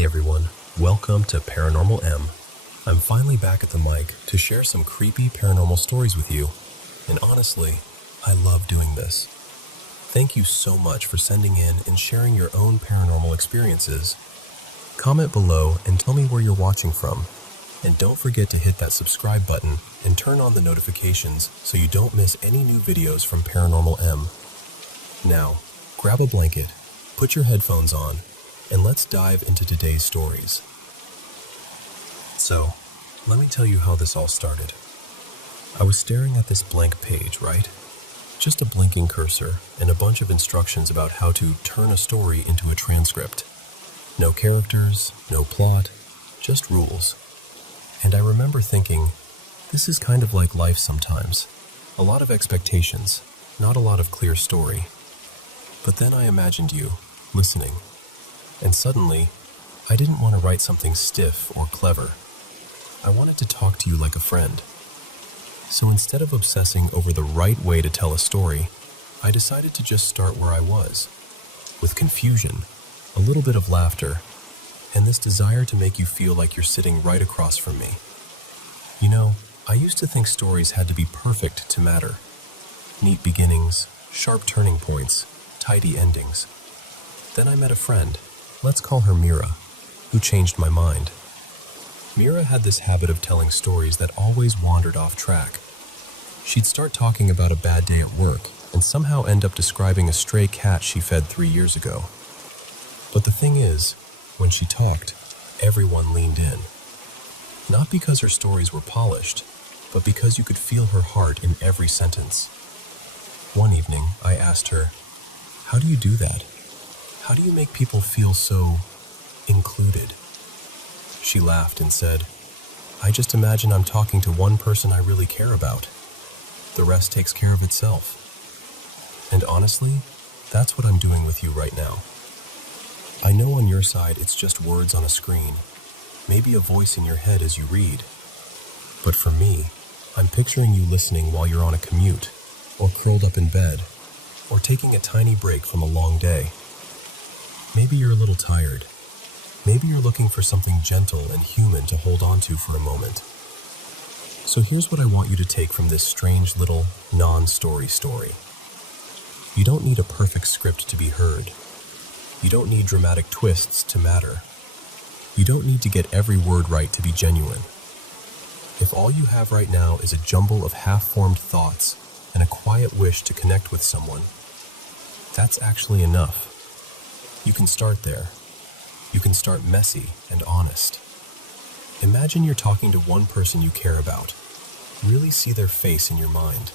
Hey everyone, welcome to Paranormal M. I'm finally back at the mic to share some creepy paranormal stories with you, and honestly, I love doing this. Thank you so much for sending in and sharing your own paranormal experiences. Comment below and tell me where you're watching from, and don't forget to hit that subscribe button and turn on the notifications so you don't miss any new videos from Paranormal M. Now, grab a blanket, put your headphones on, and let's dive into today's stories. So, let me tell you how this all started. I was staring at this blank page, right? Just a blinking cursor and a bunch of instructions about how to turn a story into a transcript. No characters, no plot, just rules. And I remember thinking, this is kind of like life sometimes. A lot of expectations, not a lot of clear story. But then I imagined you, listening. And suddenly, I didn't want to write something stiff or clever. I wanted to talk to you like a friend. So instead of obsessing over the right way to tell a story, I decided to just start where I was, with confusion, a little bit of laughter, and this desire to make you feel like you're sitting right across from me. You know, I used to think stories had to be perfect to matter. Neat beginnings, sharp turning points, tidy endings. Then I met a friend. Let's call her Mira, who changed my mind. Mira had this habit of telling stories that always wandered off track. She'd start talking about a bad day at work and somehow end up describing a stray cat she fed 3 years ago. But the thing is, when she talked, everyone leaned in. Not because her stories were polished, but because you could feel her heart in every sentence. One evening, I asked her, "How do you do that? How do you make people feel so included?" She laughed and said, "I just imagine I'm talking to one person I really care about. The rest takes care of itself." And honestly, that's what I'm doing with you right now. I know on your side it's just words on a screen, maybe a voice in your head as you read. But for me, I'm picturing you listening while you're on a commute, or curled up in bed, or taking a tiny break from a long day. Maybe you're a little tired. Maybe you're looking for something gentle and human to hold on to for a moment. So here's what I want you to take from this strange little non-story story. You don't need a perfect script to be heard. You don't need dramatic twists to matter. You don't need to get every word right to be genuine. If all you have right now is a jumble of half-formed thoughts and a quiet wish to connect with someone, that's actually enough. You can start there. You can start messy and honest. Imagine you're talking to one person you care about. Really see their face in your mind.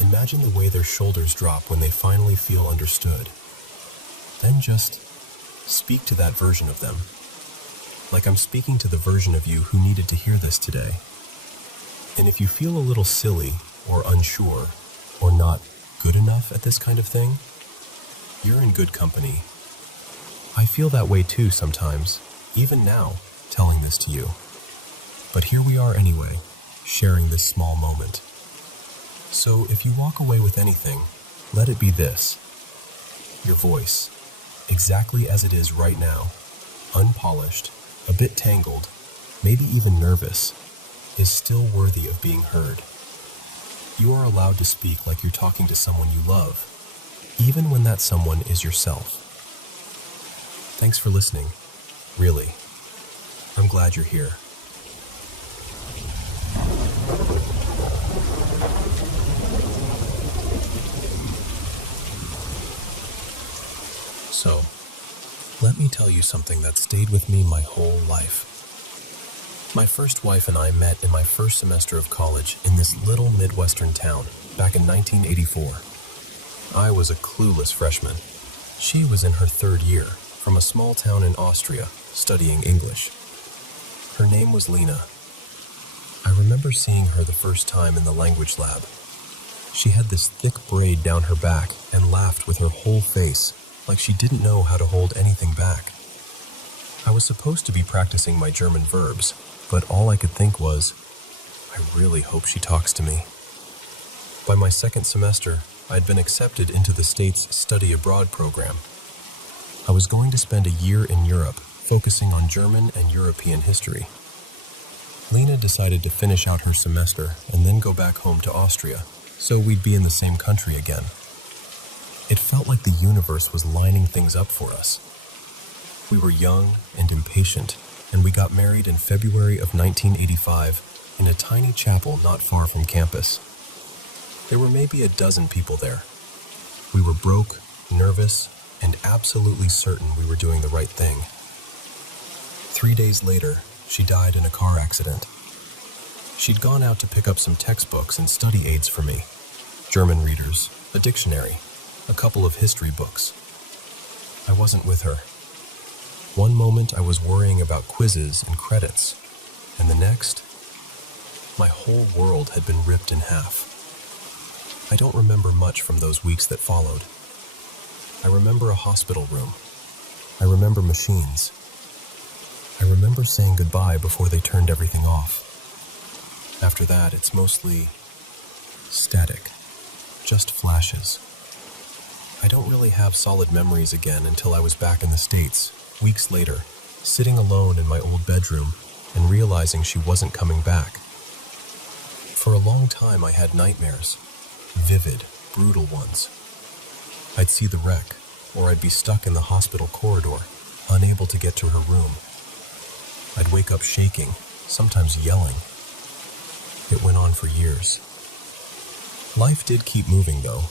Imagine the way their shoulders drop when they finally feel understood. Then just speak to that version of them. Like I'm speaking to the version of you who needed to hear this today. And if you feel a little silly or unsure or not good enough at this kind of thing, you're in good company. I feel that way too sometimes, even now, telling this to you. But here we are anyway, sharing this small moment. So if you walk away with anything, let it be this. Your voice, exactly as it is right now, unpolished, a bit tangled, maybe even nervous, is still worthy of being heard. You are allowed to speak like you're talking to someone you love, even when that someone is yourself. Thanks for listening, really. I'm glad you're here. So, let me tell you something that stayed with me my whole life. My first wife and I met in my first semester of college in this little Midwestern town back in 1984. I was a clueless freshman. She was in her 3rd year, from a small town in Austria, studying English. Her name was Lena. I remember seeing her the first time in the language lab. She had this thick braid down her back and laughed with her whole face, like she didn't know how to hold anything back. I was supposed to be practicing my German verbs, but all I could think was, I really hope she talks to me. By my 2nd semester, I'd been accepted into the state's study abroad program. I was going to spend a year in Europe, focusing on German and European history. Lena decided to finish out her semester and then go back home to Austria, so we'd be in the same country again. It felt like the universe was lining things up for us. We were young and impatient, and we got married in February of 1985 in a tiny chapel not far from campus. There were maybe a dozen people there. We were broke, nervous, and absolutely certain we were doing the right thing. 3 days later, she died in a car accident. She'd gone out to pick up some textbooks and study aids for me, German readers, a dictionary, a couple of history books. I wasn't with her. One moment I was worrying about quizzes and credits, and the next, my whole world had been ripped in half. I don't remember much from those weeks that followed. I remember a hospital room. I remember machines. I remember saying goodbye before they turned everything off. After that, it's mostly static, just flashes. I don't really have solid memories again until I was back in the States, weeks later, sitting alone in my old bedroom and realizing she wasn't coming back. For a long time, I had nightmares, vivid, brutal ones. I'd see the wreck, or I'd be stuck in the hospital corridor, unable to get to her room. I'd wake up shaking, sometimes yelling. It went on for years. Life did keep moving, though.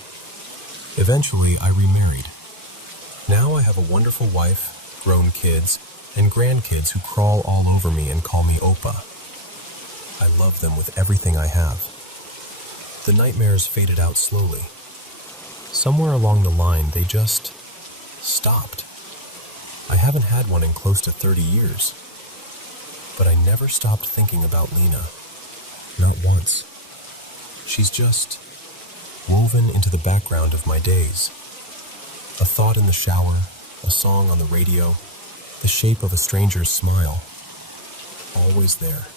Eventually, I remarried. Now I have a wonderful wife, grown kids, and grandkids who crawl all over me and call me Opa. I love them with everything I have. The nightmares faded out slowly. Somewhere along the line, they just stopped. I haven't had one in close to 30 years. But I never stopped thinking about Lena. Not once. She's just woven into the background of my days. A thought in the shower, a song on the radio, the shape of a stranger's smile. Always there.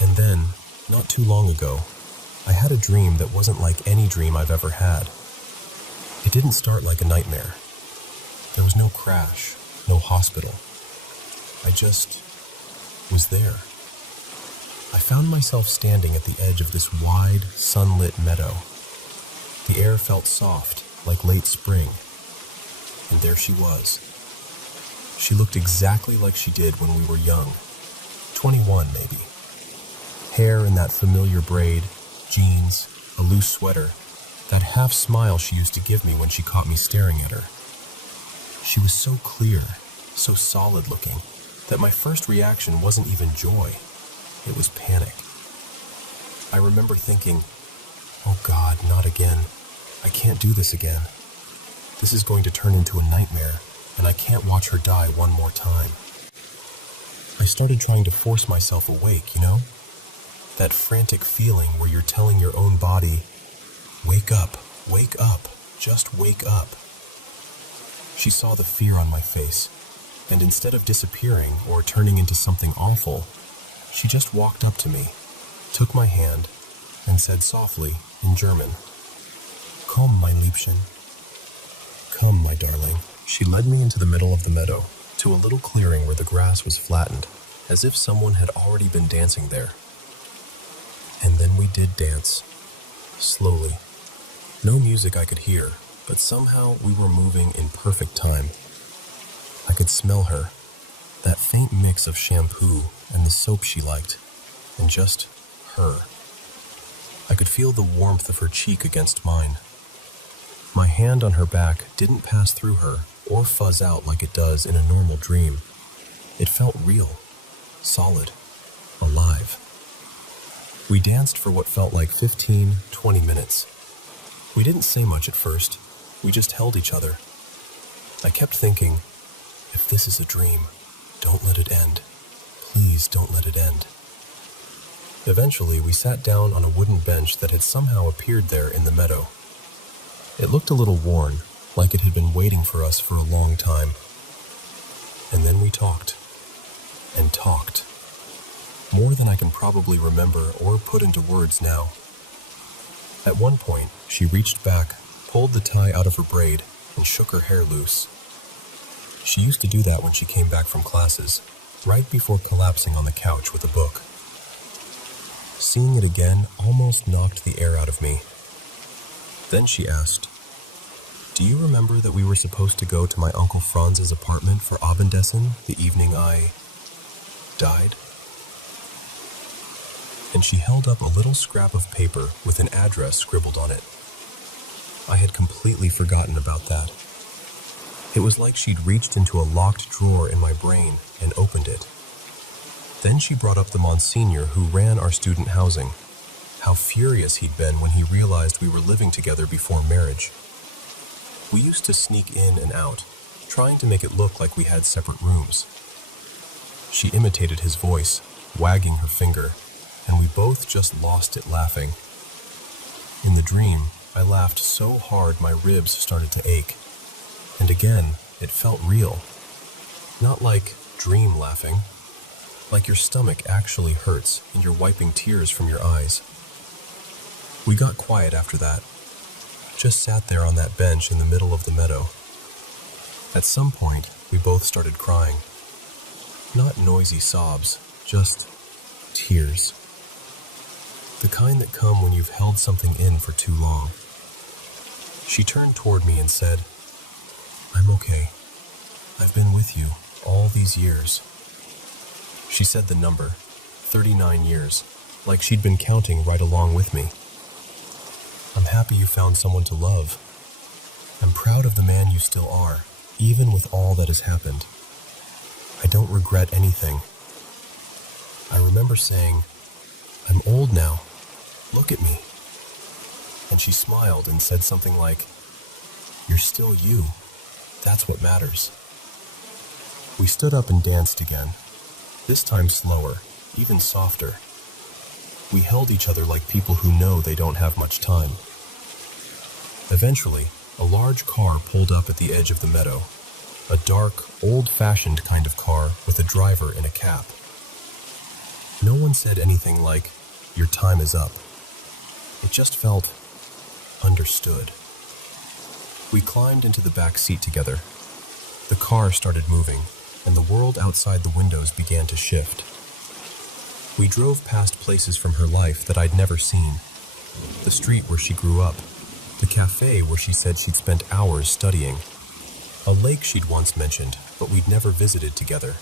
And then, not too long ago, I had a dream that wasn't like any dream I've ever had. It didn't start like a nightmare. There was no crash, no hospital. I just was there. I found myself standing at the edge of this wide, sunlit meadow. The air felt soft, like late spring. And there she was. She looked exactly like she did when we were young. 21, maybe. Hair in that familiar braid, jeans, a loose sweater, that half smile she used to give me when she caught me staring at her. She was so clear, so solid looking, that my first reaction wasn't even joy. It was panic. I remember thinking, oh God, not again. I can't do this again. This is going to turn into a nightmare, and I can't watch her die one more time. I started trying to force myself awake, you know? That frantic feeling where you're telling your own body, wake up, just wake up. She saw the fear on my face, and instead of disappearing or turning into something awful, she just walked up to me, took my hand, and said softly in German, "Komm, mein Liebchen." Come, my darling. She led me into the middle of the meadow, to a little clearing where the grass was flattened, as if someone had already been dancing there. And then we did dance, slowly. No music I could hear, but somehow we were moving in perfect time. I could smell her, that faint mix of shampoo and the soap she liked, and just her. I could feel the warmth of her cheek against mine. My hand on her back didn't pass through her or fuzz out like it does in a normal dream. It felt real, solid, alive. We danced for what felt like 15, 20 minutes. We didn't say much at first. We just held each other. I kept thinking, if this is a dream, don't let it end. Please don't let it end. Eventually, we sat down on a wooden bench that had somehow appeared there in the meadow. It looked a little worn, like it had been waiting for us for a long time. And then we talked. And talked. More than I can probably remember or put into words now. At one point, she reached back, pulled the tie out of her braid, and shook her hair loose. She used to do that when she came back from classes, right before collapsing on the couch with a book. Seeing it again almost knocked the air out of me. Then she asked, "Do you remember that we were supposed to go to my Uncle Franz's apartment for Abendessen the evening I died?" And she held up a little scrap of paper with an address scribbled on it. I had completely forgotten about that. It was like she'd reached into a locked drawer in my brain and opened it. Then she brought up the Monsignor who ran our student housing. How furious he'd been when he realized we were living together before marriage. We used to sneak in and out, trying to make it look like we had separate rooms. She imitated his voice, wagging her finger, and we both just lost it laughing. In the dream, I laughed so hard my ribs started to ache. And again, it felt real. Not like dream laughing, like your stomach actually hurts and you're wiping tears from your eyes. We got quiet after that. Just sat there on that bench in the middle of the meadow. At some point, we both started crying. Not noisy sobs, just tears. The kind that come when you've held something in for too long. She turned toward me and said, "I'm okay. I've been with you all these years." She said the number, 39 years, like she'd been counting right along with me. "I'm happy you found someone to love. I'm proud of the man you still are, even with all that has happened. I don't regret anything." I remember saying, "I'm old now. Look at me." And she smiled and said something like, "You're still you. That's what matters." We stood up and danced again, this time slower, even softer. We held each other like people who know they don't have much time. Eventually, a large car pulled up at the edge of the meadow, a dark, old-fashioned kind of car with a driver in a cap. No one said anything like, "Your time is up." It just felt understood. We climbed into the back seat together. The car started moving, and the world outside the windows began to shift. We drove past places from her life that I'd never seen. The street where she grew up, the cafe where she said she'd spent hours studying, a lake she'd once mentioned, but we'd never visited together.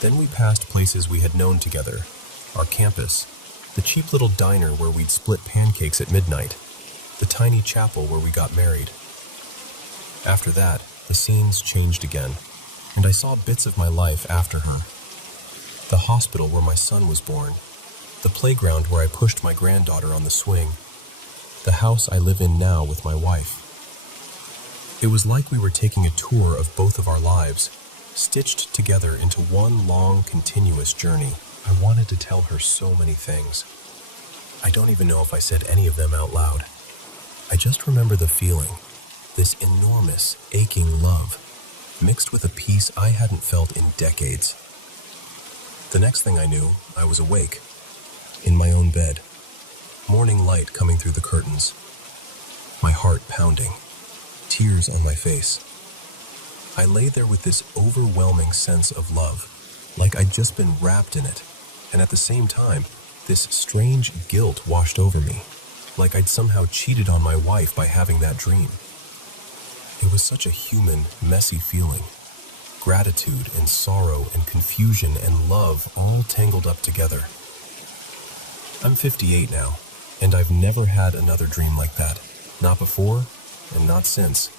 Then we passed places we had known together, our campus, the cheap little diner where we'd split pancakes at midnight, the tiny chapel where we got married. After that, the scenes changed again, and I saw bits of my life after her. The hospital where my son was born, the playground where I pushed my granddaughter on the swing, the house I live in now with my wife. It was like we were taking a tour of both of our lives, stitched together into one long, continuous journey. I wanted to tell her so many things. I don't even know if I said any of them out loud. I just remember the feeling, this enormous, aching love, mixed with a peace I hadn't felt in decades. The next thing I knew, I was awake, in my own bed, morning light coming through the curtains, my heart pounding, tears on my face. I lay there with this overwhelming sense of love, like I'd just been wrapped in it, and at the same time, this strange guilt washed over me, like I'd somehow cheated on my wife by having that dream. It was such a human, messy feeling. Gratitude and sorrow and confusion and love all tangled up together. I'm 58 now, and I've never had another dream like that. Not before, and not since.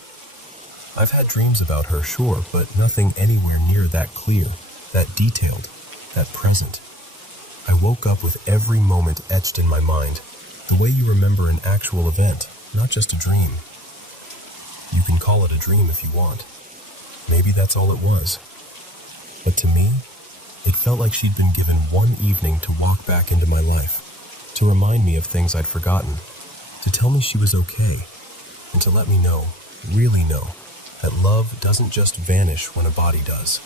I've had dreams about her, sure, but nothing anywhere near that clear, that detailed, that present. I woke up with every moment etched in my mind, the way you remember an actual event, not just a dream. You can call it a dream if you want. Maybe that's all it was. But to me, it felt like she'd been given one evening to walk back into my life, to remind me of things I'd forgotten, to tell me she was okay, and to let me know, really know, that love doesn't just vanish when a body does.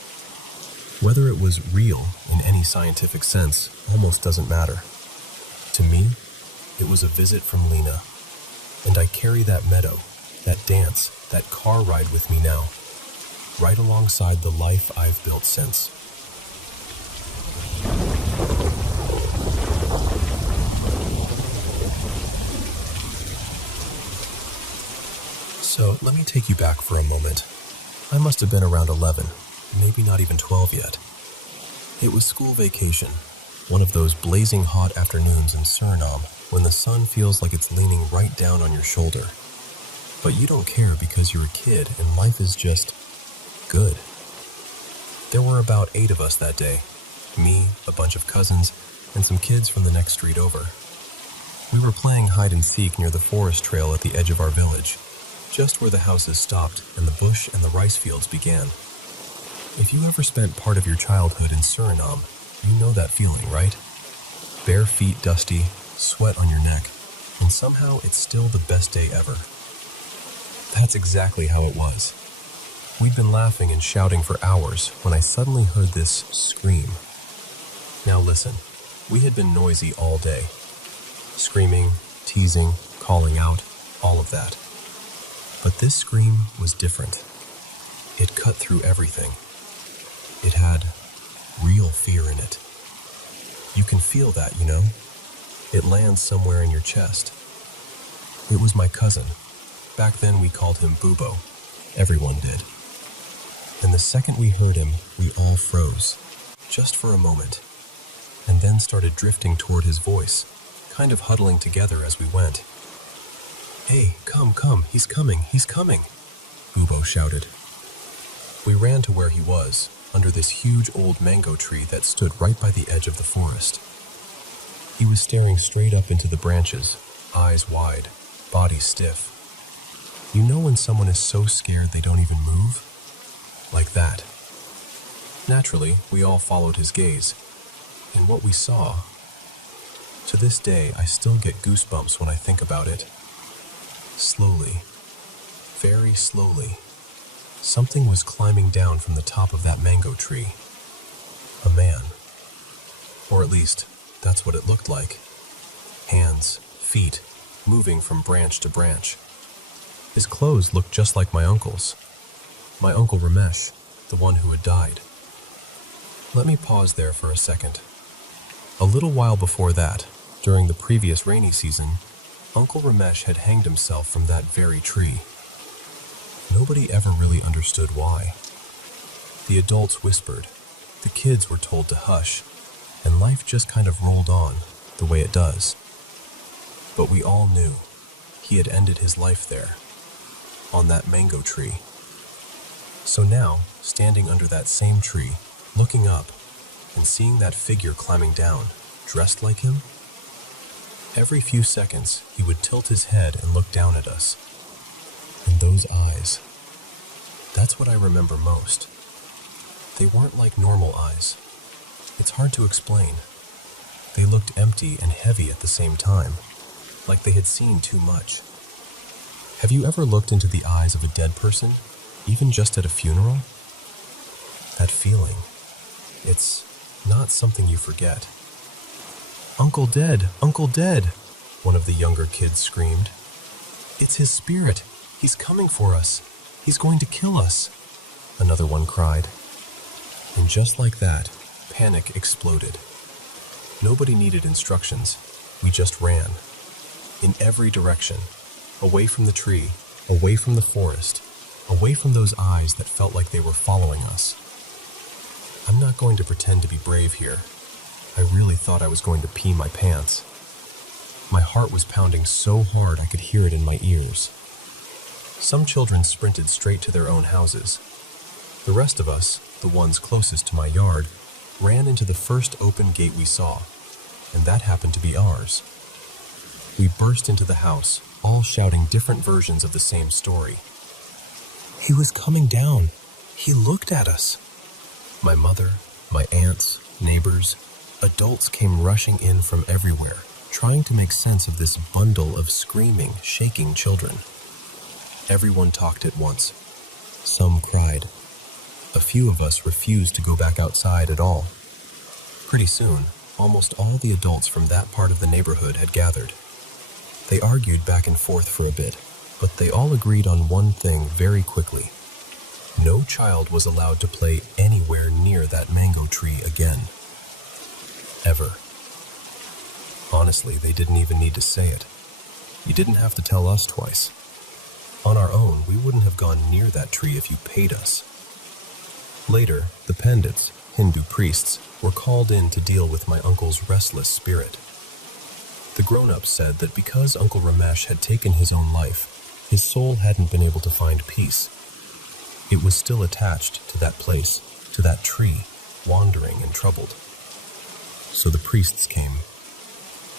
Whether it was real in any scientific sense almost doesn't matter. To me, it was a visit from Lena, and I carry that meadow, that dance, that car ride with me now. right alongside the life I've built since. So let me take you back for a moment. I must have been around 11, maybe not even 12 yet. It was school vacation, one of those blazing hot afternoons in Suriname when the sun feels like it's leaning right down on your shoulder. But you don't care because you're a kid and life is just good. There were about 8 of us that day. Me, a bunch of cousins, and some kids from the next street over. We were playing hide and seek near the forest trail at the edge of our village, just where the houses stopped and the bush and the rice fields began. If you ever spent part of your childhood in Suriname, you know that feeling, right? Bare feet dusty, sweat on your neck, and somehow it's still the best day ever. That's exactly how it was. We'd been laughing and shouting for hours when I suddenly heard this scream. Now listen, we had been noisy all day. Screaming, teasing, calling out, all of that. But this scream was different. It cut through everything. It had real fear in it. You can feel that, you know? It lands somewhere in your chest. It was my cousin. Back then we called him Bubo. Everyone did. And the second we heard him, we all froze, just for a moment, and then started drifting toward his voice, kind of huddling together as we went. "Hey, come, he's coming," Bubo shouted. We ran to where he was, under this huge old mango tree that stood right by the edge of the forest. He was staring straight up into the branches, eyes wide, body stiff. You know when someone is so scared they don't even move? Like that. Naturally, we all followed his gaze, and what we saw, to this day I still get goosebumps when I think about it. Slowly, very slowly, something was climbing down from the top of that mango tree. A man. Or at least, that's what it looked like. Hands, feet, moving from branch to branch. His clothes looked just like my uncle's. My Uncle Ramesh, the one who had died. Let me pause there for a second. A little while before that, during the previous rainy season, Uncle Ramesh had hanged himself from that very tree. Nobody ever really understood why. The adults whispered, the kids were told to hush, and life just kind of rolled on, the way it does. But we all knew he had ended his life there, on that mango tree. So now, standing under that same tree, looking up, and seeing that figure climbing down, dressed like him, every few seconds he would tilt his head and look down at us. And those eyes, that's what I remember most. They weren't like normal eyes. It's hard to explain. They looked empty and heavy at the same time, like they had seen too much. Have you ever looked into the eyes of a dead person, even just at a funeral? That feeling, it's not something you forget. "Uncle dead, Uncle dead," one of the younger kids screamed. "It's his spirit. He's coming for us. He's going to kill us," another one cried. And just like that, panic exploded. Nobody needed instructions. We just ran. In every direction. Away from the tree, away from the forest, away from those eyes that felt like they were following us. I'm not going to pretend to be brave here. I really thought I was going to pee my pants. My heart was pounding so hard I could hear it in my ears. Some children sprinted straight to their own houses. The rest of us, the ones closest to my yard, ran into the first open gate we saw, and that happened to be ours. We burst into the house, all shouting different versions of the same story. "He was coming down. He looked at us." My mother, my aunts, neighbors, adults came rushing in from everywhere, trying to make sense of this bundle of screaming, shaking children. Everyone talked at once. Some cried. A few of us refused to go back outside at all. Pretty soon, almost all the adults from that part of the neighborhood had gathered. They argued back and forth for a bit, but they all agreed on one thing very quickly. No child was allowed to play anywhere near that mango tree again. Ever. Honestly, they didn't even need to say it. You didn't have to tell us twice. On our own, we wouldn't have gone near that tree if you paid us. Later, the Pandits, Hindu priests, were called in to deal with my uncle's restless spirit. The grown-ups said that because Uncle Ramesh had taken his own life, his soul hadn't been able to find peace. It was still attached to that place, to that tree, wandering and troubled. So the priests came.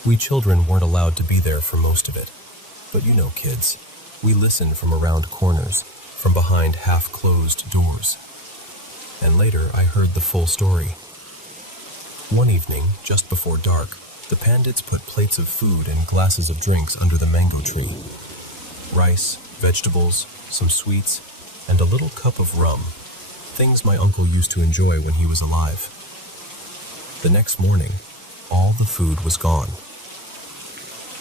We children weren't allowed to be there for most of it. But you know kids, we listened from around corners, from behind half-closed doors. And later I heard the full story. One evening, just before dark, the Pandits put plates of food and glasses of drinks under the mango tree. Rice, vegetables, some sweets, and a little cup of rum, things my uncle used to enjoy when he was alive. The next morning, all the food was gone.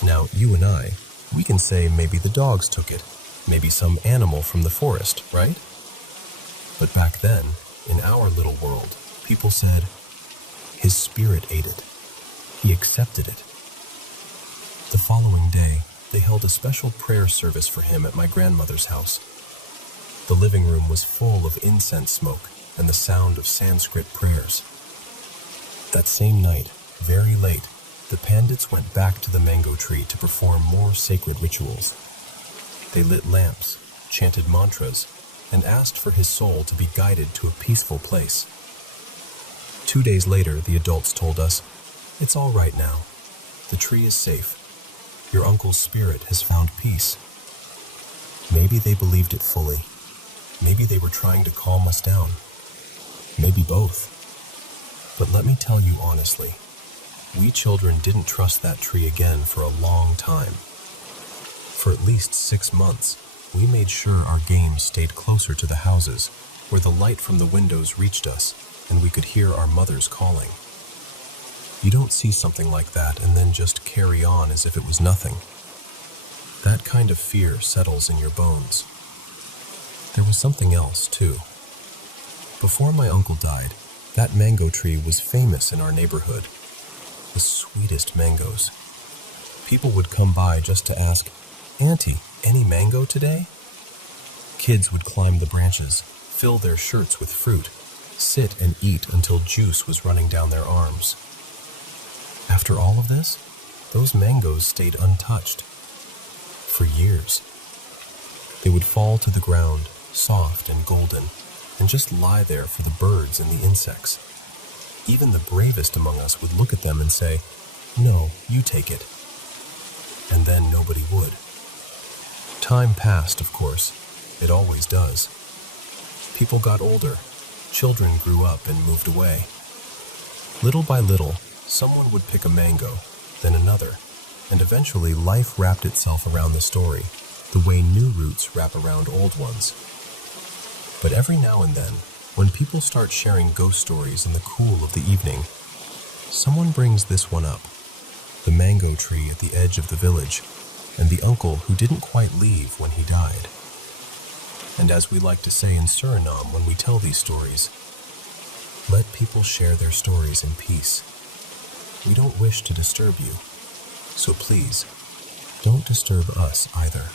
Now, you and I, we can say maybe the dogs took it, maybe some animal from the forest, right? But back then, in our little world, people said, his spirit ate it. He accepted it. The following day, they held a special prayer service for him at my grandmother's house. The living room was full of incense smoke and the sound of Sanskrit prayers. That same night, very late, the Pandits went back to the mango tree to perform more sacred rituals. They lit lamps, chanted mantras, and asked for his soul to be guided to a peaceful place. 2 days later, the adults told us, "It's all right now. The tree is safe. Your uncle's spirit has found peace." Maybe they believed it fully. Maybe they were trying to calm us down. Maybe both. But let me tell you honestly, we children didn't trust that tree again for a long time. For at least 6 months, we made sure our games stayed closer to the houses, where the light from the windows reached us and we could hear our mothers calling. You don't see something like that and then just carry on as if it was nothing. That kind of fear settles in your bones. There was something else, too. Before my uncle died, that mango tree was famous in our neighborhood. The sweetest mangoes. People would come by just to ask, "Auntie, any mango today?" Kids would climb the branches, fill their shirts with fruit, sit and eat until juice was running down their arms. After all of this, those mangoes stayed untouched. For years. They would fall to the ground, soft and golden, and just lie there for the birds and the insects. Even the bravest among us would look at them and say, "No, you take it." And then nobody would. Time passed, of course. It always does. People got older. Children grew up and moved away. Little by little, someone would pick a mango, then another, and eventually life wrapped itself around the story, the way new roots wrap around old ones. But every now and then, when people start sharing ghost stories in the cool of the evening, someone brings this one up. The mango tree at the edge of the village, and the uncle who didn't quite leave when he died. And as we like to say in Suriname when we tell these stories, let people share their stories in peace. We don't wish to disturb you, so please, don't disturb us either.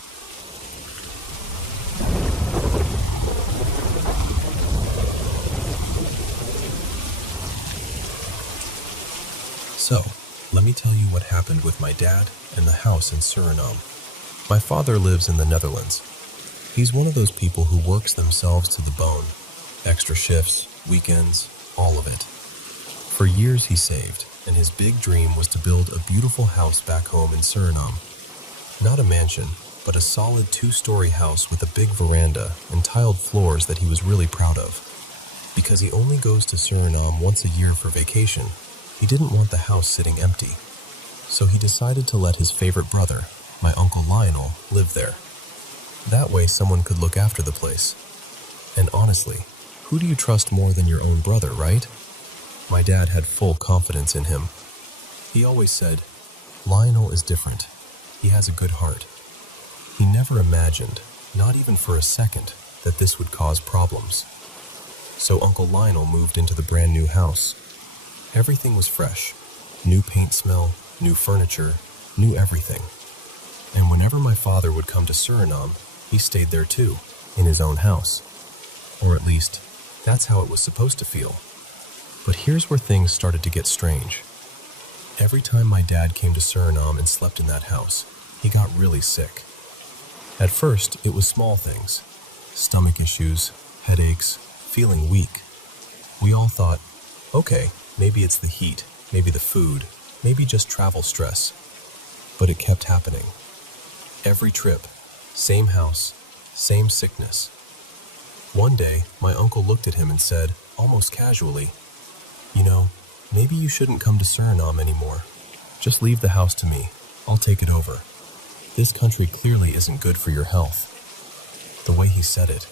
So, let me tell you what happened with my dad and the house in Suriname. My father lives in the Netherlands. He's one of those people who works themselves to the bone. Extra shifts, weekends, all of it. For years he saved, and his big dream was to build a beautiful house back home in Suriname. Not a mansion, but a solid 2-story house with a big veranda and tiled floors that he was really proud of. Because he only goes to Suriname once a year for vacation, he didn't want the house sitting empty. So he decided to let his favorite brother, my Uncle Lionel, live there. That way someone could look after the place. And honestly, who do you trust more than your own brother, right? My dad had full confidence in him. He always said, "Lionel is different. He has a good heart." He never imagined, not even for a second, that this would cause problems. So Uncle Lionel moved into the brand new house. Everything was fresh. New paint smell, new furniture, new everything. And whenever my father would come to Suriname, he stayed there too, in his own house. Or at least, that's how it was supposed to feel. But here's where things started to get strange. Every time my dad came to Suriname and slept in that house, he got really sick. At first, it was small things. Stomach issues, headaches, feeling weak. We all thought, okay, maybe it's the heat, maybe the food, maybe just travel stress. But it kept happening. Every trip, same house, same sickness. One day, my uncle looked at him and said, almost casually, "You know, maybe you shouldn't come to Suriname anymore. Just leave the house to me. I'll take it over. This country clearly isn't good for your health." The way he said it,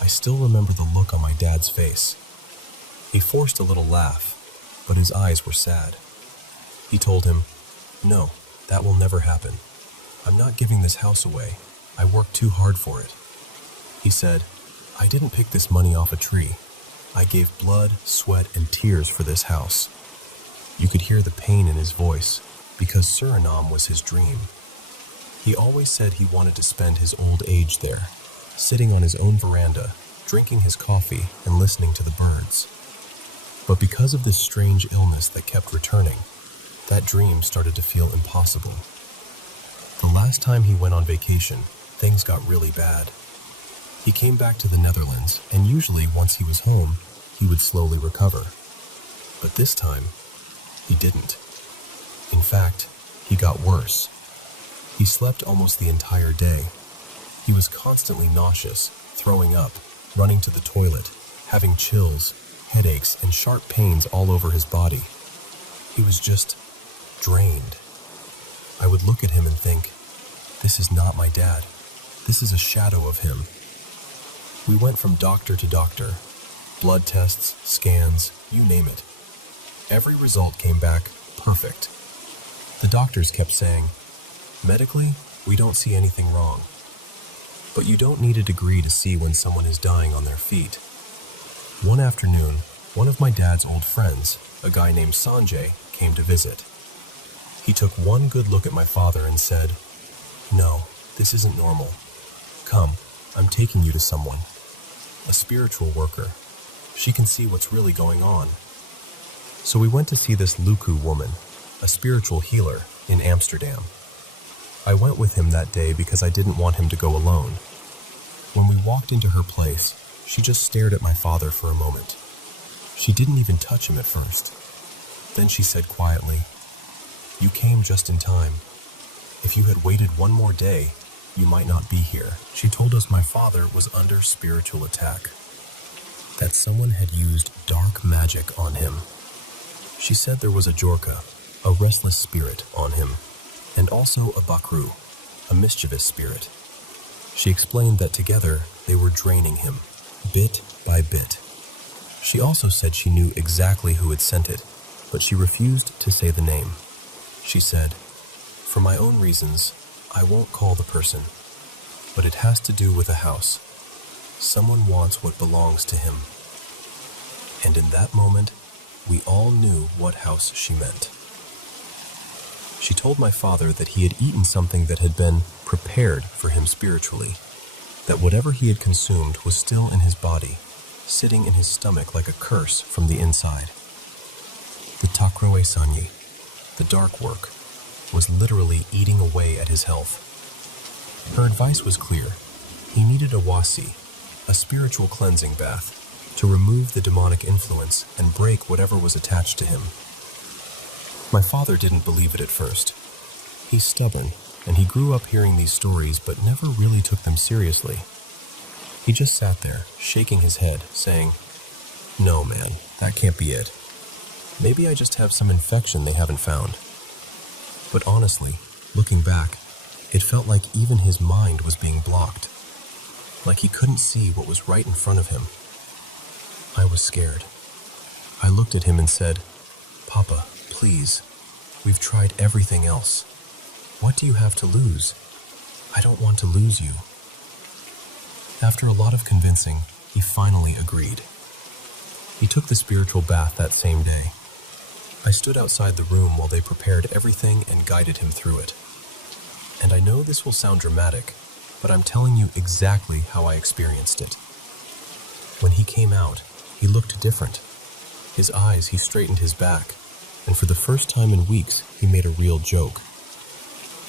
I still remember the look on my dad's face. He forced a little laugh, but his eyes were sad. He told him, "No, that will never happen. I'm not giving this house away. I worked too hard for it." He said, "I didn't pick this money off a tree. I gave blood, sweat, and tears for this house." You could hear the pain in his voice, because Suriname was his dream. He always said he wanted to spend his old age there, sitting on his own veranda, drinking his coffee and listening to the birds. But because of this strange illness that kept returning, that dream started to feel impossible. The last time he went on vacation, things got really bad. He came back to the Netherlands, and usually once he was home, he would slowly recover. But this time, he didn't. In fact, he got worse. He slept almost the entire day. He was constantly nauseous, throwing up, running to the toilet, having chills, headaches, and sharp pains all over his body. He was just drained. I would look at him and think, this is not my dad. This is a shadow of him. We went from doctor to doctor. Blood tests, scans, you name it. Every result came back perfect. The doctors kept saying, "Medically, we don't see anything wrong. But you don't need a degree to see when someone is dying on their feet." One afternoon, one of my dad's old friends, a guy named Sanjay, came to visit. He took one good look at my father and said, "No, this isn't normal. Come, I'm taking you to someone. A spiritual worker. She can see what's really going on." So we went to see this Luku woman, a spiritual healer, in Amsterdam. I went with him that day because I didn't want him to go alone. When we walked into her place, she just stared at my father for a moment. She didn't even touch him at first. Then she said quietly, "You came just in time. If you had waited one more day, you might not be here." She told us my father was under spiritual attack, that someone had used dark magic on him. She said there was a Jorka, a restless spirit, on him, and also a Bakru, a mischievous spirit. She explained that together they were draining him, bit by bit. She also said she knew exactly who had sent it, but she refused to say the name. She said, "For my own reasons, I won't call the person, but it has to do with a house. Someone wants what belongs to him." And in that moment, we all knew what house she meant. She told my father that he had eaten something that had been prepared for him spiritually, that whatever he had consumed was still in his body, sitting in his stomach like a curse from the inside. The Takroe Sanyi, the dark work, was literally eating away at his health. Her advice was clear. He needed a wasi, a spiritual cleansing bath, to remove the demonic influence and break whatever was attached to him. My father didn't believe it at first. He's stubborn, and he grew up hearing these stories but never really took them seriously. He just sat there, shaking his head, saying, "No, man, that can't be it. Maybe I just have some infection they haven't found." But honestly, looking back, it felt like even his mind was being blocked, like he couldn't see what was right in front of him. I was scared. I looked at him and said, "Papa, please, we've tried everything else. What do you have to lose? I don't want to lose you." After a lot of convincing, he finally agreed. He took the spiritual bath that same day. I stood outside the room while they prepared everything and guided him through it. And I know this will sound dramatic, but I'm telling you exactly how I experienced it. When he came out, he looked different. His eyes, he straightened his back, and for the first time in weeks, he made a real joke.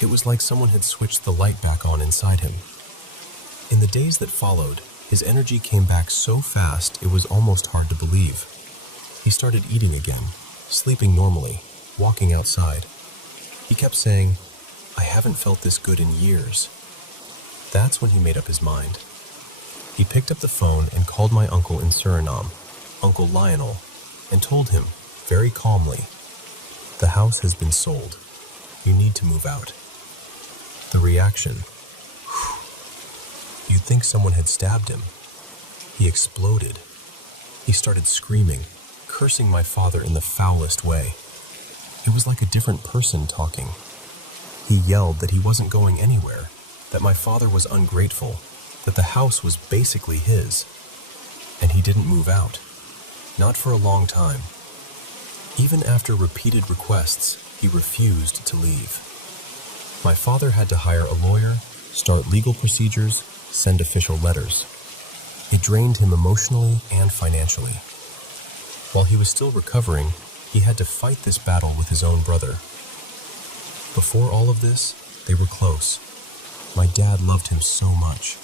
It was like someone had switched the light back on inside him. In the days that followed, his energy came back so fast it was almost hard to believe. He started eating again, sleeping normally, walking outside. He kept saying, "I haven't felt this good in years." That's when he made up his mind. He picked up the phone and called my uncle in Suriname, Uncle Lionel, and told him, very calmly, "The house has been sold. You need to move out." The reaction. You'd think someone had stabbed him. He exploded. He started screaming, cursing my father in the foulest way. It was like a different person talking. He yelled that he wasn't going anywhere, that my father was ungrateful, that the house was basically his. And he didn't move out. Not for a long time. Even after repeated requests, he refused to leave. My father had to hire a lawyer, start legal procedures, send official letters. It drained him emotionally and financially. While he was still recovering, he had to fight this battle with his own brother. Before all of this, they were close. My dad loved him so much.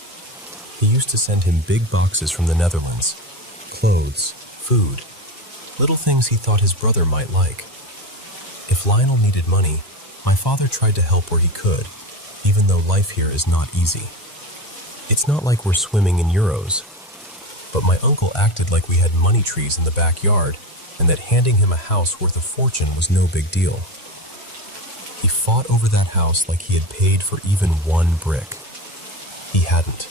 He used to send him big boxes from the Netherlands, clothes, food, little things he thought his brother might like. If Lionel needed money, my father tried to help where he could, even though life here is not easy. It's not like we're swimming in euros, but my uncle acted like we had money trees in the backyard and that handing him a house worth a fortune was no big deal. He fought over that house like he had paid for even one brick. He hadn't.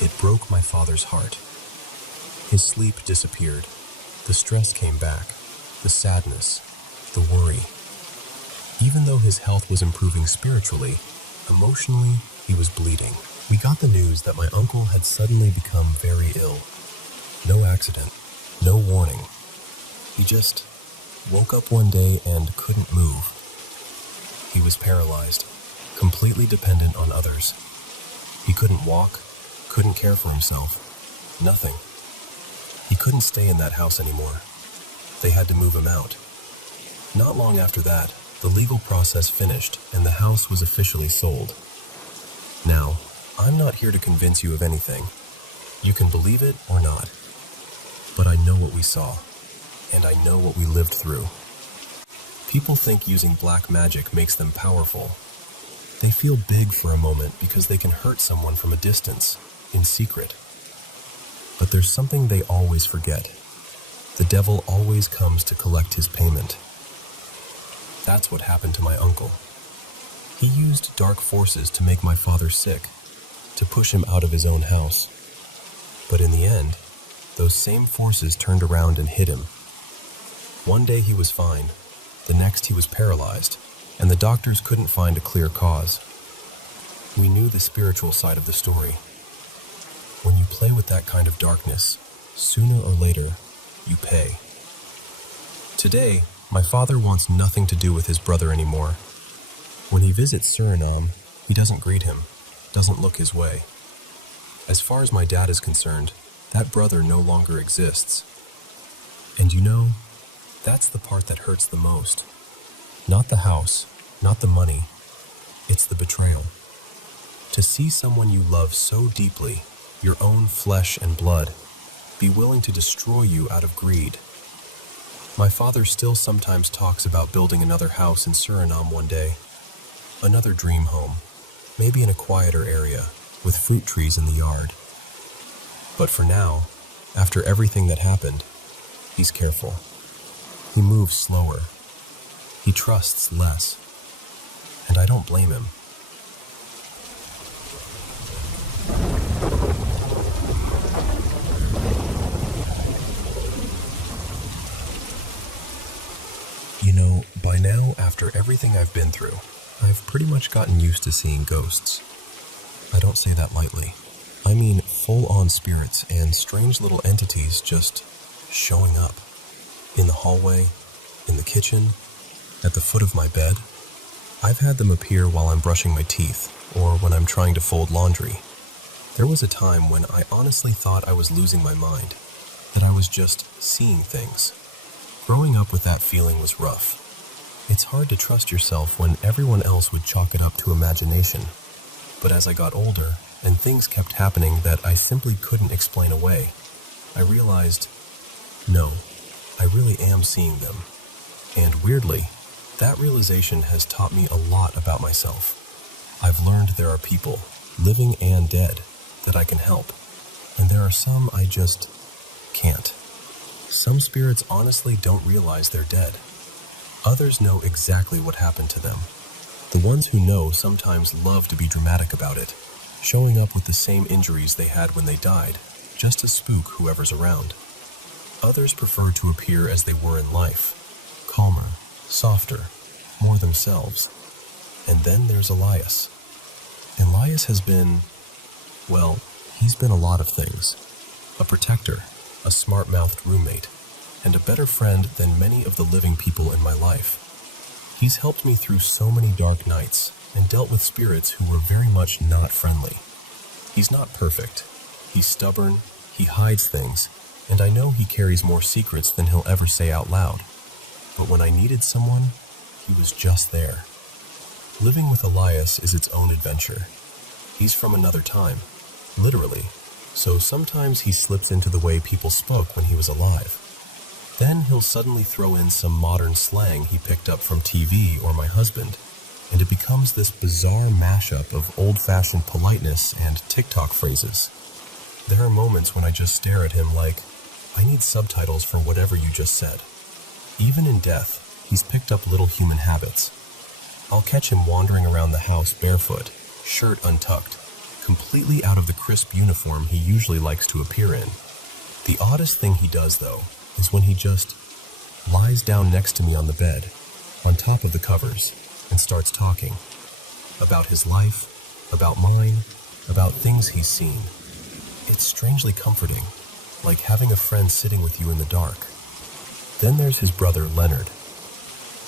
It broke my father's heart. His sleep disappeared. The stress came back, the sadness, the worry. Even though his health was improving spiritually, emotionally, he was bleeding. We got the news that my uncle had suddenly become very ill. No accident, no warning. He just woke up one day and couldn't move. He was paralyzed, completely dependent on others. He couldn't walk, couldn't care for himself, nothing. He couldn't stay in that house anymore. They had to move him out. Not long after that, the legal process finished and the house was officially sold. Now, I'm not here to convince you of anything. You can believe it or not. But I know what we saw, and I know what we lived through. People think using black magic makes them powerful. They feel big for a moment because they can hurt someone from a distance, in secret. But there's something they always forget. The devil always comes to collect his payment. That's what happened to my uncle. He used dark forces to make my father sick, to push him out of his own house. But in the end, those same forces turned around and hit him. One day he was fine, the next he was paralyzed, and the doctors couldn't find a clear cause. We knew the spiritual side of the story. When you play with that kind of darkness, sooner or later, you pay. Today, my father wants nothing to do with his brother anymore. When he visits Suriname, he doesn't greet him, doesn't look his way. As far as my dad is concerned, that brother no longer exists. And you know, that's the part that hurts the most. Not the house, not the money, it's the betrayal. To see someone you love so deeply, your own flesh and blood, be willing to destroy you out of greed. My father still sometimes talks about building another house in Suriname one day. Another dream home, maybe in a quieter area, with fruit trees in the yard. But for now, after everything that happened, he's careful. He moves slower. He trusts less. And I don't blame him. You know, by now, after everything I've been through, I've pretty much gotten used to seeing ghosts. I don't say that lightly. I mean full-on spirits and strange little entities just showing up. In the hallway, in the kitchen, at the foot of my bed. I've had them appear while I'm brushing my teeth or when I'm trying to fold laundry. There was a time when I honestly thought I was losing my mind, that I was just seeing things. Growing up with that feeling was rough. It's hard to trust yourself when everyone else would chalk it up to imagination. But as I got older and things kept happening that I simply couldn't explain away, I realized, no, I really am seeing them. And weirdly, that realization has taught me a lot about myself. I've learned there are people, living and dead, that I can help, and there are some I just can't. Some spirits honestly don't realize they're dead. Others know exactly what happened to them. The ones who know sometimes love to be dramatic about it, showing up with the same injuries they had when they died, just to spook whoever's around. Others prefer to appear as they were in life, calmer, softer, more themselves. And then there's Elias. Elias has been, well, he's been a lot of things. A protector, a smart-mouthed roommate, and a better friend than many of the living people in my life. He's helped me through so many dark nights and dealt with spirits who were very much not friendly. He's not perfect. He's stubborn, he hides things, and I know he carries more secrets than he'll ever say out loud. But when I needed someone, he was just there. Living with Elias is its own adventure. He's from another time, literally, so sometimes he slips into the way people spoke when he was alive. Then he'll suddenly throw in some modern slang he picked up from TV or my husband, and it becomes this bizarre mashup of old-fashioned politeness and TikTok phrases. There are moments when I just stare at him like, I need subtitles for whatever you just said. Even in death, he's picked up little human habits. I'll catch him wandering around the house barefoot, shirt untucked, completely out of the crisp uniform he usually likes to appear in. The oddest thing he does, though, is when he just lies down next to me on the bed, on top of the covers, and starts talking. About his life, about mine, about things he's seen. It's strangely comforting, like having a friend sitting with you in the dark. Then there's his brother, Leonard.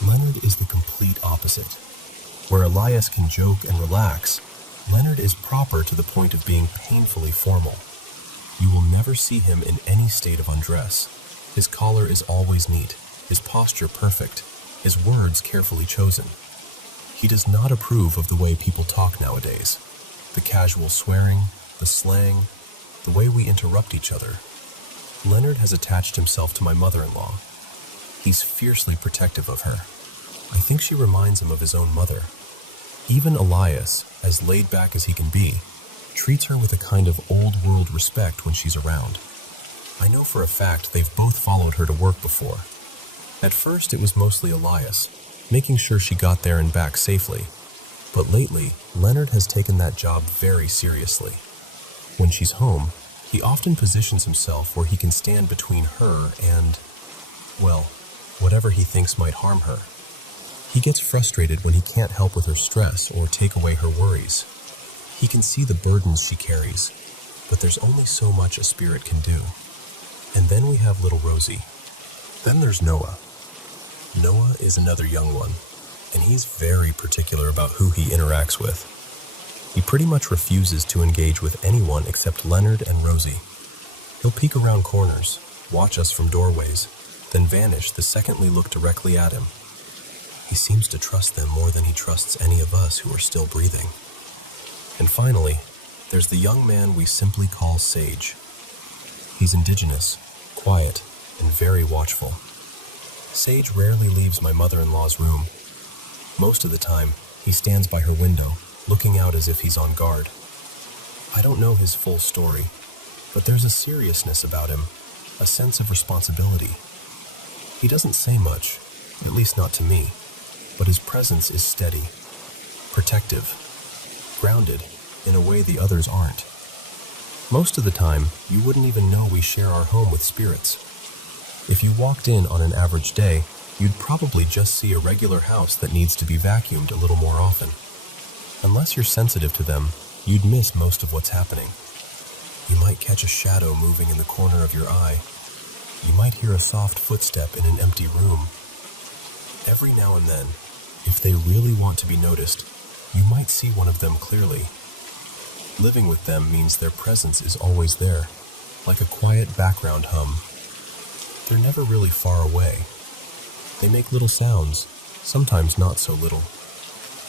Leonard is the complete opposite. Where Elias can joke and relax, Leonard is proper to the point of being painfully formal. You will never see him in any state of undress. His collar is always neat, his posture perfect, his words carefully chosen. He does not approve of the way people talk nowadays. The casual swearing, the slang, the way we interrupt each other. Leonard has attached himself to my mother-in-law. He's fiercely protective of her. I think she reminds him of his own mother. Even Elias, as laid back as he can be, treats her with a kind of old-world respect when she's around. I know for a fact they've both followed her to work before. At first it was mostly Elias, making sure she got there and back safely. But lately, Leonard has taken that job very seriously. When she's home, he often positions himself where he can stand between her and, well, whatever he thinks might harm her. He gets frustrated when he can't help with her stress or take away her worries. He can see the burdens she carries, but there's only so much a spirit can do. And then we have little Rosie. Then there's Noah. Noah is another young one, and he's very particular about who he interacts with. He pretty much refuses to engage with anyone except Leonard and Rosie. He'll peek around corners, watch us from doorways, then vanish the second we look directly at him. He seems to trust them more than he trusts any of us who are still breathing. And finally, there's the young man we simply call Sage. He's indigenous, quiet, and very watchful. Sage rarely leaves my mother-in-law's room. Most of the time, he stands by her window, looking out as if he's on guard. I don't know his full story, but there's a seriousness about him, a sense of responsibility. He doesn't say much, at least not to me, but his presence is steady, protective, grounded in a way the others aren't. Most of the time, you wouldn't even know we share our home with spirits. If you walked in on an average day, you'd probably just see a regular house that needs to be vacuumed a little more often. Unless you're sensitive to them, you'd miss most of what's happening. You might catch a shadow moving in the corner of your eye. You might hear a soft footstep in an empty room. Every now and then, if they really want to be noticed, you might see one of them clearly. Living with them means their presence is always there, like a quiet background hum. They're never really far away. They make little sounds, sometimes not so little.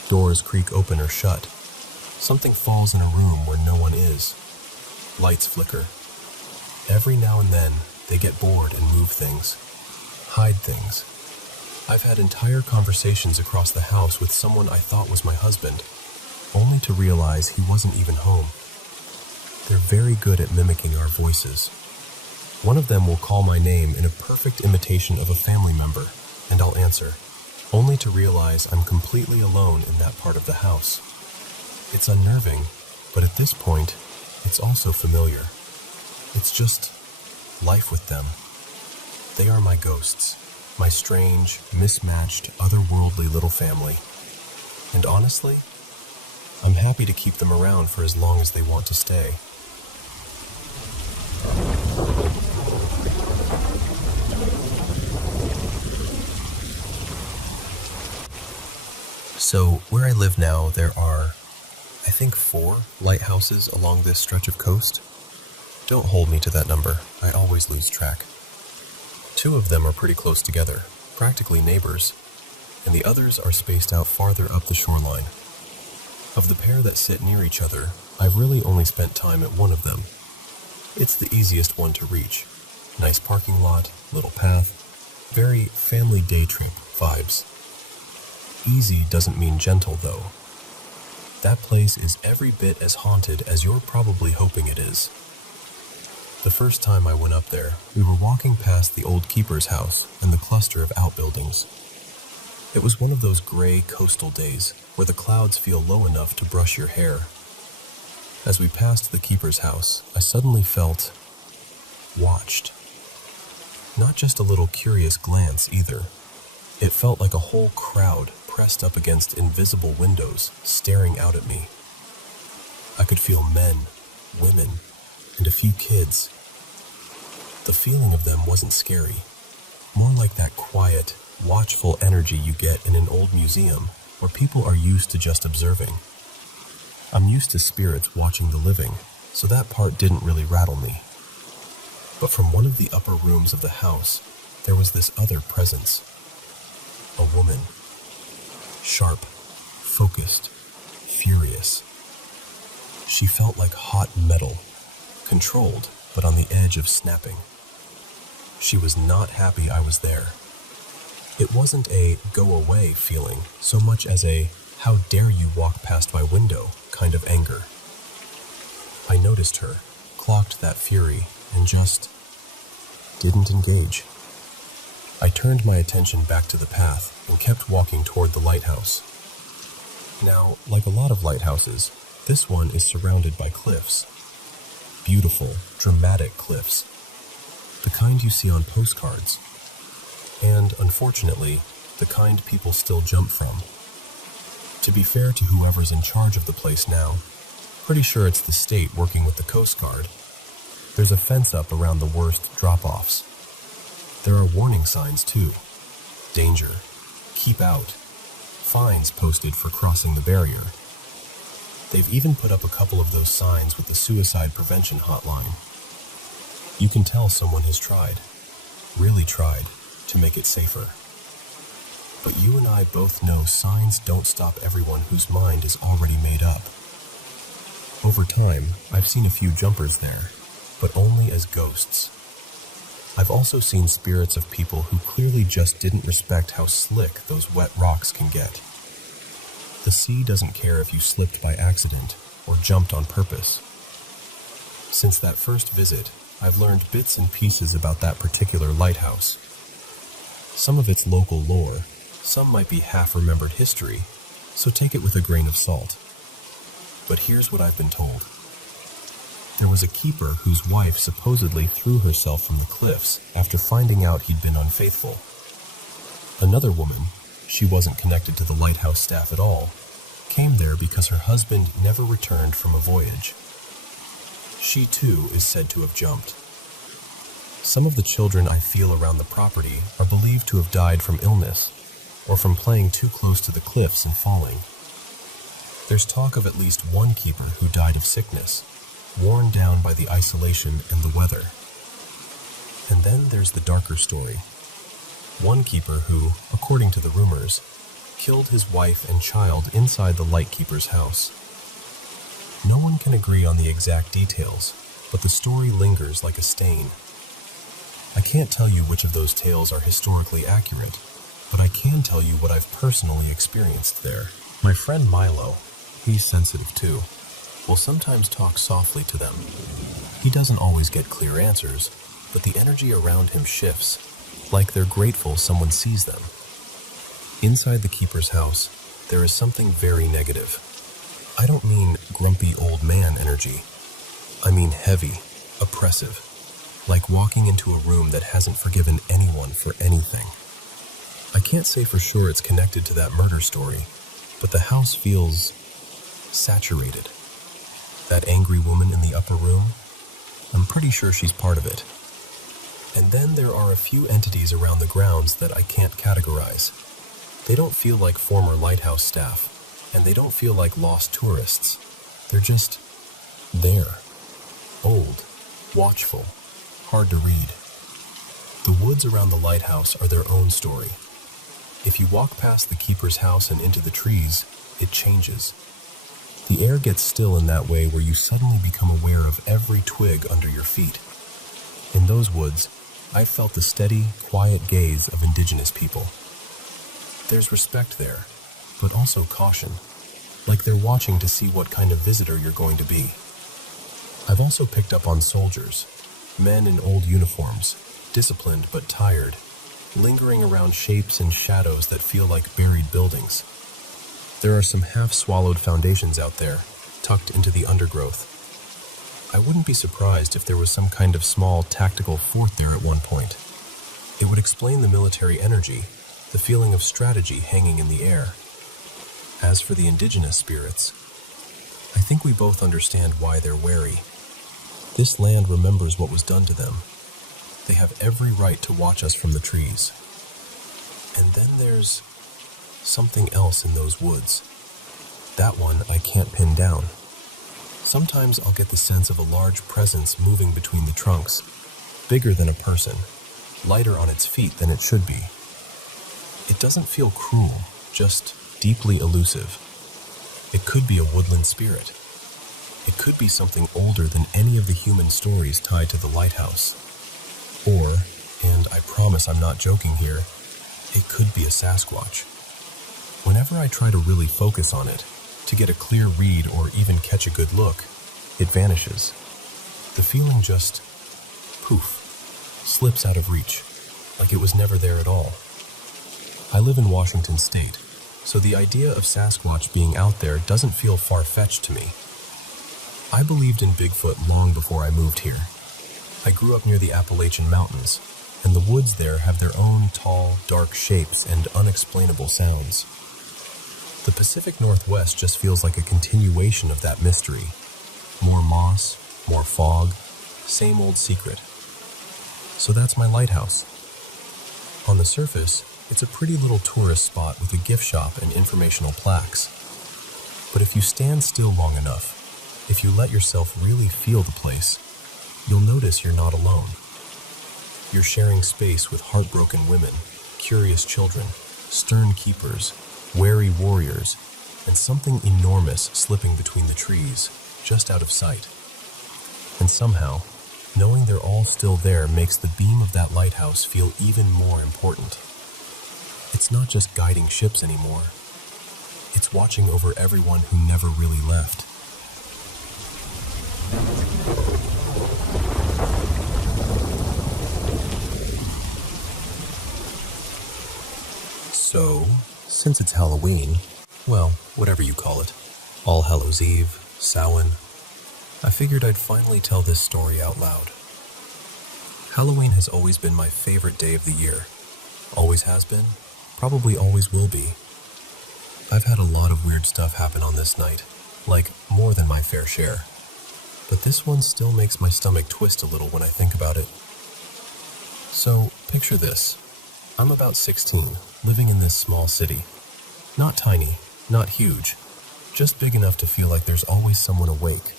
Doors creak open or shut. Something falls in a room where no one is. Lights flicker. Every now and then, they get bored and move things, hide things. I've had entire conversations across the house with someone I thought was my husband, only to realize he wasn't even home. They're very good at mimicking our voices. One of them will call my name in a perfect imitation of a family member, and I'll answer, only to realize I'm completely alone in that part of the house. It's unnerving, but at this point, it's also familiar. It's just life with them. They are my ghosts, my strange, mismatched, otherworldly little family. And honestly, I'm happy to keep them around for as long as they want to stay. So, where I live now, there are, I think, 4 lighthouses along this stretch of coast. Don't hold me to that number, I always lose track. 2 of them are pretty close together, practically neighbors, and the others are spaced out farther up the shoreline. Of the pair that sit near each other, I've really only spent time at one of them. It's the easiest one to reach. Nice parking lot, little path, very family day trip vibes. Easy doesn't mean gentle, though. That place is every bit as haunted as you're probably hoping it is. The first time I went up there, we were walking past the old keeper's house and the cluster of outbuildings. It was one of those gray coastal days where the clouds feel low enough to brush your hair. As we passed the keeper's house, I suddenly felt watched. Not just a little curious glance either. It felt like a whole crowd pressed up against invisible windows, staring out at me. I could feel men, women, and a few kids. The feeling of them wasn't scary, more like that quiet, watchful energy you get in an old museum where people are used to just observing. I'm used to spirits watching the living, so that part didn't really rattle me. But from one of the upper rooms of the house, there was this other presence. A woman. Sharp, focused, furious. She felt like hot metal, controlled, but on the edge of snapping. She was not happy I was there. It wasn't a go away feeling so much as a how dare you walk past my window kind of anger. I noticed her, clocked that fury, and just didn't engage. I turned my attention back to the path and kept walking toward the lighthouse. Now, like a lot of lighthouses, this one is surrounded by cliffs. Beautiful, dramatic cliffs. The kind you see on postcards. And, unfortunately, the kind people still jump from. To be fair to whoever's in charge of the place now, pretty sure it's the state working with the Coast Guard. There's a fence up around the worst drop-offs. There are warning signs, too. Danger. Keep out. Fines posted for crossing the barrier. They've even put up a couple of those signs with the suicide prevention hotline. You can tell someone has tried, really tried, to make it safer. But you and I both know signs don't stop everyone whose mind is already made up. Over time, I've seen a few jumpers there, but only as ghosts. I've also seen spirits of people who clearly just didn't respect how slick those wet rocks can get. The sea doesn't care if you slipped by accident or jumped on purpose. Since that first visit, I've learned bits and pieces about that particular lighthouse. Some of its local lore, some might be half-remembered history, so take it with a grain of salt. But here's what I've been told. There was a keeper whose wife supposedly threw herself from the cliffs after finding out he'd been unfaithful. Another woman, she wasn't connected to the lighthouse staff at all, came there because her husband never returned from a voyage. She too is said to have jumped. Some of the children I feel around the property are believed to have died from illness or from playing too close to the cliffs and falling. There's talk of at least one keeper who died of sickness, worn down by the isolation and the weather. And then there's the darker story. One keeper who, according to the rumors, killed his wife and child inside the lightkeeper's house. No one can agree on the exact details, but the story lingers like a stain. I can't tell you which of those tales are historically accurate, but I can tell you what I've personally experienced there. My friend Milo, he's sensitive too, will sometimes talk softly to them. He doesn't always get clear answers, but the energy around him shifts, like they're grateful someone sees them. Inside the keeper's house, there is something very negative. I don't mean grumpy old man energy. I mean heavy, oppressive, like walking into a room that hasn't forgiven anyone for anything. I can't say for sure it's connected to that murder story, but the house feels saturated. That angry woman in the upper room, I'm pretty sure she's part of it. And then there are a few entities around the grounds that I can't categorize. They don't feel like former lighthouse staff, and they don't feel like lost tourists. They're just there. Old, watchful, hard to read. The woods around the lighthouse are their own story. If you walk past the keeper's house and into the trees, it changes. The air gets still in that way where you suddenly become aware of every twig under your feet. In those woods, I felt the steady, quiet gaze of indigenous people. There's respect there, but also caution, like they're watching to see what kind of visitor you're going to be. I've also picked up on soldiers, men in old uniforms, disciplined but tired, lingering around shapes and shadows that feel like buried buildings. There are some half-swallowed foundations out there, tucked into the undergrowth. I wouldn't be surprised if there was some kind of small tactical fort there at one point. It would explain the military energy, the feeling of strategy hanging in the air. As for the indigenous spirits, I think we both understand why they're wary. This land remembers what was done to them. They have every right to watch us from the trees. And then there's something else in those woods. That one I can't pin down. Sometimes I'll get the sense of a large presence moving between the trunks, bigger than a person, lighter on its feet than it should be. It doesn't feel cruel, just deeply elusive. It could be a woodland spirit. It could be something older than any of the human stories tied to the lighthouse. Or, and I promise I'm not joking here, it could be a Sasquatch. Whenever I try to really focus on it, to get a clear read or even catch a good look, it vanishes. The feeling just, poof, slips out of reach, like it was never there at all. I live in Washington State, so the idea of Sasquatch being out there doesn't feel far-fetched to me. I believed in Bigfoot long before I moved here. I grew up near the Appalachian Mountains, and the woods there have their own tall, dark shapes and unexplainable sounds. The Pacific Northwest just feels like a continuation of that mystery. More moss, more fog, same old secret. So that's my lighthouse. On the surface, it's a pretty little tourist spot with a gift shop and informational plaques. But if you stand still long enough, if you let yourself really feel the place, you'll notice you're not alone. You're sharing space with heartbroken women, curious children, stern keepers, wary warriors, and something enormous slipping between the trees, just out of sight. And somehow, knowing they're all still there makes the beam of that lighthouse feel even more important. It's not just guiding ships anymore. It's watching over everyone who never really left. So, since it's Halloween, well, whatever you call it, All Hallows Eve, Samhain, I figured I'd finally tell this story out loud. Halloween has always been my favorite day of the year. Always has been, probably always will be. I've had a lot of weird stuff happen on this night, like more than my fair share. but this one still makes my stomach twist a little when I think about it. So, picture this. I'm about 16, living in this small city. Not tiny, not huge, just big enough to feel like there's always someone awake,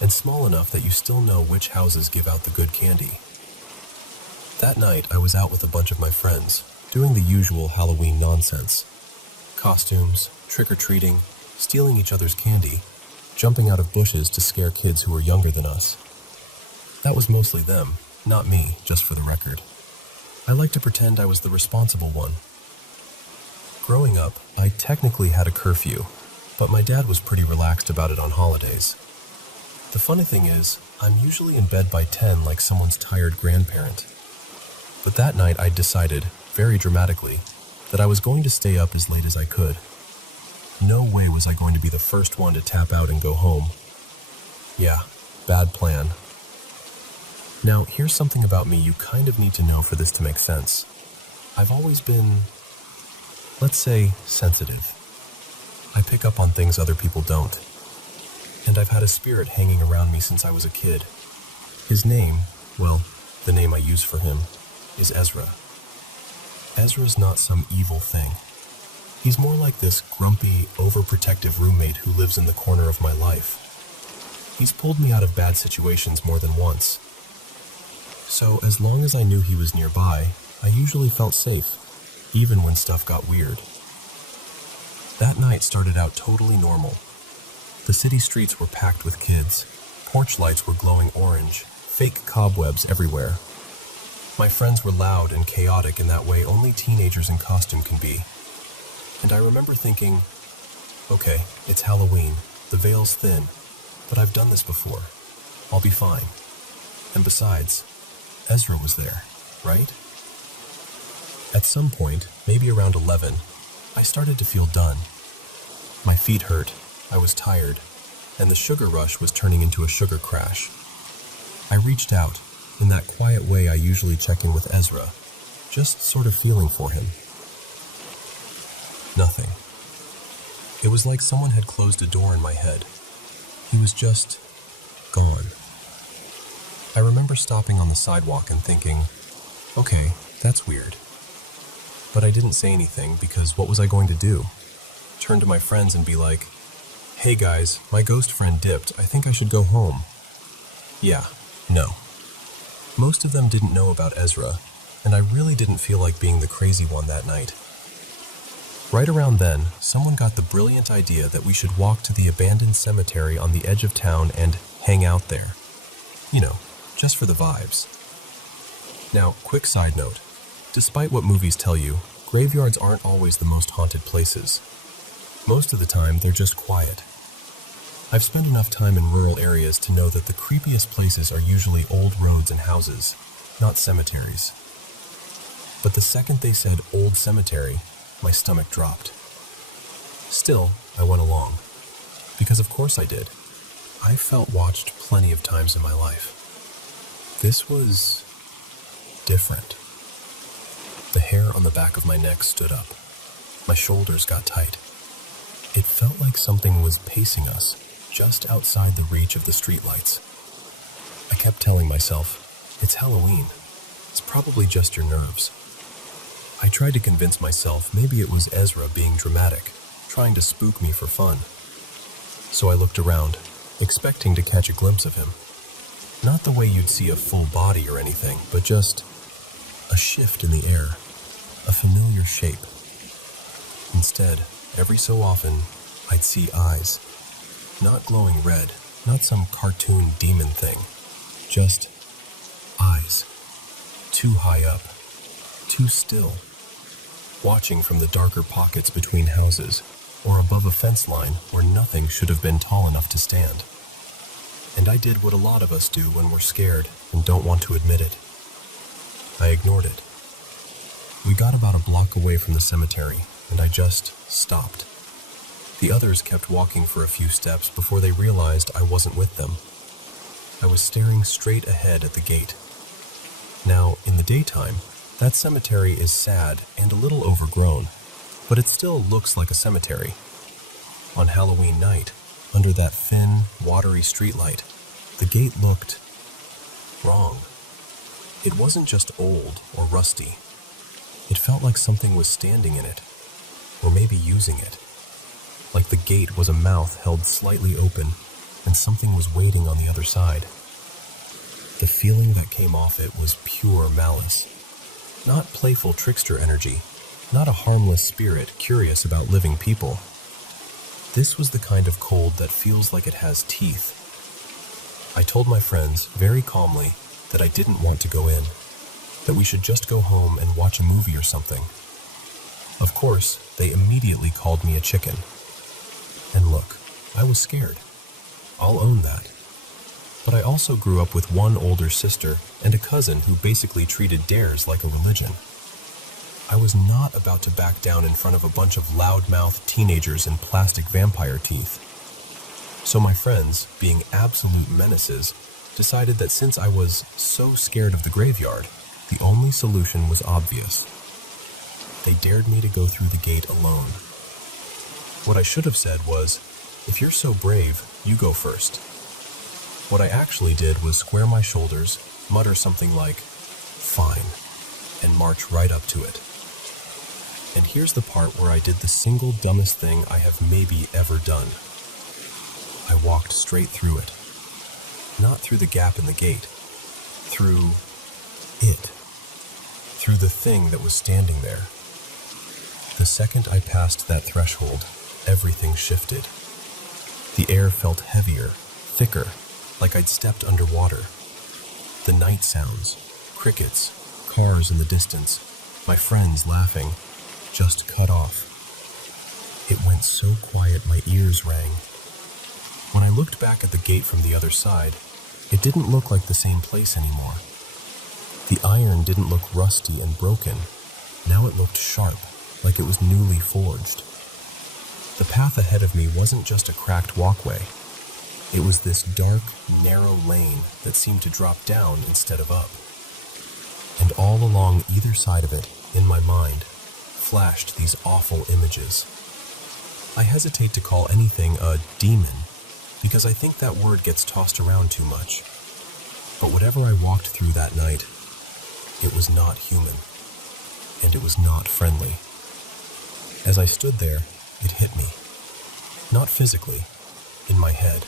and small enough that you still know which houses give out the good candy. That night, I was out with a bunch of my friends, doing the usual Halloween nonsense. Costumes, trick-or-treating, stealing each other's candy, jumping out of bushes to scare kids who were younger than us. That was mostly them, not me, just for the record. I like to pretend I was the responsible one. Growing up, I technically had a curfew, but my dad was pretty relaxed about it on holidays. The funny thing is, I'm usually in bed by 10 like someone's tired grandparent. But that night I decided, very dramatically, that I was going to stay up as late as I could. No way was I going to be the first one to tap out and go home. Yeah, bad plan. Now, here's something about me you kind of need to know for this to make sense. I've always been, let's say, sensitive. I pick up on things other people don't. And I've had a spirit hanging around me since I was a kid. His name, well, the name I use for him, is Ezra. Ezra's not some evil thing. He's more like this grumpy, overprotective roommate who lives in the corner of my life. He's pulled me out of bad situations more than once. So as long as I knew he was nearby, I usually felt safe, even when stuff got weird. That night started out totally normal. The city streets were packed with kids. Porch lights were glowing orange, fake cobwebs everywhere. My friends were loud and chaotic in that way only teenagers in costume can be. And I remember thinking, okay, it's Halloween, the veil's thin, but I've done this before. I'll be fine. And besides, Ezra was there, right? At some point, maybe around 11, I started to feel done. My feet hurt, I was tired, and the sugar rush was turning into a sugar crash. I reached out, in that quiet way I usually check in with Ezra, just sort of feeling for him. Nothing. It was like someone had closed a door in my head. He was just gone. I remember stopping on the sidewalk and thinking, okay, that's weird. But I didn't say anything because what was I going to do? Turn to my friends and be like, hey guys, my ghost friend dipped, I think I should go home. Yeah, no. Most of them didn't know about Ezra, and I really didn't feel like being the crazy one that night. Right around then, someone got the brilliant idea that we should walk to the abandoned cemetery on the edge of town and hang out there. You know, just for the vibes. Now, quick side note. Despite what movies tell you, graveyards aren't always the most haunted places. Most of the time, they're just quiet. I've spent enough time in rural areas to know that the creepiest places are usually old roads and houses, not cemeteries. But the second they said old cemetery, my stomach dropped. Still, I went along. Because of course I did. I felt watched plenty of times in my life. This was different. The hair on the back of my neck stood up. My shoulders got tight. It felt like something was pacing us, just outside the reach of the streetlights. I kept telling myself, it's Halloween. It's probably just your nerves. I tried to convince myself maybe it was Ezra being dramatic, trying to spook me for fun. So I looked around, expecting to catch a glimpse of him. Not the way you'd see a full body or anything, but just a shift in the air, a familiar shape. Instead, every so often, I'd see eyes. Not glowing red, not some cartoon demon thing. Just eyes. Too high up. Too still. Watching from the darker pockets between houses, or above a fence line where nothing should have been tall enough to stand. And I did what a lot of us do when we're scared and don't want to admit it. I ignored it. We got about a block away from the cemetery, and I just stopped. The others kept walking for a few steps before they realized I wasn't with them. I was staring straight ahead at the gate. Now, in the daytime, that cemetery is sad and a little overgrown, but it still looks like a cemetery. On Halloween night, under that thin, watery streetlight, The gate looked wrong. It wasn't just old or rusty. It felt like something was standing in it, or maybe using it. Like the gate was a mouth held slightly open, and something was waiting on the other side. The feeling that came off it was pure malice. Not playful trickster energy, not a harmless spirit curious about living people. This was the kind of cold that feels like it has teeth. I told my friends, very calmly, that I didn't want to go in, that we should just go home and watch a movie or something. Of course, they immediately called me a chicken. And look, I was scared. I'll own that. But I also grew up with one older sister and a cousin who basically treated dares like a religion. I was not about to back down in front of a bunch of loud-mouthed teenagers in plastic vampire teeth. So my friends, being absolute menaces, decided that since I was so scared of the graveyard, the only solution was obvious. They dared me to go through the gate alone. What I should have said was, "If you're so brave, you go first." What I actually did was square my shoulders, mutter something like, "Fine," and march right up to it. And here's the part where I did the single dumbest thing I have maybe ever done. I walked straight through it. Not through the gap in the gate. Through it. Through the thing that was standing there. The second I passed that threshold, everything shifted. The air felt heavier, thicker, like I'd stepped underwater. The night sounds, crickets, cars in the distance, my friends laughing, just cut off. It went so quiet my ears rang. When I looked back at the gate from the other side, it didn't look like the same place anymore. The iron didn't look rusty and broken. Now it looked sharp, like it was newly forged. The path ahead of me wasn't just a cracked walkway. It was this dark, narrow lane that seemed to drop down instead of up. And all along either side of it, in my mind, flashed these awful images. I hesitate to call anything a demon, because I think that word gets tossed around too much. But whatever I walked through that night, it was not human, and it was not friendly. As I stood there, it hit me. Not physically, in my head.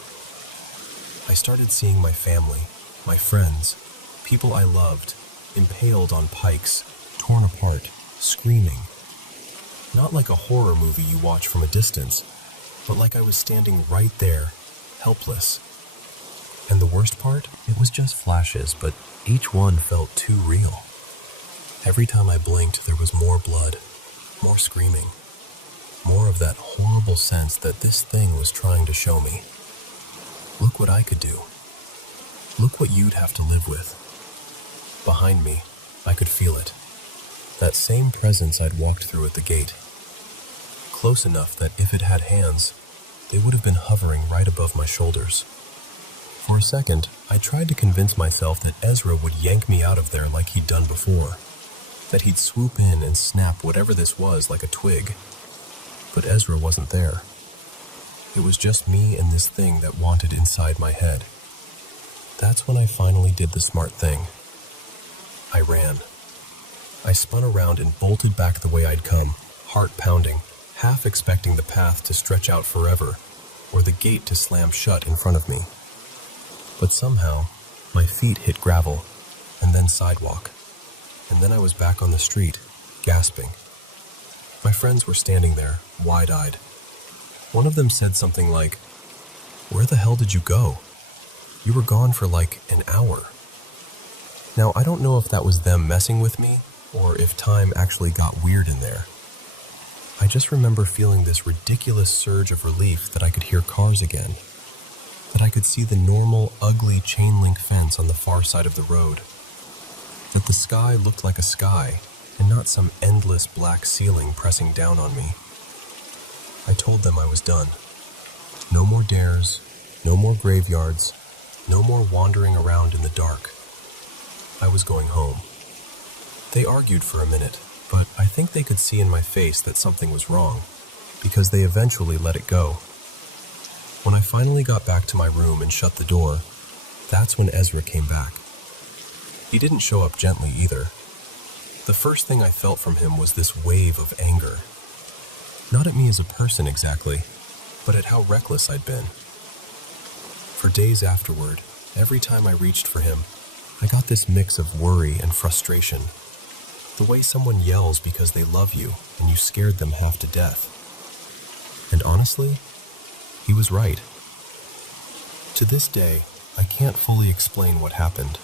I started seeing my family, my friends, people I loved, impaled on pikes, torn apart, screaming. Not like a horror movie you watch from a distance, but like I was standing right there, helpless. And the worst part, it was just flashes, but each one felt too real. Every time I blinked, there was more blood, more screaming, more of that horrible sense that this thing was trying to show me. Look what I could do. Look what you'd have to live with. Behind me, I could feel it. That same presence I'd walked through at the gate. Close enough that if it had hands, they would have been hovering right above my shoulders. For a second, I tried to convince myself that Ezra would yank me out of there like he'd done before. That he'd swoop in and snap whatever this was like a twig. But Ezra wasn't there. It was just me and this thing that wanted inside my head. That's when I finally did the smart thing. I ran. I spun around and bolted back the way I'd come, heart pounding, half expecting the path to stretch out forever, or the gate to slam shut in front of me. But somehow, my feet hit gravel, and then sidewalk, and then I was back on the street, gasping. My friends were standing there, wide-eyed. One of them said something like, "Where the hell did you go? You were gone for like an hour." Now, I don't know if that was them messing with me, or if time actually got weird in there. I just remember feeling this ridiculous surge of relief that I could hear cars again, that I could see the normal, ugly chain-link fence on the far side of the road, that the sky looked like a sky and not some endless black ceiling pressing down on me. I told them I was done. No more dares, no more graveyards, no more wandering around in the dark. I was going home. They argued for a minute, but I think they could see in my face that something was wrong, because they eventually let it go. When I finally got back to my room and shut the door, That's when Ezra came back. He didn't show up gently either. The first thing I felt from him was this wave of anger. Not at me as a person exactly, but at how reckless I'd been. For days afterward, every time I reached for him, I got this mix of worry and frustration. The way someone yells because they love you and you scared them half to death. And honestly, he was right. To this day, I can't fully explain what happened.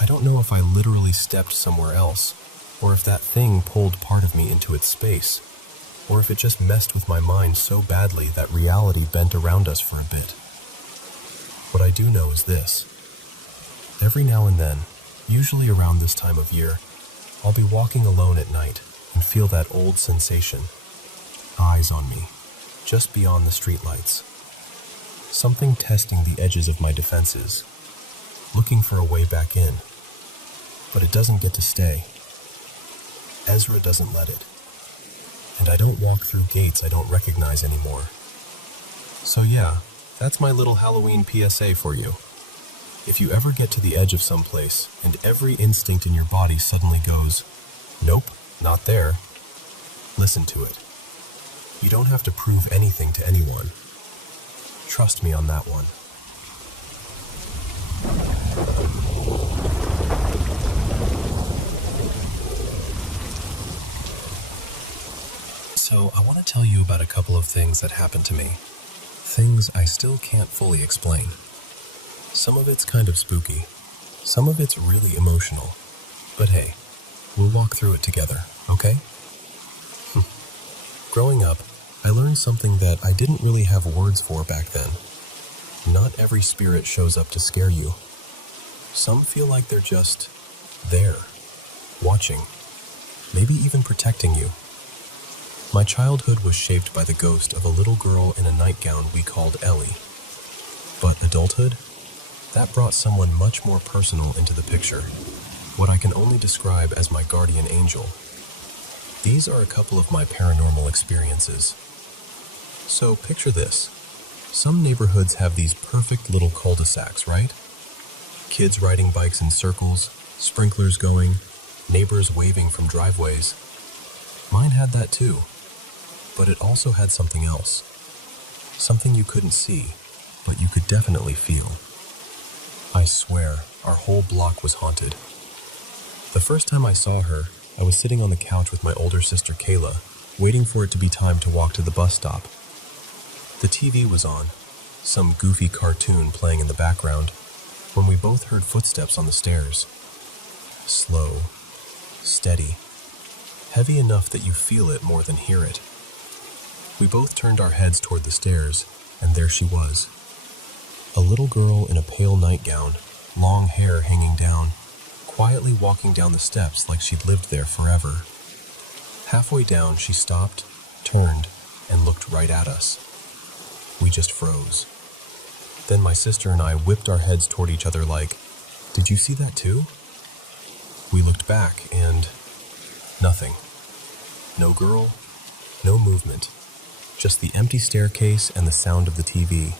I don't know if I literally stepped somewhere else, or if that thing pulled part of me into its space, or if it just messed with my mind so badly that reality bent around us for a bit. What I do know is this. Every now and then, usually around this time of year, I'll be walking alone at night and feel that old sensation. Eyes on me, just beyond the streetlights. Something testing the edges of my defenses, looking for a way back in. But it doesn't get to stay. Ezra doesn't let it. And I don't walk through gates I don't recognize anymore. So yeah, that's my little Halloween PSA for you. If you ever get to the edge of some place and every instinct in your body suddenly goes, nope, not there, listen to it. You don't have to prove anything to anyone. Trust me on that one. So I want to tell you about a couple of things that happened to me. Things I still can't fully explain. Some of it's kind of spooky. Some of it's really emotional. But hey, we'll walk through it together, okay? Growing up, I learned something that I didn't really have words for back then. Not every spirit shows up to scare you. Some feel like they're just there, watching, maybe even protecting you. My childhood was shaped by the ghost of a little girl in a nightgown we called Ellie. But adulthood? That brought someone much more personal into the picture, what I can only describe as my guardian angel. These are a couple of my paranormal experiences. So picture this. Some neighborhoods have these perfect little cul-de-sacs, right? Kids riding bikes in circles, sprinklers going, neighbors waving from driveways. Mine had that too, but it also had something else. Something you couldn't see, but you could definitely feel. I swear, our whole block was haunted. The first time I saw her, I was sitting on the couch with my older sister Kayla, waiting for it to be time to walk to the bus stop. The TV was on, some goofy cartoon playing in the background, when we both heard footsteps on the stairs. Slow, steady, heavy enough that you feel it more than hear it. We both turned our heads toward the stairs, and there she was. A little girl in a pale nightgown, long hair hanging down, quietly walking down the steps like she'd lived there forever. Halfway down, she stopped, turned, and looked right at us. We just froze. Then my sister and I whipped our heads toward each other like, "Did you see that too?" We looked back and nothing. No girl, no movement, just the empty staircase and the sound of the TV.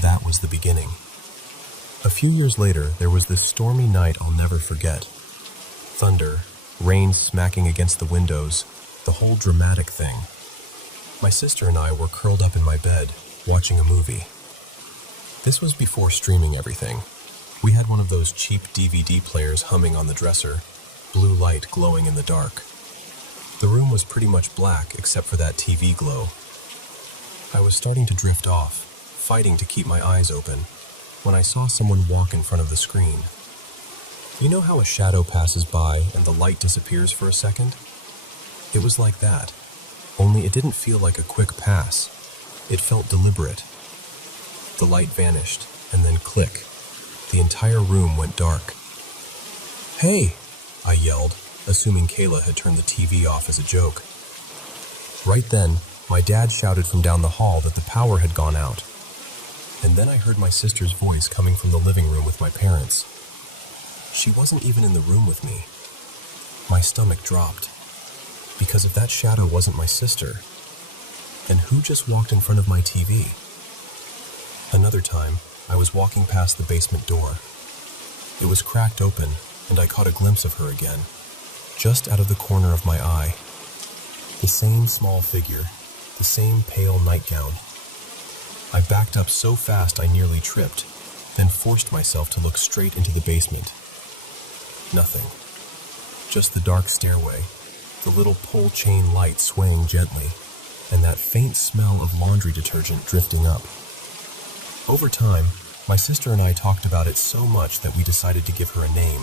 That was the beginning. A few years later, there was this stormy night I'll never forget. Thunder, rain smacking against the windows, the whole dramatic thing. My sister and I were curled up in my bed, watching a movie. This was before streaming everything. We had one of those cheap DVD players humming on the dresser, blue light glowing in the dark. The room was pretty much black except for that TV glow. I was starting to drift off, fighting to keep my eyes open, when I saw someone walk in front of the screen. You know how a shadow passes by and the light disappears for a second? It was like that, only it didn't feel like a quick pass. It felt deliberate. The light vanished, and then click. The entire room went dark. "Hey!" I yelled, assuming Kayla had turned the TV off as a joke. Right then, my dad shouted from down the hall that the power had gone out. And then I heard my sister's voice coming from the living room with my parents. She wasn't even in the room with me. My stomach dropped. Because if that shadow wasn't my sister, then who just walked in front of my TV? Another time, I was walking past the basement door. It was cracked open, and I caught a glimpse of her again, just out of the corner of my eye. The same small figure, the same pale nightgown. I backed up so fast I nearly tripped, then forced myself to look straight into the basement. Nothing. Just the dark stairway, the little pole chain light swaying gently, and that faint smell of laundry detergent drifting up. Over time, my sister and I talked about it so much that we decided to give her a name.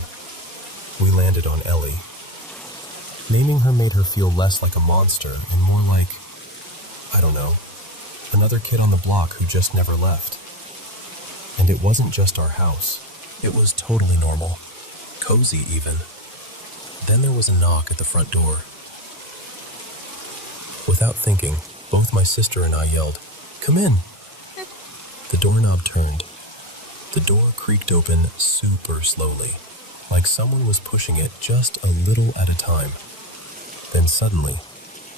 We landed on Ellie. Naming her made her feel less like a monster and more like, I don't know, another kid on the block who just never left. And it wasn't just our house. It was totally normal. Cozy, even. Then there was a knock at the front door. Without thinking, both my sister and I yelled, "Come in!" The doorknob turned. The door creaked open super slowly, like someone was pushing it just a little at a time. Then suddenly,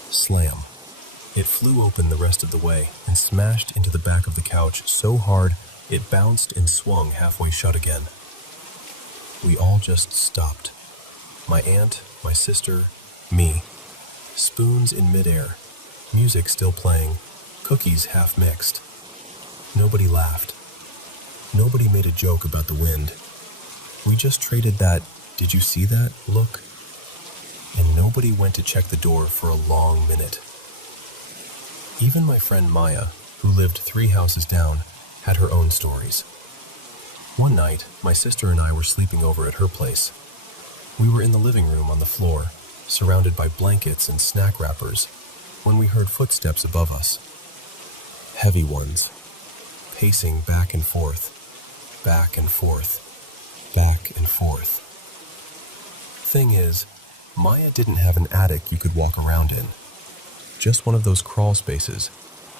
slam. It flew open the rest of the way and smashed into the back of the couch so hard it bounced and swung halfway shut again. We all just stopped. My aunt, my sister, me. Spoons in midair, music still playing, cookies half mixed. Nobody laughed. Nobody made a joke about the wind. We just traded that, "Did you see that?" look. And nobody went to check the door for a long minute. Even my friend Maya, who lived 3 houses down, had her own stories. One night, my sister and I were sleeping over at her place. We were in the living room on the floor, surrounded by blankets and snack wrappers, when we heard footsteps above us. Heavy ones, pacing back and forth, back and forth, back and forth. Thing is, Maya didn't have an attic you could walk around in. Just one of those crawl spaces,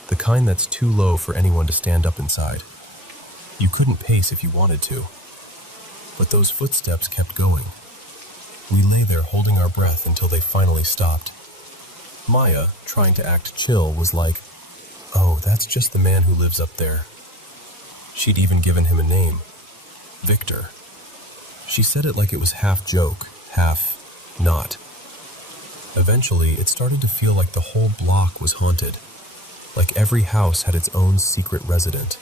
the kind that's too low for anyone to stand up inside. You couldn't pace if you wanted to. But those footsteps kept going. We lay there holding our breath until they finally stopped. Maya, trying to act chill, was like, "Oh, that's just the man who lives up there." She'd even given him a name, Victor. She said it like it was half joke, half not. Eventually, it started to feel like the whole block was haunted, like every house had its own secret resident.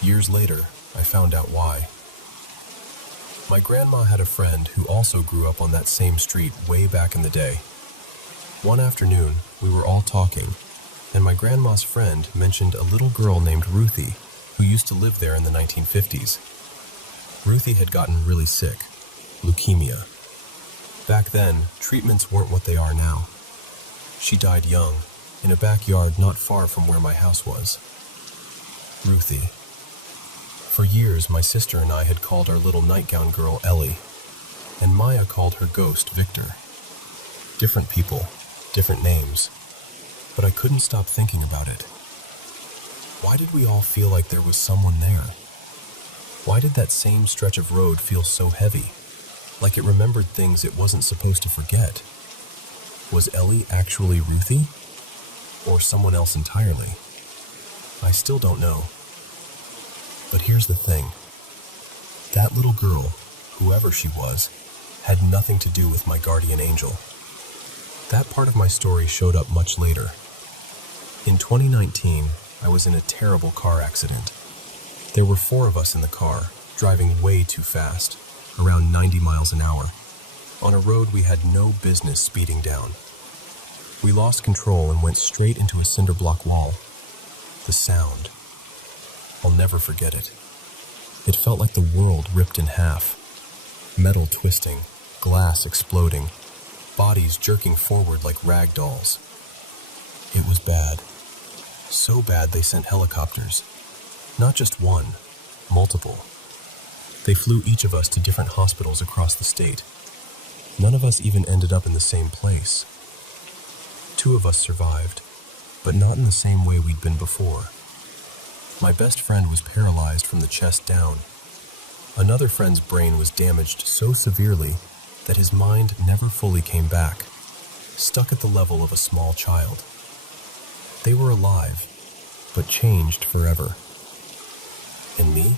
Years later, I found out why. My grandma had a friend who also grew up on that same street way back in the day. One afternoon, we were all talking, and my grandma's friend mentioned a little girl named Ruthie who used to live there in the 1950s. Ruthie had gotten really sick, leukemia. Back then, treatments weren't what they are now. She died young, in a backyard not far from where my house was. Ruthie. For years, my sister and I had called our little nightgown girl Ellie, and Maya called her ghost Victor. Different people, different names, but I couldn't stop thinking about it. Why did we all feel like there was someone there? Why did that same stretch of road feel so heavy, like it remembered things it wasn't supposed to forget? Was Ellie actually Ruthie? Or someone else entirely? I still don't know. But here's the thing. That little girl, whoever she was, had nothing to do with my guardian angel. That part of my story showed up much later. In 2019, I was in a terrible car accident. There were 4 of us in the car, driving way too fast, around 90 miles an hour, on a road we had no business speeding down. We lost control and went straight into a cinder block wall. The sound. I'll never forget it. It felt like the world ripped in half. Metal twisting, glass exploding, bodies jerking forward like rag dolls. It was bad. So bad they sent helicopters. Not just one, multiple. They flew each of us to different hospitals across the state. None of us even ended up in the same place. 2 of us survived, but not in the same way we'd been before. My best friend was paralyzed from the chest down. Another friend's brain was damaged so severely that his mind never fully came back, stuck at the level of a small child. They were alive, but changed forever. And me?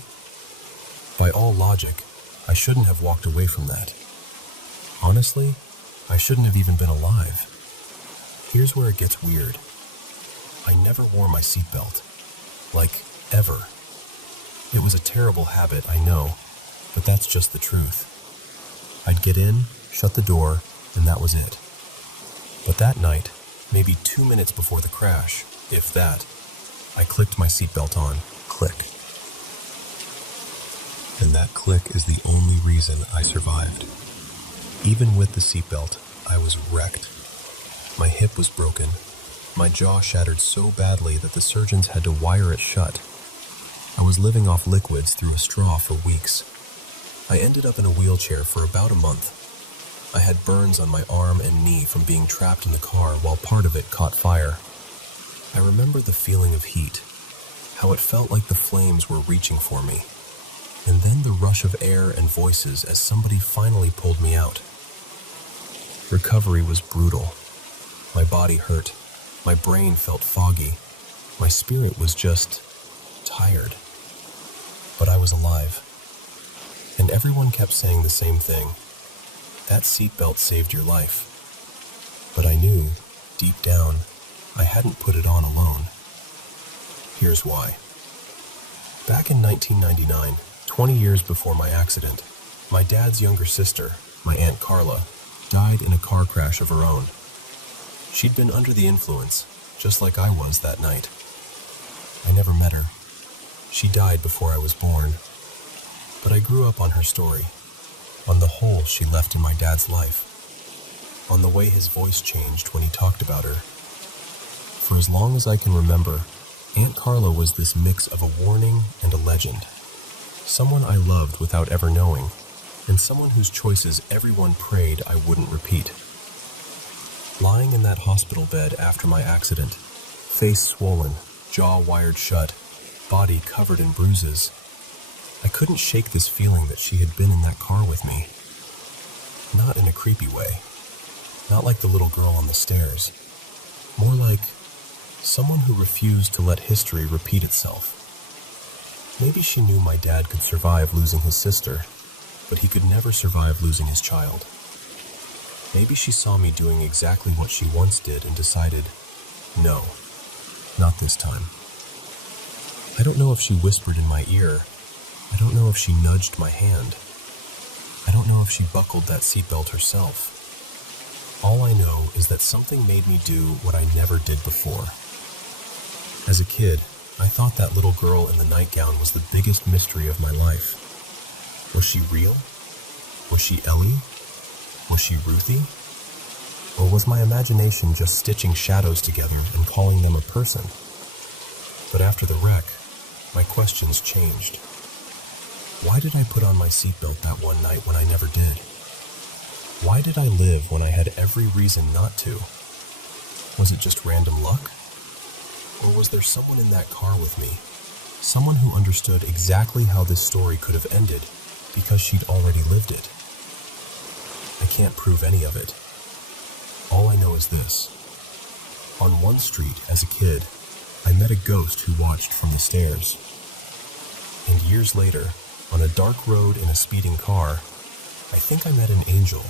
By all logic, I shouldn't have walked away from that. Honestly, I shouldn't have even been alive. Here's where it gets weird. I never wore my seatbelt. Like, ever. It was a terrible habit, I know, but that's just the truth. I'd get in, shut the door, and that was it. But that night, maybe 2 minutes before the crash, if that, I clicked my seatbelt on. Click. And that click is the only reason I survived. Even with the seatbelt, I was wrecked. My hip was broken. My jaw shattered so badly that the surgeons had to wire it shut. I was living off liquids through a straw for weeks. I ended up in a wheelchair for about a month. I had burns on my arm and knee from being trapped in the car while part of it caught fire. I remember the feeling of heat, how it felt like the flames were reaching for me, and then the rush of air and voices as somebody finally pulled me out. Recovery was brutal. My body hurt. My brain felt foggy. My spirit was just tired. But I was alive. And everyone kept saying the same thing. That seatbelt saved your life. But I knew, deep down, I hadn't put it on alone. Here's why. Back in 1999, 20 years before my accident, my dad's younger sister, my Aunt Carla, died in a car crash of her own. She'd been under the influence, just like I was that night. I never met her. She died before I was born. But I grew up on her story, on the hole she left in my dad's life, on the way his voice changed when he talked about her. For as long as I can remember, Aunt Carla was this mix of a warning and a legend. Someone I loved without ever knowing, and someone whose choices everyone prayed I wouldn't repeat. Lying in that hospital bed after my accident, face swollen, jaw wired shut, body covered in bruises, I couldn't shake this feeling that she had been in that car with me. Not in a creepy way. Not like the little girl on the stairs. More like someone who refused to let history repeat itself. Maybe she knew my dad could survive losing his sister, but he could never survive losing his child. Maybe she saw me doing exactly what she once did and decided, no, not this time. I don't know if she whispered in my ear. I don't know if she nudged my hand. I don't know if she buckled that seatbelt herself. All I know is that something made me do what I never did before. As a kid, I thought that little girl in the nightgown was the biggest mystery of my life. Was she real? Was she Ellie? Was she Ruthie? Or was my imagination just stitching shadows together and calling them a person? But after the wreck, my questions changed. Why did I put on my seatbelt that one night when I never did? Why did I live when I had every reason not to? Was it just random luck? Or was there someone in that car with me? Someone who understood exactly how this story could have ended because she'd already lived it? I can't prove any of it. All I know is this. On one street, as a kid, I met a ghost who watched from the stairs. And years later, on a dark road in a speeding car, I think I met an angel.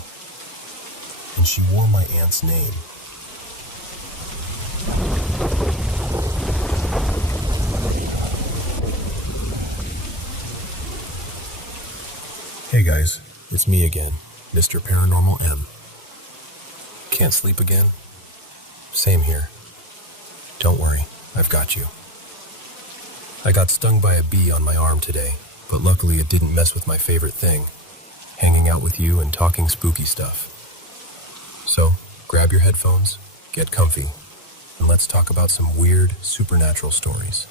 And she wore my aunt's name. Hey guys, it's me again, Mr. Paranormal M. Can't sleep again? Same here. Don't worry, I've got you. I got stung by a bee on my arm today, but luckily it didn't mess with my favorite thing, hanging out with you and talking spooky stuff. So, grab your headphones, get comfy, and let's talk about some weird, supernatural stories.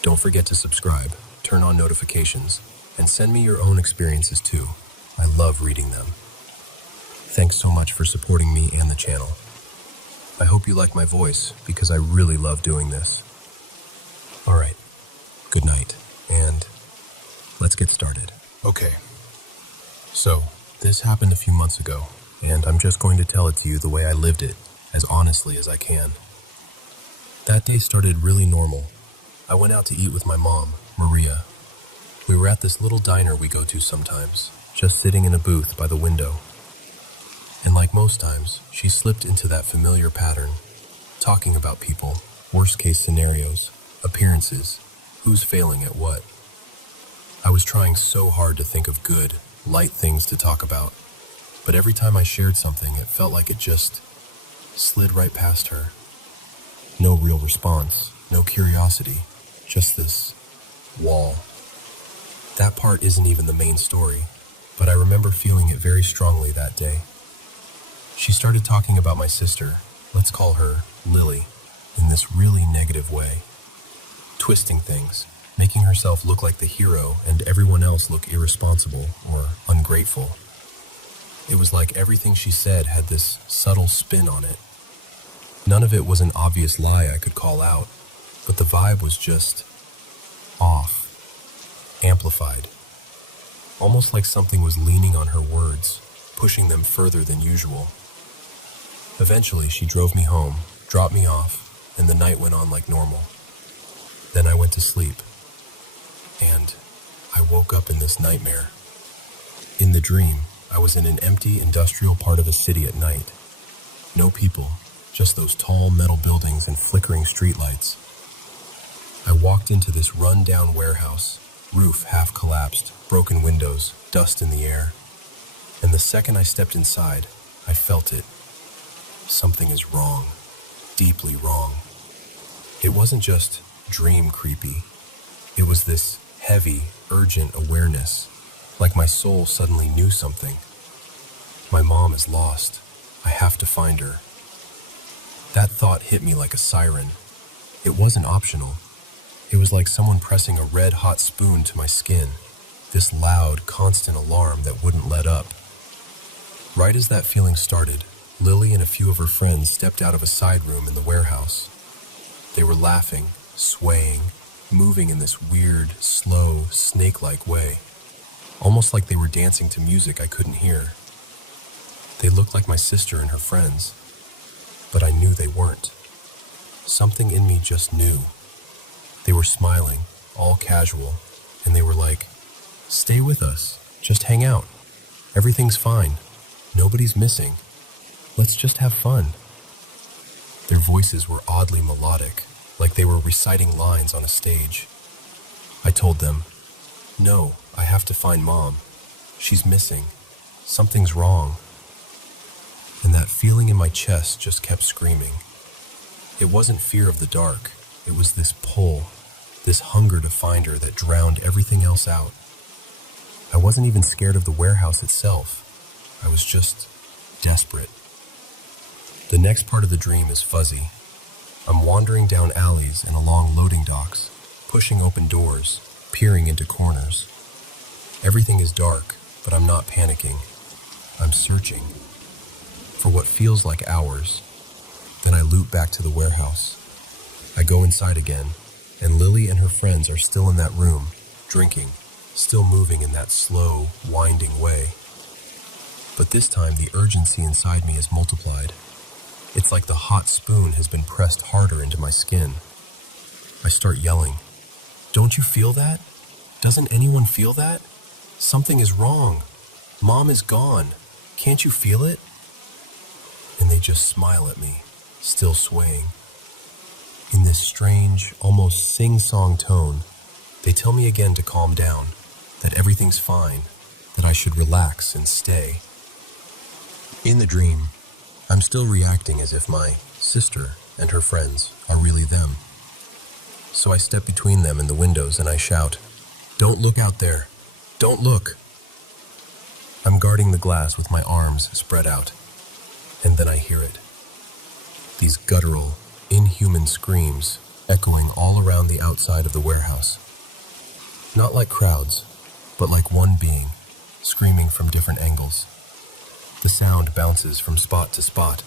Don't forget to subscribe, turn on notifications, and send me your own experiences too. I love reading them. Thanks so much for supporting me and the channel. I hope you like my voice, because I really love doing this. Alright, good night, and let's get started. Okay, so this happened a few months ago, and I'm just going to tell it to you the way I lived it, as honestly as I can. That day started really normal. I went out to eat with my mom, Maria. We were at this little diner we go to sometimes, just sitting in a booth by the window. And like most times, she slipped into that familiar pattern, talking about people, worst-case scenarios, appearances, who's failing at what. I was trying so hard to think of good, light things to talk about, but every time I shared something, it felt like it just slid right past her. No real response, no curiosity, just this wall. That part isn't even the main story, but I remember feeling it very strongly that day. She started talking about my sister, let's call her Lily, in this really negative way, twisting things, making herself look like the hero and everyone else look irresponsible or ungrateful. It was like everything she said had this subtle spin on it. None of it was an obvious lie I could call out, but the vibe was just off, amplified. Almost like something was leaning on her words, pushing them further than usual. Eventually, she drove me home, dropped me off, and the night went on like normal. Then I went to sleep, and I woke up in this nightmare. In the dream, I was in an empty industrial part of a city at night. No people, just those tall metal buildings and flickering streetlights. I walked into this run-down warehouse, roof half collapsed, broken windows, dust in the air. And the second I stepped inside, I felt it. Something is wrong, deeply wrong. It wasn't just dream creepy. It was this heavy, urgent awareness, like my soul suddenly knew something. My mom is lost. I have to find her. That thought hit me like a siren. It wasn't optional. It was like someone pressing a red-hot spoon to my skin, this loud, constant alarm that wouldn't let up. Right as that feeling started, Lily and a few of her friends stepped out of a side room in the warehouse. They were laughing, swaying, moving in this weird, slow, snake-like way, almost like they were dancing to music I couldn't hear. They looked like my sister and her friends, but I knew they weren't. Something in me just knew. They were smiling, all casual, and they were like, "Stay with us, just hang out. Everything's fine, nobody's missing. Let's just have fun." Their voices were oddly melodic, like they were reciting lines on a stage. I told them, "No, I have to find Mom. She's missing. Something's wrong." And that feeling in my chest just kept screaming. It wasn't fear of the dark. It was this pull, this hunger to find her that drowned everything else out. I wasn't even scared of the warehouse itself. I was just desperate. The next part of the dream is fuzzy. I'm wandering down alleys and along loading docks, pushing open doors, peering into corners. Everything is dark, but I'm not panicking. I'm searching for what feels like hours. Then I loop back to the warehouse. I go inside again, and Lily and her friends are still in that room, drinking, still moving in that slow, winding way. But this time the urgency inside me is multiplied. It's like the hot spoon has been pressed harder into my skin. I start yelling, "Don't you feel that? Doesn't anyone feel that? Something is wrong. Mom is gone. Can't you feel it?" And they just smile at me, still swaying. In this strange, almost sing-song tone, they tell me again to calm down, that everything's fine, that I should relax and stay. In the dream, I'm still reacting as if my sister and her friends are really them. So I step between them and the windows and I shout, "Don't look out there! Don't look!" I'm guarding the glass with my arms spread out, and then I hear it. These guttural, inhuman screams echoing all around the outside of the warehouse. Not like crowds, but like one being, screaming from different angles. The sound bounces from spot to spot,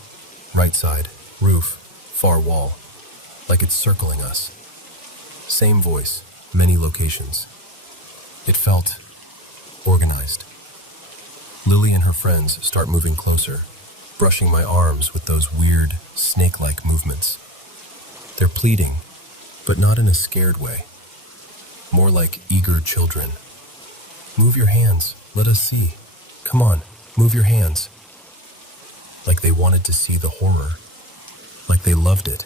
right side, roof, far wall, like it's circling us. Same voice, many locations. It felt organized. Lily and her friends start moving closer, brushing my arms with those weird, snake-like movements. They're pleading, but not in a scared way. More like eager children. Move your hands, let us see. Come on, move your hands. Like they wanted to see the horror. Like they loved it.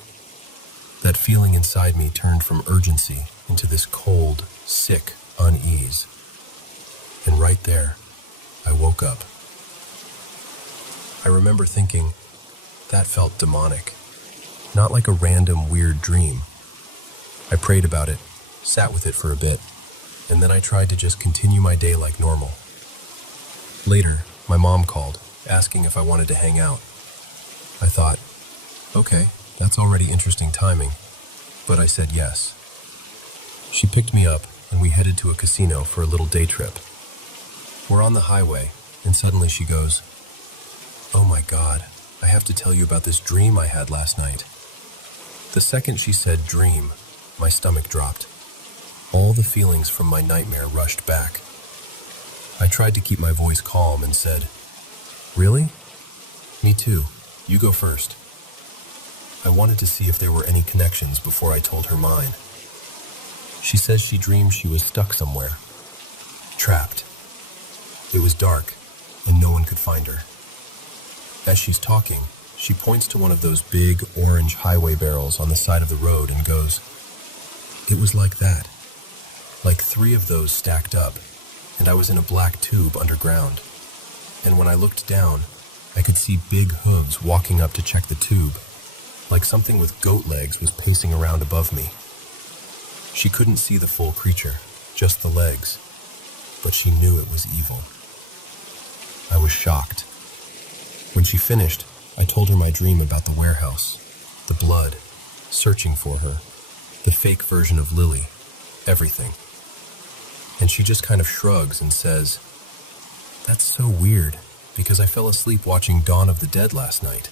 That feeling inside me turned from urgency into this cold, sick unease. And right there, I woke up. I remember thinking, that felt demonic. Not like a random weird dream. I prayed about it, sat with it for a bit, and then I tried to just continue my day like normal. Later, my mom called, asking if I wanted to hang out. I thought, okay, that's already interesting timing, but I said yes. She picked me up and we headed to a casino for a little day trip. We're on the highway, and suddenly she goes, "Oh my God, I have to tell you about this dream I had last night." The second she said dream, my stomach dropped. All the feelings from my nightmare rushed back. I tried to keep my voice calm and said, "Really? Me too. You go first." I wanted to see if there were any connections before I told her mine. She says she dreamed she was stuck somewhere, trapped. It was dark, and no one could find her. As she's talking, she points to one of those big orange highway barrels on the side of the road and goes, "It was like that. Like 3 of those stacked up, and I was in a black tube underground. And when I looked down, I could see big hooves walking up to check the tube, like something with goat legs was pacing around above me." She couldn't see the full creature, just the legs, but she knew it was evil. I was shocked. When she finished, I told her my dream about the warehouse, the blood, searching for her, the fake version of Lily, everything. And she just kind of shrugs and says, "That's so weird, because I fell asleep watching Dawn of the Dead last night.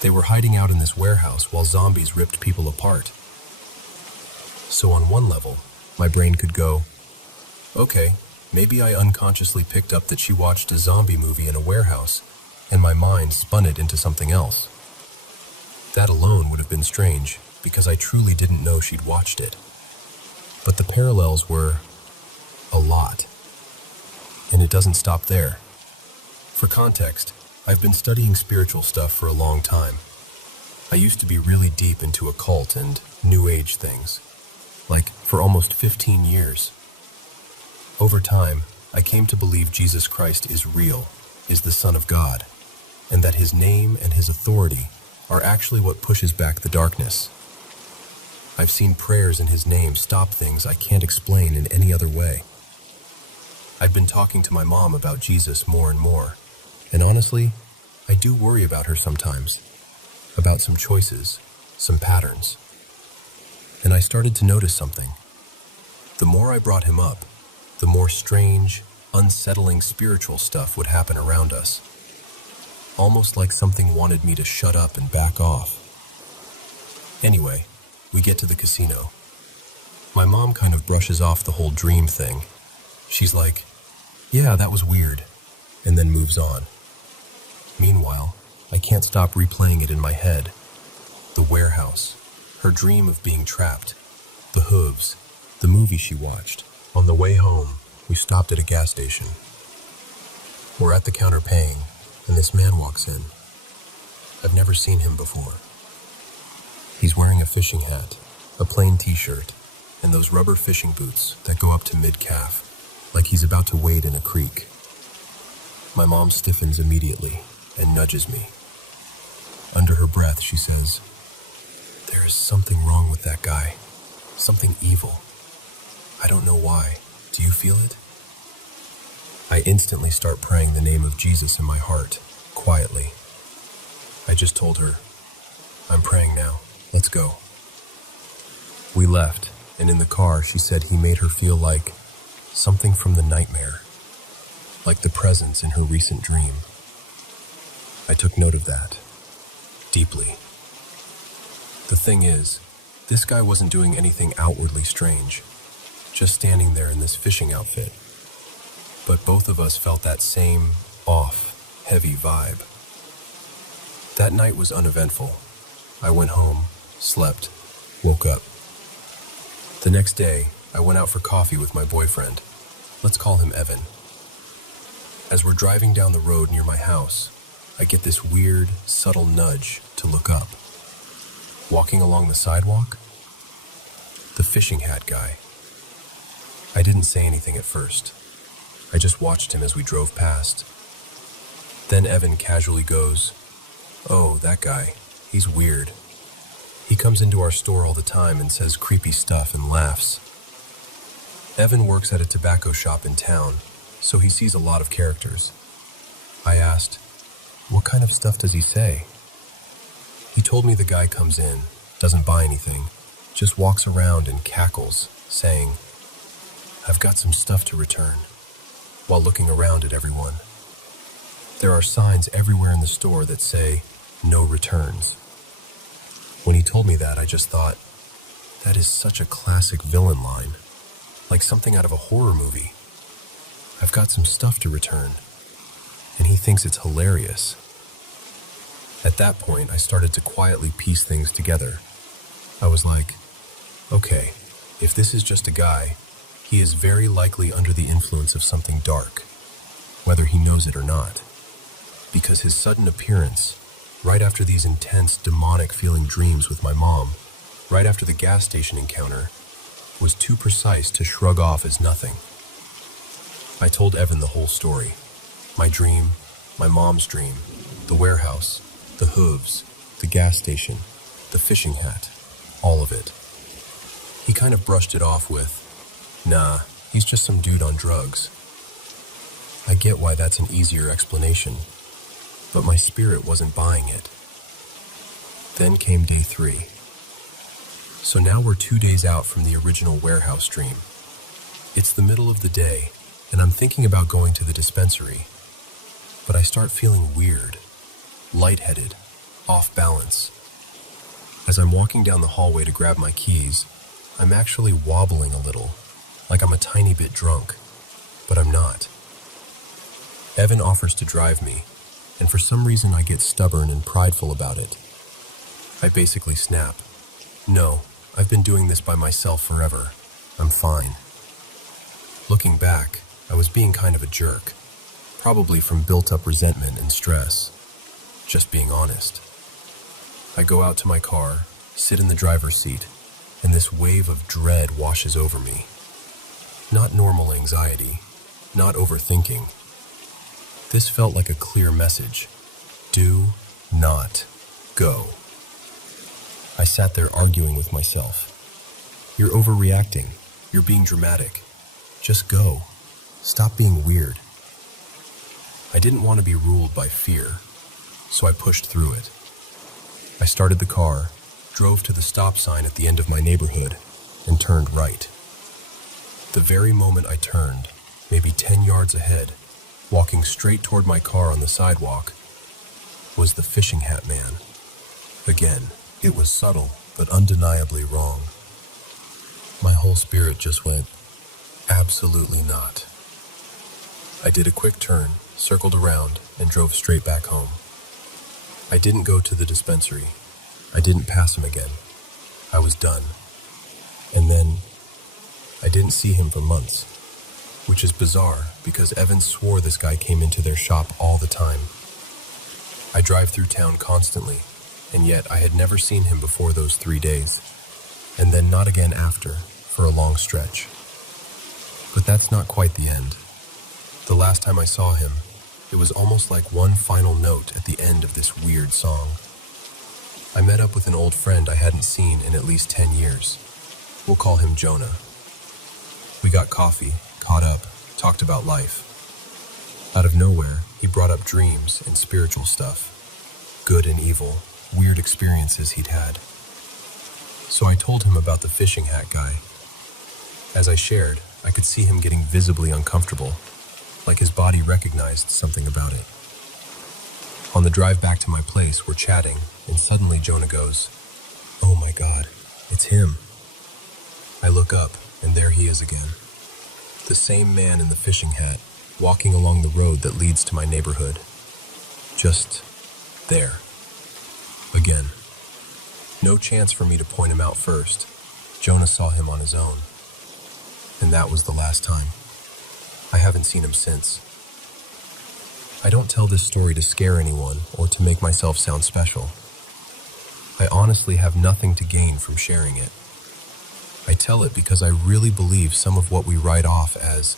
They were hiding out in this warehouse while zombies ripped people apart." So on one level, my brain could go, okay, maybe I unconsciously picked up that she watched a zombie movie in a warehouse, and my mind spun it into something else. That alone would have been strange, because I truly didn't know she'd watched it. But the parallels were a lot. And it doesn't stop there. For context, I've been studying spiritual stuff for a long time. I used to be really deep into occult and New Age things, like for almost 15 years. Over time, I came to believe Jesus Christ is real, is the Son of God, and that his name and his authority are actually what pushes back the darkness. I've seen prayers in his name stop things I can't explain in any other way. I've been talking to my mom about Jesus more and more, and honestly, I do worry about her sometimes, about some choices, some patterns. And I started to notice something. The more I brought him up, the more strange, unsettling spiritual stuff would happen around us. Almost like something wanted me to shut up and back off. Anyway, we get to the casino. My mom kind of brushes off the whole dream thing. She's like, "Yeah, that was weird," and then moves on. Meanwhile, I can't stop replaying it in my head. The warehouse, her dream of being trapped, the hooves, the movie she watched. On the way home, we stopped at a gas station. We're at the counter paying, and this man walks in. I've never seen him before. He's wearing a fishing hat, a plain t-shirt, and those rubber fishing boots that go up to mid-calf, like he's about to wade in a creek. My mom stiffens immediately and nudges me. Under her breath, she says, "There is something wrong with that guy, something evil. I don't know why. Do you feel it?" I instantly start praying the name of Jesus in my heart, quietly. I just told her, "I'm praying now. Let's go." We left, and in the car she said he made her feel like something from the nightmare, like the presence in her recent dream. I took note of that, deeply. The thing is, this guy wasn't doing anything outwardly strange, just standing there in this fishing outfit. But both of us felt that same off, heavy vibe. That night was uneventful. I went home, slept, woke up, The next day, I went out for coffee with my boyfriend. Let's call him Evan. As we're driving down the road near my house, I get this weird, subtle nudge to look up. Walking along the sidewalk, the fishing hat guy. I didn't say anything at first. I just watched him as we drove past. Then Evan casually goes, "Oh, that guy, he's weird. He comes into our store all the time and says creepy stuff and laughs." Evan works at a tobacco shop in town, so he sees a lot of characters. I asked, "What kind of stuff does he say?" He told me the guy comes in, doesn't buy anything, just walks around and cackles, saying, "I've got some stuff to return," while looking around at everyone. There are signs everywhere in the store that say, "No returns." When he told me that, I just thought, that is such a classic villain line, like something out of a horror movie. I've got some stuff to return, and he thinks it's hilarious. At that point, I started to quietly piece things together. I was like, okay, if this is just a guy, he is very likely under the influence of something dark, whether he knows it or not, because his sudden appearance, right after these intense demonic-feeling dreams with my mom, right after the gas station encounter, was too precise to shrug off as nothing. I told Evan the whole story. My dream, my mom's dream, the warehouse, the hooves, the gas station, the fishing hat, all of it. He kind of brushed it off with, "Nah, he's just some dude on drugs." I get why that's an easier explanation, but my spirit wasn't buying it. Then came day 3. So now we're 2 days out from the original warehouse dream. It's the middle of the day, and I'm thinking about going to the dispensary, but I start feeling weird, lightheaded, off balance. As I'm walking down the hallway to grab my keys, I'm actually wobbling a little, like I'm a tiny bit drunk, but I'm not. Evan offers to drive me, and for some reason I get stubborn and prideful about it. I basically snap, "No, I've been doing this by myself forever. I'm fine." Looking back, I was being kind of a jerk, probably from built-up resentment and stress. Just being honest. I go out to my car, sit in the driver's seat, and this wave of dread washes over me. Not normal anxiety, not overthinking. This felt like a clear message. Do not go. I sat there arguing with myself. You're overreacting. You're being dramatic. Just go. Stop being weird. I didn't want to be ruled by fear, so I pushed through it. I started the car, drove to the stop sign at the end of my neighborhood, and turned right. The very moment I turned, maybe 10 yards ahead, walking straight toward my car on the sidewalk, was the fishing hat man. Again, it was subtle, but undeniably wrong. My whole spirit just went, absolutely not. I did a quick turn, circled around, and drove straight back home. I didn't go to the dispensary. I didn't pass him again. I was done. And then, I didn't see him for months, which is bizarre because Evan swore this guy came into their shop all the time. I drive through town constantly, and yet I had never seen him before those 3 days, and then not again after, for a long stretch. But that's not quite the end. The last time I saw him, it was almost like one final note at the end of this weird song. I met up with an old friend I hadn't seen in at least 10 years. We'll call him Jonah. We got coffee, caught up, talked about life. Out of nowhere, he brought up dreams and spiritual stuff, good and evil, weird experiences he'd had. So I told him about the fishing hat guy. As I shared, I could see him getting visibly uncomfortable, like his body recognized something about it. On the drive back to my place, we're chatting, and suddenly Jonah goes, "Oh my God, it's him." I look up, and there he is again. The same man in the fishing hat, walking along the road that leads to my neighborhood. Just there. Again. No chance for me to point him out first. Jonah saw him on his own, and that was the last time. I haven't seen him since. I don't tell this story to scare anyone or to make myself sound special. I honestly have nothing to gain from sharing it. I tell it because I really believe some of what we write off as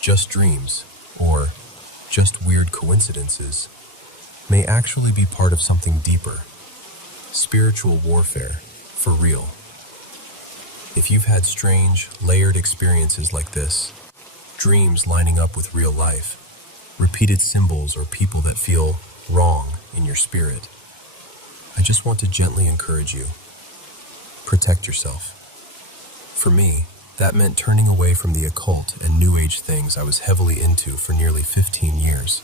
just dreams or just weird coincidences may actually be part of something deeper. Spiritual warfare, for real. If you've had strange, layered experiences like this, dreams lining up with real life, repeated symbols or people that feel wrong in your spirit, I just want to gently encourage you. Protect yourself. For me, that meant turning away from the occult and New Age things I was heavily into for nearly 15 years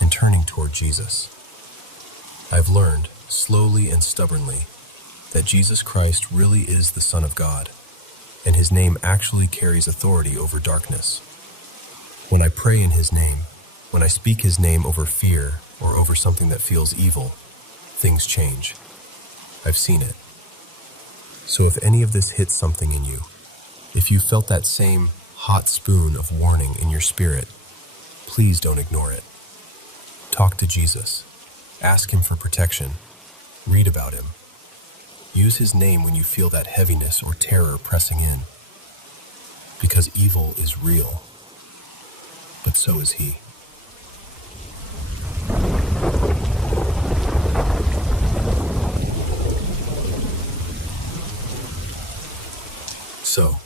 and turning toward Jesus. I've learned, slowly and stubbornly, that Jesus Christ really is the Son of God, and His name actually carries authority over darkness. When I pray in His name, when I speak His name over fear or over something that feels evil, things change. I've seen it. So if any of this hits something in you, if you felt that same hot spoon of warning in your spirit, please don't ignore it. Talk to Jesus. Ask Him for protection. Read about Him. Use His name when you feel that heaviness or terror pressing in. Because evil is real, but so is He. So,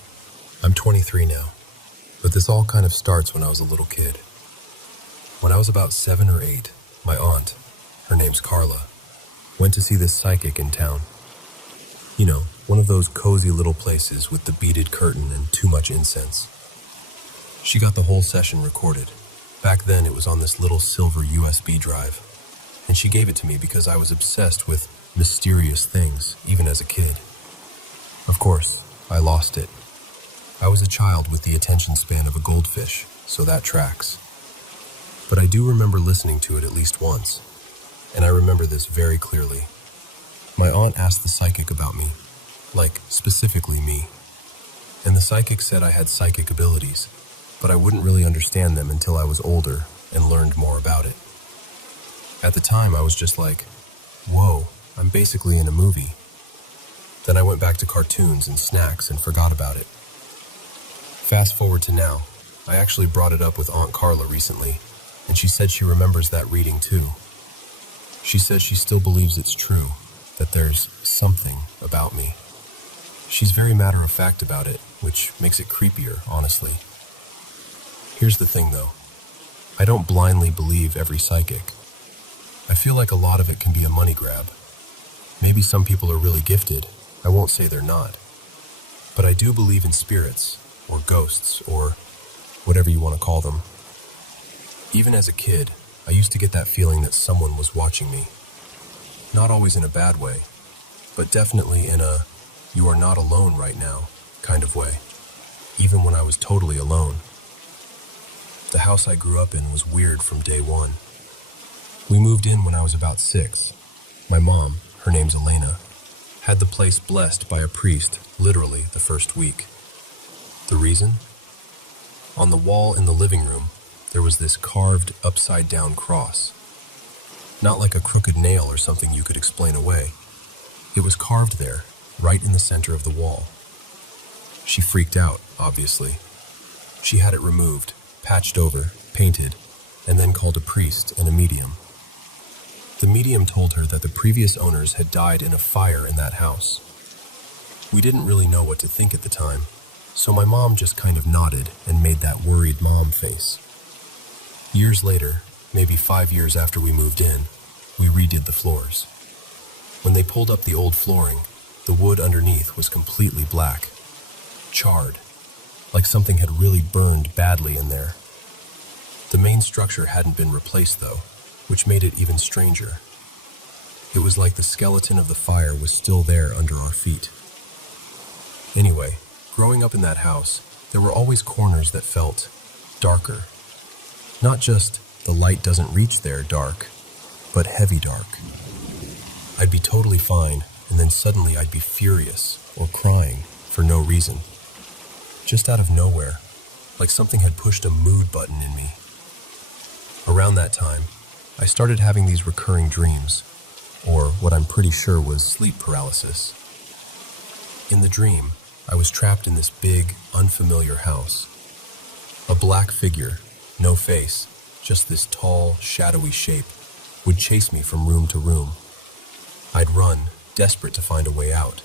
I'm 23 now, but this all kind of starts when I was a little kid. When I was about 7 or 8, my aunt, her name's Carla, went to see this psychic in town. You know, one of those cozy little places with the beaded curtain and too much incense. She got the whole session recorded. Back then it was on this little silver USB drive, and she gave it to me because I was obsessed with mysterious things, even as a kid. Of course, I lost it. I was a child with the attention span of a goldfish, so that tracks. But I do remember listening to it at least once, and I remember this very clearly. My aunt asked the psychic about me, like specifically me, and the psychic said I had psychic abilities, but I wouldn't really understand them until I was older and learned more about it. At the time, I was just like, whoa, I'm basically in a movie. Then I went back to cartoons and snacks and forgot about it. Fast forward to now, I actually brought it up with Aunt Carla recently, and she said she remembers that reading too. She says she still believes it's true, that there's something about me. She's very matter-of-fact about it, which makes it creepier, honestly. Here's the thing though, I don't blindly believe every psychic. I feel like a lot of it can be a money grab. Maybe some people are really gifted, I won't say they're not. But I do believe in spirits, or ghosts, or whatever you want to call them. Even as a kid, I used to get that feeling that someone was watching me. Not always in a bad way, but definitely in a "you are not alone right now" kind of way, even when I was totally alone. The house I grew up in was weird from day one. We moved in when I was about 6. My mom, her name's Elena, had the place blessed by a priest literally the first week. The reason? On the wall in the living room, there was this carved upside-down cross. Not like a crooked nail or something you could explain away. It was carved there, right in the center of the wall. She freaked out, obviously. She had it removed, patched over, painted, and then called a priest and a medium. The medium told her that the previous owners had died in a fire in that house. We didn't really know what to think at the time, so my mom just kind of nodded and made that worried mom face. Years later, maybe 5 years after we moved in, we redid the floors. When they pulled up the old flooring, the wood underneath was completely black, charred, like something had really burned badly in there. The main structure hadn't been replaced though, which made it even stranger. It was like the skeleton of the fire was still there under our feet. Anyway, growing up in that house, there were always corners that felt darker. Not just the light doesn't reach there dark, but heavy dark. I'd be totally fine, and then suddenly I'd be furious or crying for no reason. Just out of nowhere, like something had pushed a mood button in me. Around that time, I started having these recurring dreams, or what I'm pretty sure was sleep paralysis. In the dream, I was trapped in this big, unfamiliar house. A black figure, no face, just this tall, shadowy shape, would chase me from room to room. I'd run, desperate to find a way out.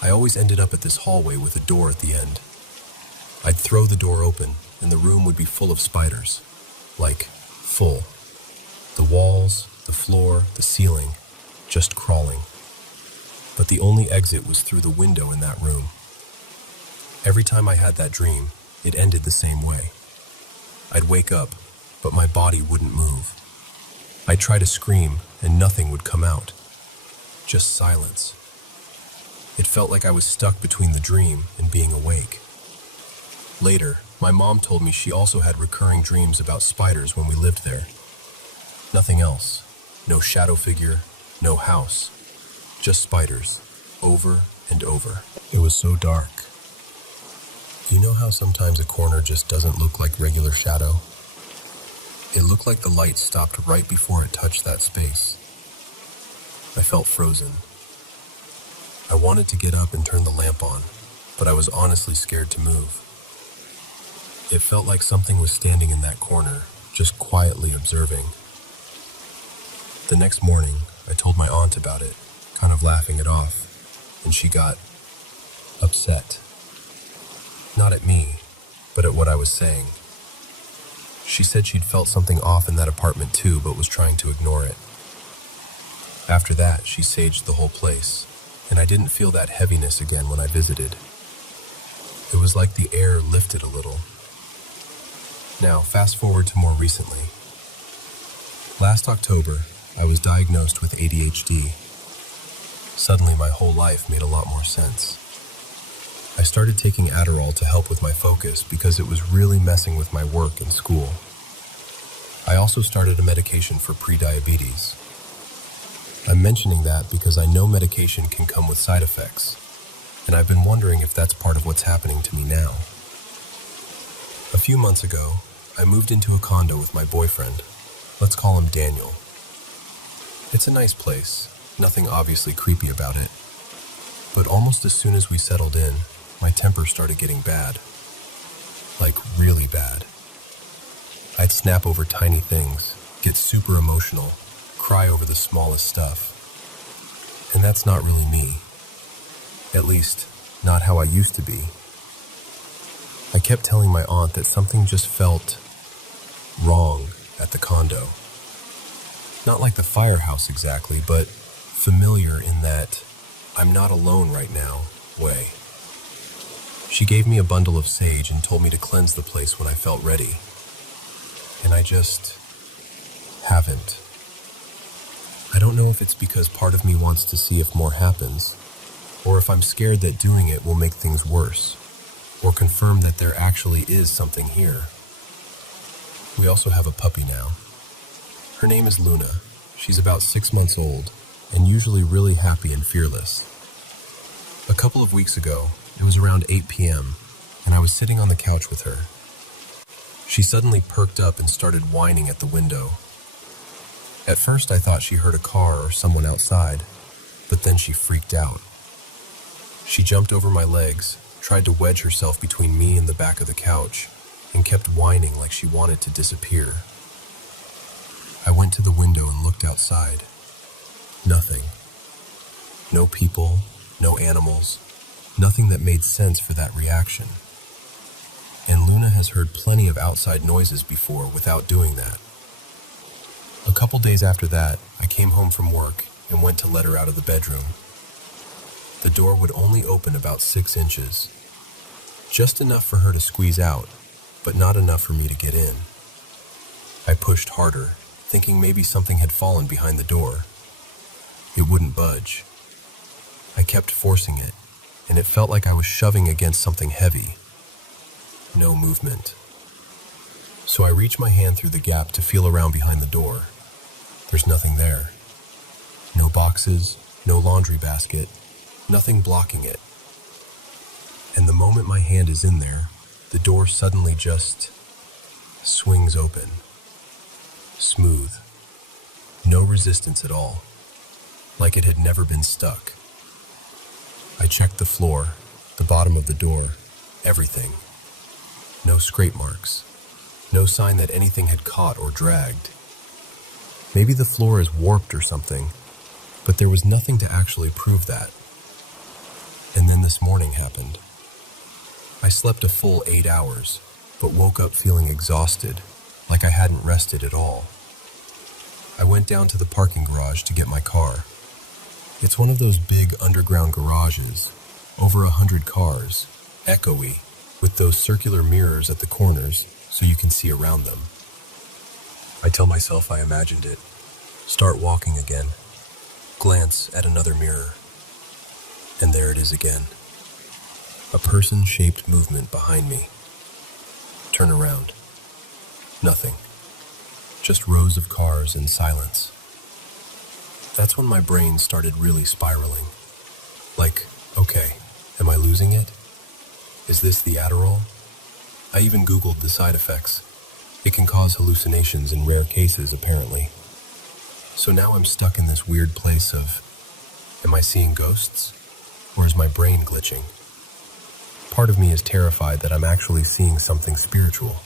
I always ended up at this hallway with a door at the end. I'd throw the door open, and the room would be full of spiders. Like, full. The walls, the floor, the ceiling, just crawling. But the only exit was through the window in that room. Every time I had that dream, it ended the same way. I'd wake up, but my body wouldn't move. I'd try to scream, and nothing would come out. Just silence. It felt like I was stuck between the dream and being awake. Later, my mom told me she also had recurring dreams about spiders when we lived there. Nothing else. No shadow figure, no house. Just spiders, over and over. It was so dark. You know how sometimes a corner just doesn't look like regular shadow? It looked like the light stopped right before it touched that space. I felt frozen. I wanted to get up and turn the lamp on, but I was honestly scared to move. It felt like something was standing in that corner, just quietly observing. The next morning, I told my aunt about it, kind of laughing it off, and she got upset. Not at me, but at what I was saying. She said she'd felt something off in that apartment too, but was trying to ignore it. After that, she saged the whole place, and I didn't feel that heaviness again when I visited. It was like the air lifted a little. Now, fast forward to more recently. Last October, I was diagnosed with ADHD. Suddenly, my whole life made a lot more sense. I started taking Adderall to help with my focus because it was really messing with my work and school. I also started a medication for prediabetes. I'm mentioning that because I know medication can come with side effects, and I've been wondering if that's part of what's happening to me now. A few months ago, I moved into a condo with my boyfriend. Let's call him Daniel. It's a nice place, nothing obviously creepy about it. But almost as soon as we settled in, my temper started getting bad. Like, really bad. I'd snap over tiny things, get super emotional, cry over the smallest stuff. And that's not really me. At least, not how I used to be. I kept telling my aunt that something just felt wrong at the condo. Not like the firehouse exactly, but familiar in that I'm not alone right now way. She gave me a bundle of sage and told me to cleanse the place when I felt ready. And I just haven't. I don't know if it's because part of me wants to see if more happens, or if I'm scared that doing it will make things worse, or confirm that there actually is something here. We also have a puppy now. Her name is Luna. She's about 6 months old, and usually really happy and fearless. A couple of weeks ago, it was around 8 p.m., and I was sitting on the couch with her. She suddenly perked up and started whining at the window. At first I thought she heard a car or someone outside, but then she freaked out. She jumped over my legs, tried to wedge herself between me and the back of the couch, and kept whining like she wanted to disappear. I went to the window and looked outside. Nothing. No people, no animals, nothing that made sense for that reaction. And Luna has heard plenty of outside noises before without doing that. A couple days after that, I came home from work and went to let her out of the bedroom. The door would only open about 6 inches. Just enough for her to squeeze out, but not enough for me to get in. I pushed harder, thinking maybe something had fallen behind the door. It wouldn't budge. I kept forcing it, and it felt like I was shoving against something heavy. No movement. So I reached my hand through the gap to feel around behind the door. There's nothing there. No boxes, no laundry basket, nothing blocking it. And the moment my hand is in there, the door suddenly just swings open. Smooth. No resistance at all. Like it had never been stuck. I checked the floor, the bottom of the door, everything. No scrape marks. No sign that anything had caught or dragged. Maybe the floor is warped or something, but there was nothing to actually prove that. And then this morning happened. I slept a full 8 hours, but woke up feeling exhausted, like I hadn't rested at all. I went down to the parking garage to get my car. It's one of those big underground garages, over 100 cars, echoey, with those circular mirrors at the corners so you can see around them. I tell myself I imagined it. Start walking again. Glance at another mirror. And there it is again. A person-shaped movement behind me. Turn around. Nothing. Just rows of cars and silence. That's when my brain started really spiraling. Like, okay, am I losing it? Is this the Adderall? I even Googled the side effects. It can cause hallucinations in rare cases, apparently. So now I'm stuck in this weird place of, am I seeing ghosts? Or is my brain glitching? Part of me is terrified that I'm actually seeing something spiritual.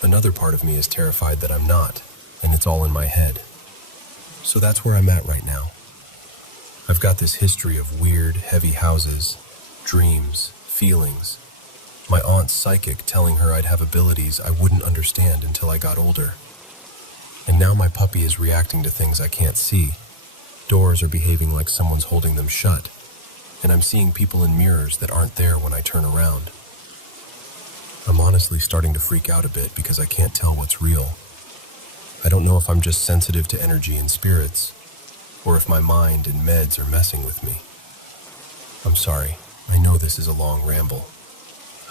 Another part of me is terrified that I'm not, and it's all in my head. So that's where I'm at right now. I've got this history of weird, heavy houses, dreams, feelings. My aunt's psychic telling her I'd have abilities I wouldn't understand until I got older. And now my puppy is reacting to things I can't see. Doors are behaving like someone's holding them shut. And I'm seeing people in mirrors that aren't there when I turn around. I'm honestly starting to freak out a bit because I can't tell what's real. I don't know if I'm just sensitive to energy and spirits, or if my mind and meds are messing with me. I'm sorry, I know this is a long ramble.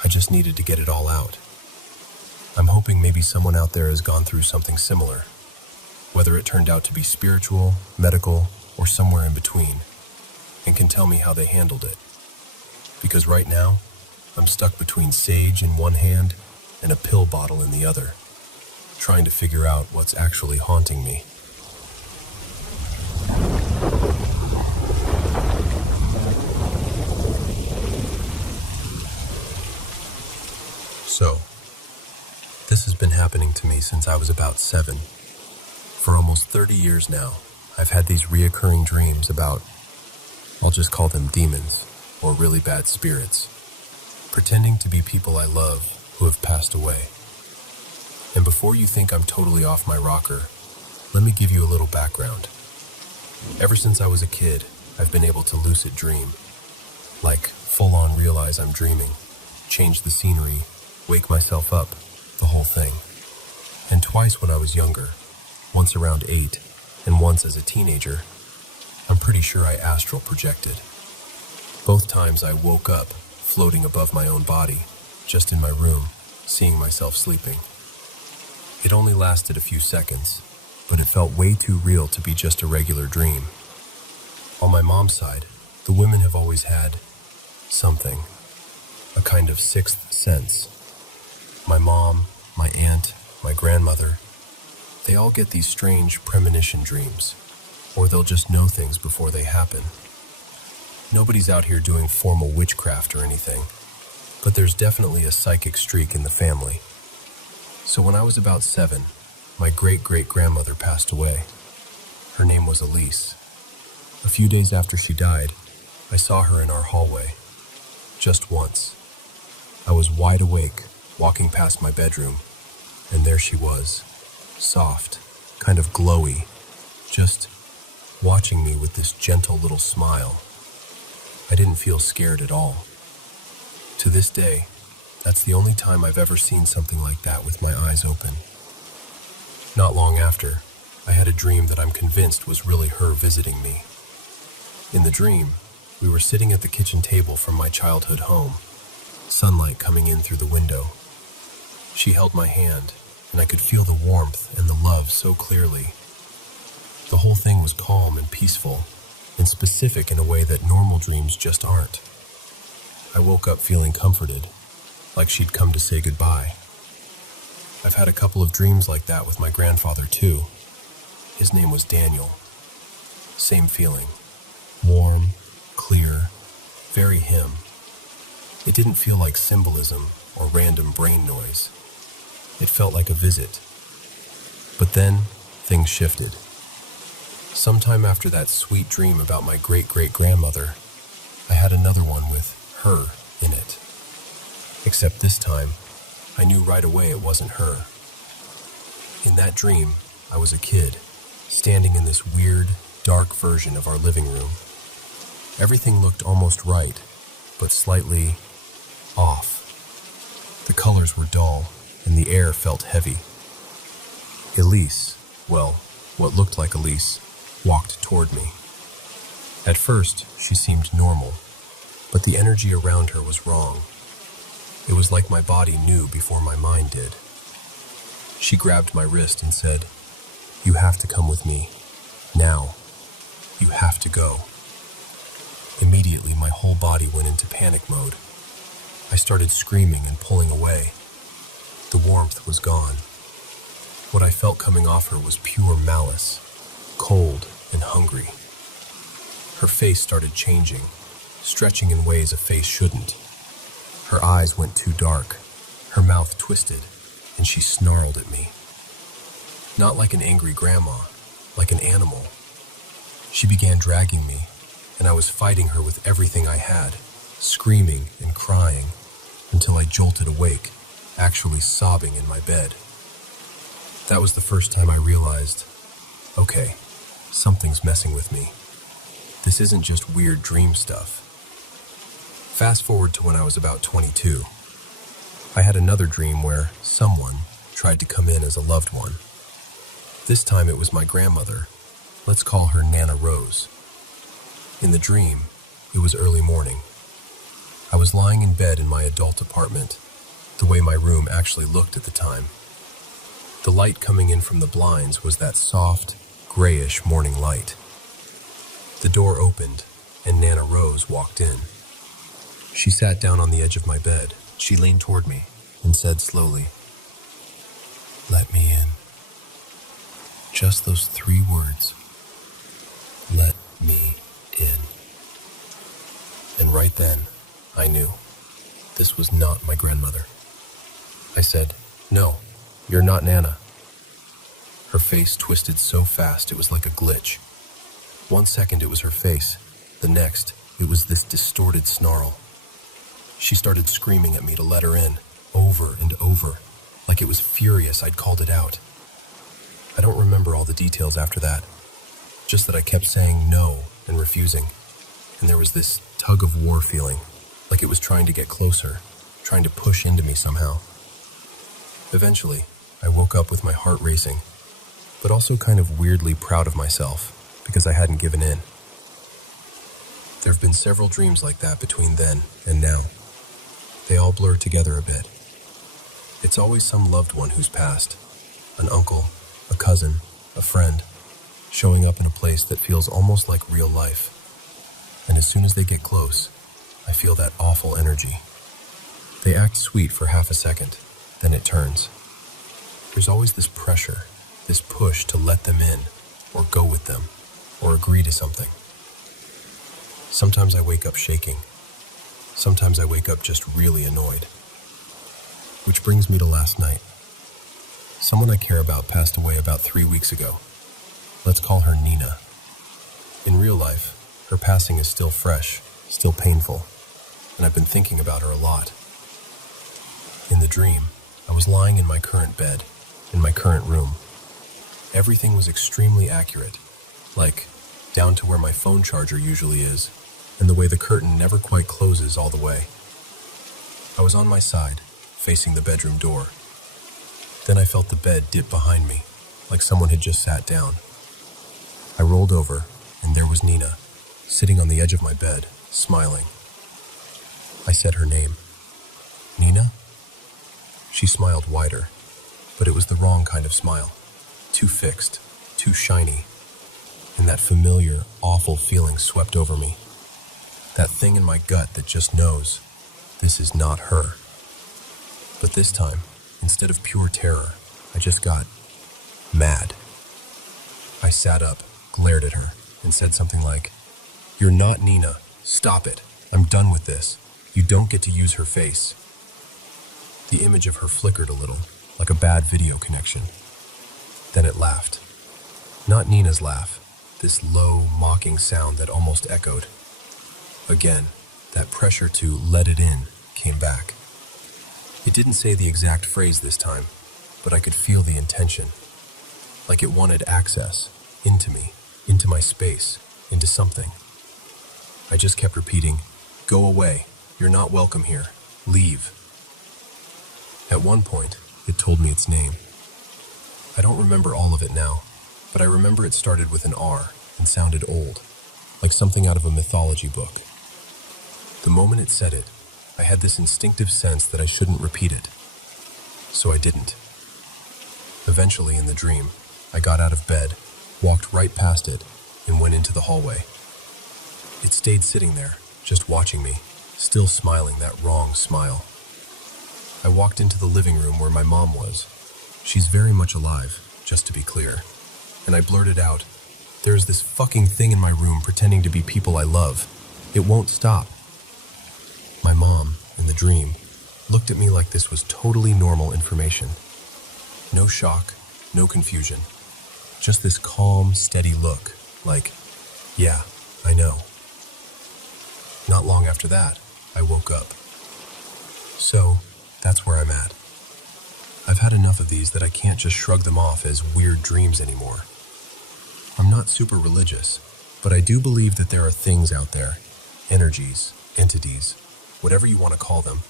I just needed to get it all out. I'm hoping maybe someone out there has gone through something similar, whether it turned out to be spiritual, medical, or somewhere in between, and can tell me how they handled it. Because right now, I'm stuck between sage in one hand and a pill bottle in the other, trying to figure out what's actually haunting me. So, this has been happening to me since I was about 7. For almost 30 years now, I've had these reoccurring dreams about, I'll just call them demons, or really bad spirits, pretending to be people I love who have passed away. And before you think I'm totally off my rocker, let me give you a little background. Ever since I was a kid, I've been able to lucid dream. Like, full-on realize I'm dreaming, change the scenery, wake myself up, the whole thing. And twice when I was younger, once around 8, and once as a teenager, I'm pretty sure I astral projected. Both times I woke up, floating above my own body, just in my room, seeing myself sleeping. It only lasted a few seconds, but it felt way too real to be just a regular dream. On my mom's side, the women have always had something, a kind of sixth sense. My mom, my aunt, my grandmother, they all get these strange premonition dreams, or they'll just know things before they happen. Nobody's out here doing formal witchcraft or anything, but there's definitely a psychic streak in the family. So when I was about 7, my great-great-grandmother passed away. Her name was Elise. A few days after she died, I saw her in our hallway. Just once. I was wide awake, walking past my bedroom, and there she was, soft, kind of glowy, just watching me with this gentle little smile. I didn't feel scared at all. To this day, that's the only time I've ever seen something like that with my eyes open. Not long after, I had a dream that I'm convinced was really her visiting me. In the dream, we were sitting at the kitchen table from my childhood home, sunlight coming in through the window. She held my hand, and I could feel the warmth and the love so clearly. The whole thing was calm and peaceful, and specific in a way that normal dreams just aren't. I woke up feeling comforted, like she'd come to say goodbye. I've had a couple of dreams like that with my grandfather too. His name was Daniel. Same feeling. Warm, clear, very him. It didn't feel like symbolism or random brain noise. It felt like a visit. But then, things shifted. Sometime after that sweet dream about my great-great-grandmother, I had another one with her in it. Except this time, I knew right away it wasn't her. In that dream, I was a kid, standing in this weird, dark version of our living room. Everything looked almost right, but slightly off. The colors were dull, and the air felt heavy. Elise, well, what looked like Elise, walked toward me. At first, she seemed normal, but the energy around her was wrong. It was like my body knew before my mind did. She grabbed my wrist and said, "You have to come with me. Now. You have to go." Immediately, my whole body went into panic mode. I started screaming and pulling away. The warmth was gone. What I felt coming off her was pure malice, cold and hungry. Her face started changing, stretching in ways a face shouldn't. Her eyes went too dark, her mouth twisted, and she snarled at me. Not like an angry grandma, like an animal. She began dragging me, and I was fighting her with everything I had, screaming and crying, until I jolted awake, actually sobbing in my bed. That was the first time I realized, okay, something's messing with me. This isn't just weird dream stuff. Fast forward to when I was about 22. I had another dream where someone tried to come in as a loved one. This time it was my grandmother. Let's call her Nana Rose. In the dream, it was early morning. I was lying in bed in my adult apartment, the way my room actually looked at the time. The light coming in from the blinds was that soft, grayish morning light. The door opened, and Nana Rose walked in. She sat down on the edge of my bed. She leaned toward me and said slowly, "Let me in." Just those 3 words. Let me in. And right then, I knew this was not my grandmother. I said, "No, you're not Nana." Her face twisted so fast it was like a glitch. 1 second it was her face. The next, it was this distorted snarl. She started screaming at me to let her in, over and over, like it was furious I'd called it out. I don't remember all the details after that, just that I kept saying no and refusing, and there was this tug-of-war feeling, like it was trying to get closer, trying to push into me somehow. Eventually, I woke up with my heart racing, but also kind of weirdly proud of myself because I hadn't given in. There have been several dreams like that between then and now. They all blur together a bit. It's always some loved one who's passed, an uncle, a cousin, a friend, showing up in a place that feels almost like real life. And as soon as they get close, I feel that awful energy. They act sweet for half a second, then it turns. There's always this pressure, this push to let them in, or go with them, or agree to something. Sometimes I wake up shaking. Sometimes I wake up just really annoyed. Which brings me to last night. Someone I care about passed away about 3 weeks ago. Let's call her Nina. In real life, her passing is still fresh, still painful, and I've been thinking about her a lot. In the dream, I was lying in my current bed, in my current room. Everything was extremely accurate, like down to where my phone charger usually is, and the way the curtain never quite closes all the way. I was on my side, facing the bedroom door. Then I felt the bed dip behind me, like someone had just sat down. I rolled over, and there was Nina, sitting on the edge of my bed, smiling. I said her name. "Nina?" She smiled wider, but it was the wrong kind of smile. Too fixed, too shiny, and that familiar, awful feeling swept over me. That thing in my gut that just knows, this is not her. But this time, instead of pure terror, I just got mad. I sat up, glared at her, and said something like, "You're not Nina. Stop it. I'm done with this. You don't get to use her face." The image of her flickered a little, like a bad video connection. Then it laughed. Not Nina's laugh, this low, mocking sound that almost echoed. Again, that pressure to let it in came back. It didn't say the exact phrase this time, but I could feel the intention. Like it wanted access, into me, into my space, into something. I just kept repeating, "Go away. You're not welcome here. Leave." At one point, it told me its name. I don't remember all of it now, but I remember it started with an R and sounded old, like something out of a mythology book. The moment it said it, I had this instinctive sense that I shouldn't repeat it. So I didn't. Eventually, in the dream, I got out of bed, walked right past it, and went into the hallway. It stayed sitting there, just watching me, still smiling that wrong smile. I walked into the living room where my mom was. She's very much alive, just to be clear. And I blurted out, "There's this fucking thing in my room pretending to be people I love. It won't stop." My mom, in the dream, looked at me like this was totally normal information. No shock, no confusion. Just this calm, steady look, like, "Yeah, I know." Not long after that, I woke up. So, that's where I'm at. I've had enough of these that I can't just shrug them off as weird dreams anymore. I'm not super religious, but I do believe that there are things out there, energies, entities, whatever you want to call them,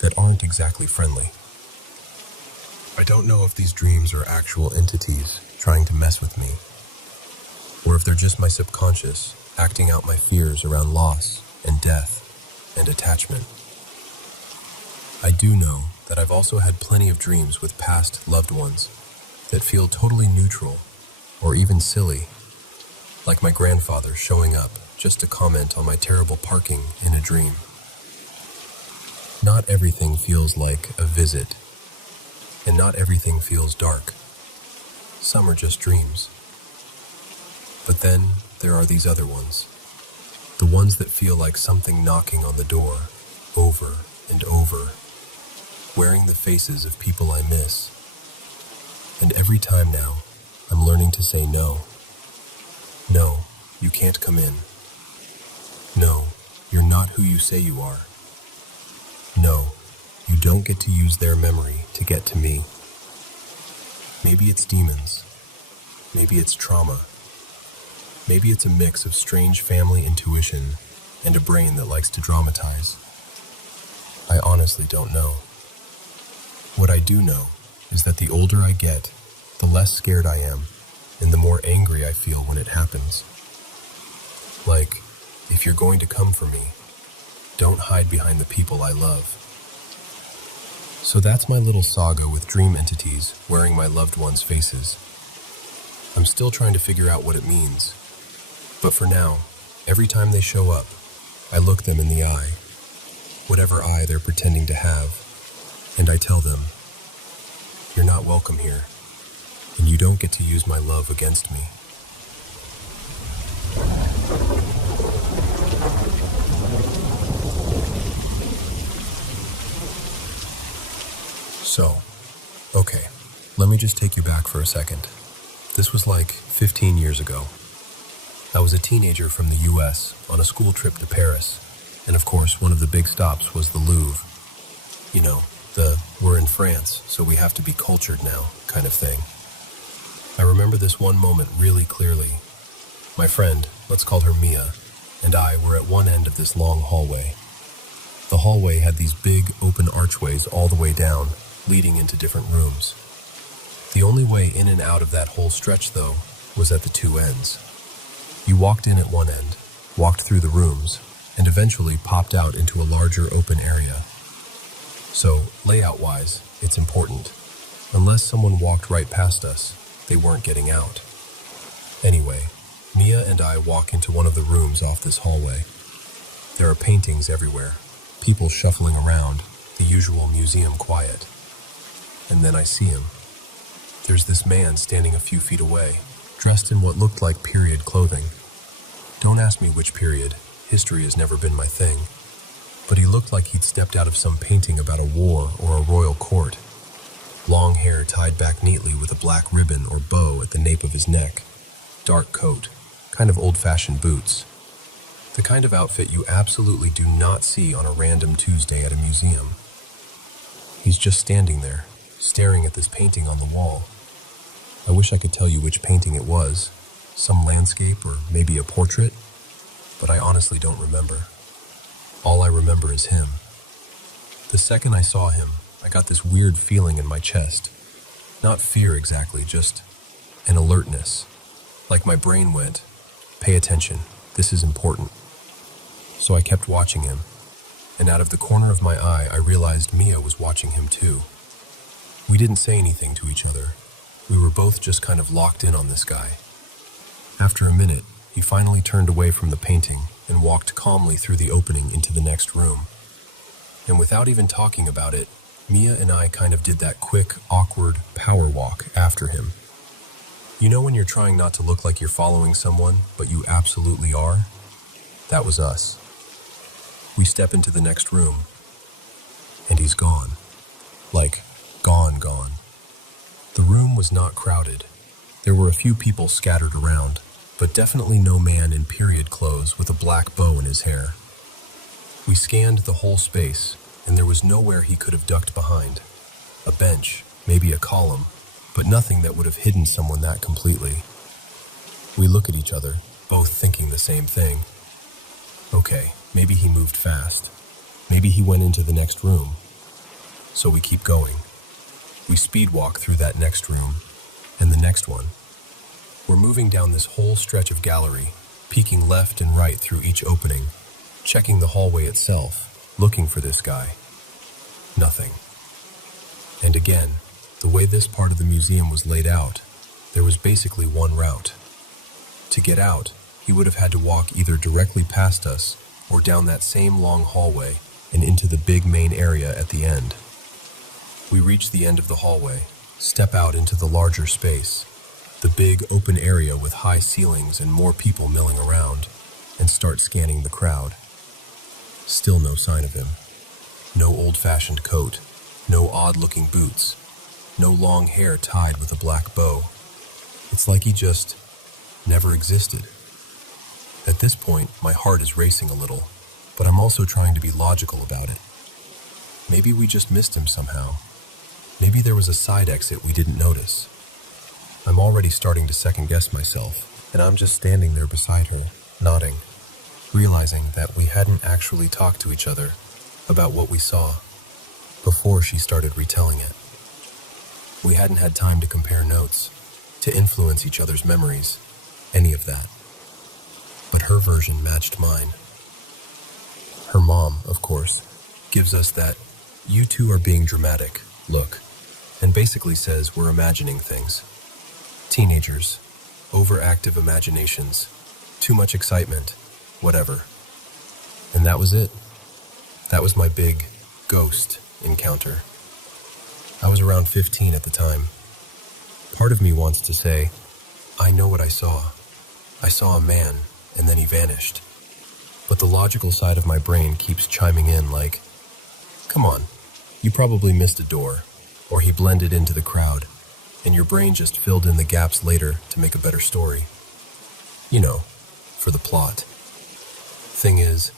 that aren't exactly friendly. I don't know if these dreams are actual entities trying to mess with me, or if they're just my subconscious acting out my fears around loss and death and attachment. I do know that I've also had plenty of dreams with past loved ones that feel totally neutral or even silly, like my grandfather showing up just to comment on my terrible parking in a dream. Not everything feels like a visit, and not everything feels dark. Some are just dreams. But then there are these other ones, the ones that feel like something knocking on the door over and over, wearing the faces of people I miss. And every time now, I'm learning to say no. No, you can't come in. No, you're not who you say you are. No, you don't get to use their memory to get to me. Maybe it's demons. Maybe it's trauma. Maybe it's a mix of strange family intuition and a brain that likes to dramatize. I honestly don't know. What I do know is that the older I get, the less scared I am, and the more angry I feel when it happens. Like, if you're going to come for me, don't hide behind the people I love. So that's my little saga with dream entities wearing my loved ones' faces. I'm still trying to figure out what it means. But for now, every time they show up, I look them in the eye, whatever eye they're pretending to have, and I tell them, "You're not welcome here, and you don't get to use my love against me." So, okay, let me just take you back for a second. This was like 15 years ago. I was a teenager from the US on a school trip to Paris, and of course one of the big stops was the Louvre. You know, we're in France, so we have to be cultured now kind of thing. I remember this one moment really clearly. My friend, let's call her Mia, and I were at one end of this long hallway. The hallway had these big open archways all the way down, leading into different rooms. The only way in and out of that whole stretch, though, was at the two ends. You walked in at one end, walked through the rooms, and eventually popped out into a larger open area. So, layout-wise, it's important. Unless someone walked right past us, they weren't getting out. Anyway, Mia and I walk into one of the rooms off this hallway. There are paintings everywhere, people shuffling around, the usual museum quiet. And then I see him. There's this man standing a few feet away, dressed in what looked like period clothing. Don't ask me which period, history has never been my thing, but he looked like he'd stepped out of some painting about a war or a royal court. Long hair tied back neatly with a black ribbon or bow at the nape of his neck. Dark coat, kind of old-fashioned boots. The kind of outfit you absolutely do not see on a random Tuesday at a museum. He's just standing there, staring at this painting on the wall. I wish I could tell you which painting it was, some landscape or maybe a portrait, but I honestly don't remember. All I remember is him. The second I saw him, I got this weird feeling in my chest. Not fear exactly, just an alertness. Like my brain went, pay attention, this is important. So I kept watching him, and out of the corner of my eye, I realized Mia was watching him too. We didn't say anything to each other. We were both just kind of locked in on this guy. After a minute, he finally turned away from the painting and walked calmly through the opening into the next room. And without even talking about it, Mia and I kind of did that quick, awkward power walk after him. You know when you're trying not to look like you're following someone, but you absolutely are? That was us. We step into the next room, and he's gone. Like, gone. The room was not crowded. There were a few people scattered around, but definitely no man in period clothes with a black bow in his hair. We scanned the whole space, and there was nowhere he could have ducked behind. A bench, maybe a column, but nothing that would have hidden someone that completely. We look at each other, both thinking the same thing. Okay, maybe he moved fast. Maybe he went into the next room. So we keep going. We speed walk through that next room, and the next one. We're moving down this whole stretch of gallery, peeking left and right through each opening, checking the hallway itself, looking for this guy. Nothing. And again, the way this part of the museum was laid out, there was basically one route. To get out, he would have had to walk either directly past us or down that same long hallway and into the big main area at the end. We reach the end of the hallway, step out into the larger space, the big open area with high ceilings and more people milling around, and start scanning the crowd. Still no sign of him. No old-fashioned coat, no odd-looking boots, no long hair tied with a black bow. It's like he just never existed. At this point, my heart is racing a little, but I'm also trying to be logical about it. Maybe we just missed him somehow. Maybe there was a side exit we didn't notice. I'm already starting to second-guess myself, and I'm just standing there beside her, nodding, realizing that we hadn't actually talked to each other about what we saw before she started retelling it. We hadn't had time to compare notes, to influence each other's memories, any of that. But her version matched mine. Her mom, of course, gives us that "you two are being dramatic" look, and basically says we're imagining things. Teenagers, overactive imaginations, too much excitement, whatever. And that was it. That was my big ghost encounter. I was around 15 at the time. Part of me wants to say, I know what I saw. I saw a man, and then he vanished. But the logical side of my brain keeps chiming in like, come on, you probably missed a door, or he blended into the crowd, and your brain just filled in the gaps later to make a better story. You know, for the plot. Thing is,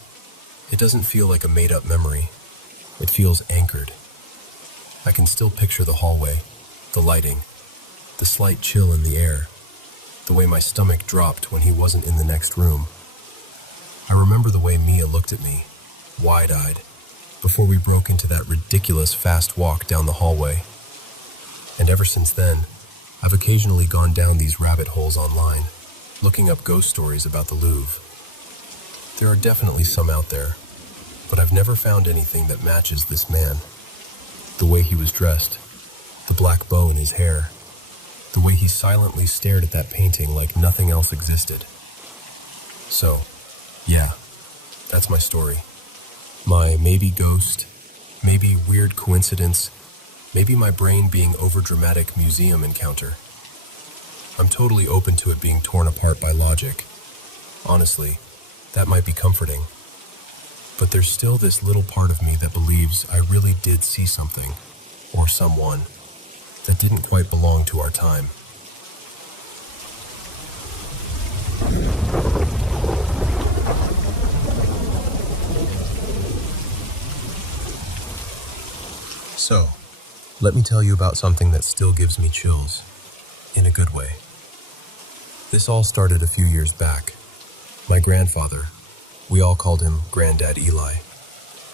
it doesn't feel like a made-up memory. It feels anchored. I can still picture the hallway, the lighting, the slight chill in the air, the way my stomach dropped when he wasn't in the next room. I remember the way Mia looked at me, wide-eyed, before we broke into that ridiculous fast walk down the hallway. And ever since then, I've occasionally gone down these rabbit holes online, looking up ghost stories about the Louvre. There are definitely some out there, but I've never found anything that matches this man. The way he was dressed, the black bow in his hair, the way he silently stared at that painting like nothing else existed. So, yeah, that's my story. My maybe ghost, maybe weird coincidence, maybe my brain being overdramatic museum encounter. I'm totally open to it being torn apart by logic. Honestly, that might be comforting. But there's still this little part of me that believes I really did see something, or someone, that didn't quite belong to our time. So, let me tell you about something that still gives me chills, in a good way. This all started a few years back. My grandfather, we all called him Granddad Eli,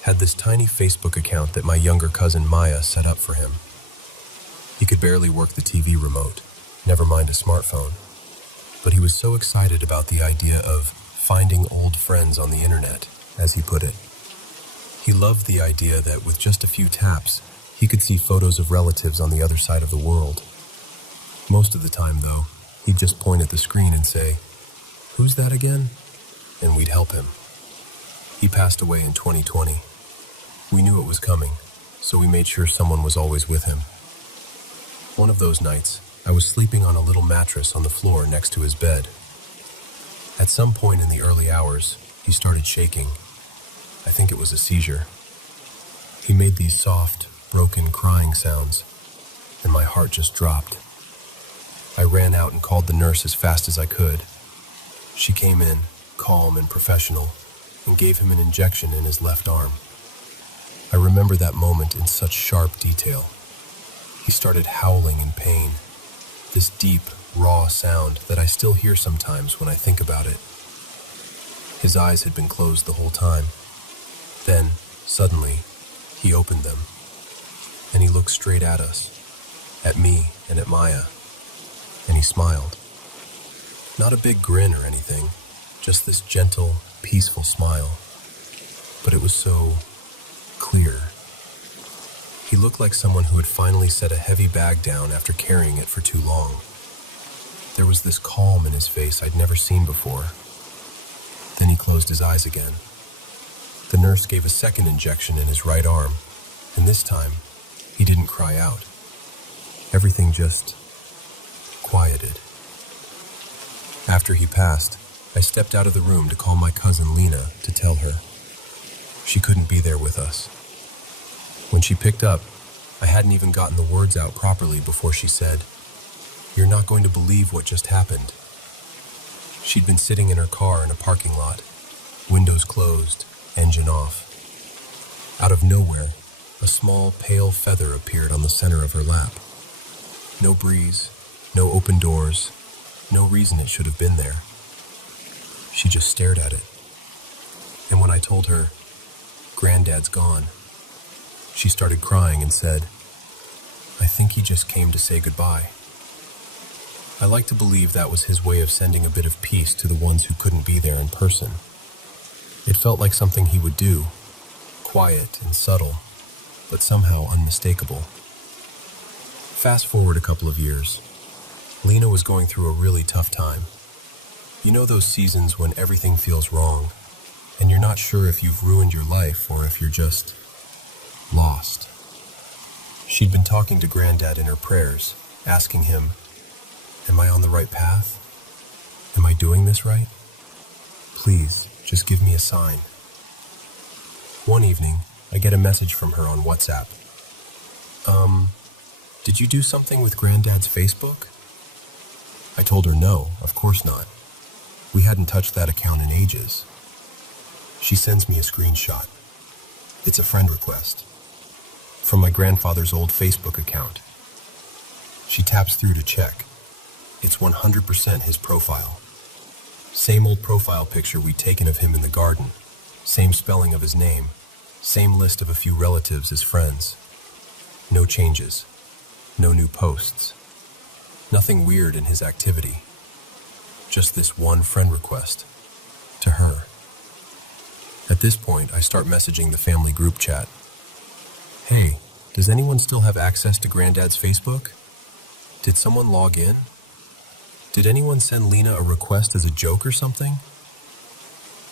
had this tiny Facebook account that my younger cousin Maya set up for him. He could barely work the TV remote, never mind a smartphone, but he was so excited about the idea of finding old friends on the internet, as he put it. He loved the idea that with just a few taps, he could see photos of relatives on the other side of the world. Most of the time, though, he'd just point at the screen and say, "Who's that again?" And we'd help him. He passed away in 2020. We knew it was coming, so we made sure someone was always with him. One of those nights, I was sleeping on a little mattress on the floor next to his bed. At some point in the early hours, he started shaking. I think it was a seizure. He made these soft, broken crying sounds, and my heart just dropped. I ran out and called the nurse as fast as I could. She came in, calm and professional, and gave him an injection in his left arm. I remember that moment in such sharp detail. He started howling in pain, this deep, raw sound that I still hear sometimes when I think about it. His eyes had been closed the whole time. Then, suddenly, he opened them, and he looked straight at us, at me and at Maya, and he smiled. Not a big grin or anything, just this gentle, peaceful smile, but it was so clear. He looked like someone who had finally set a heavy bag down after carrying it for too long. There was this calm in his face I'd never seen before. Then he closed his eyes again. The nurse gave a second injection in his right arm, and this time, he didn't cry out. Everything just quieted. After he passed, I stepped out of the room to call my cousin Lena to tell her. She couldn't be there with us. When she picked up, I hadn't even gotten the words out properly before she said, "You're not going to believe what just happened." She'd been sitting in her car in a parking lot, windows closed, engine off. Out of nowhere, a small, pale feather appeared on the center of her lap. No breeze, no open doors, no reason it should have been there. She just stared at it. And when I told her, "Granddad's gone," she started crying and said, "I think he just came to say goodbye." I like to believe that was his way of sending a bit of peace to the ones who couldn't be there in person. It felt like something he would do, quiet and subtle, but somehow unmistakable. Fast forward a couple of years. Lena was going through a really tough time. You know those seasons when everything feels wrong, and you're not sure if you've ruined your life or if you're just lost. She'd been talking to Granddad in her prayers, asking him, "Am I on the right path? Am I doing this right? Please, just give me a sign." One evening, I get a message from her on WhatsApp. Did you do something with Granddad's Facebook?" I told her no, of course not. We hadn't touched that account in ages. She sends me a screenshot. It's a friend request from my grandfather's old Facebook account. She taps through to check. It's 100% his profile. Same old profile picture we'd taken of him in the garden. Same spelling of his name. Same list of a few relatives as friends. No changes. No new posts. Nothing weird in his activity. Just this one friend request. To her. At this point, I start messaging the family group chat. "Hey, does anyone still have access to Granddad's Facebook? Did someone log in? Did anyone send Lena a request as a joke or something?"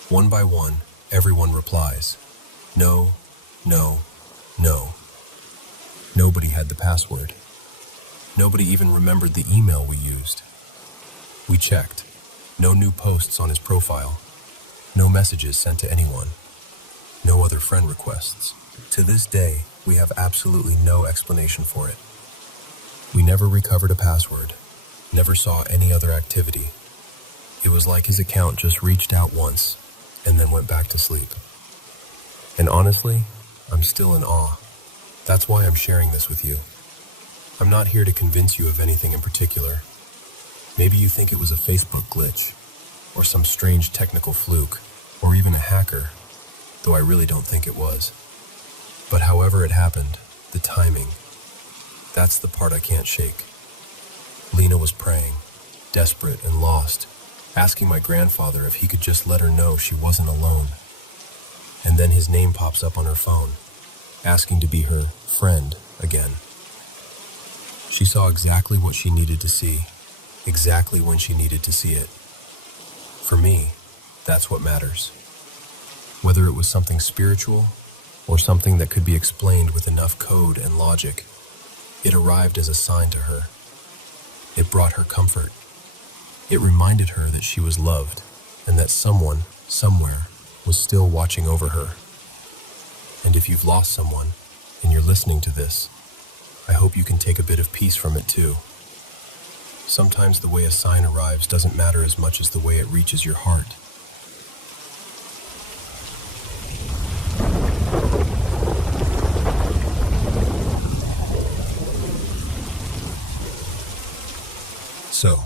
One by one, everyone replies. No, no, no. Nobody had the password. Nobody even remembered the email we used. We checked. No new posts on his profile. No messages sent to anyone. No other friend requests. To this day, we have absolutely no explanation for it. We never recovered a password, never saw any other activity. It was like his account just reached out once and then went back to sleep. And honestly, I'm still in awe. That's why I'm sharing this with you. I'm not here to convince you of anything in particular. Maybe you think it was a Facebook glitch, or some strange technical fluke, or even a hacker, though I really don't think it was. But however it happened, the timing, that's the part I can't shake. Lena was praying, desperate and lost, asking my grandfather if he could just let her know she wasn't alone. And then his name pops up on her phone, asking to be her friend again. She saw exactly what she needed to see, exactly when she needed to see it. For me, that's what matters. Whether it was something spiritual or something that could be explained with enough code and logic, it arrived as a sign to her. It brought her comfort. It reminded her that she was loved and that someone, somewhere, was still watching over her. And if you've lost someone and you're listening to this, I hope you can take a bit of peace from it too. Sometimes the way a sign arrives doesn't matter as much as the way it reaches your heart. So,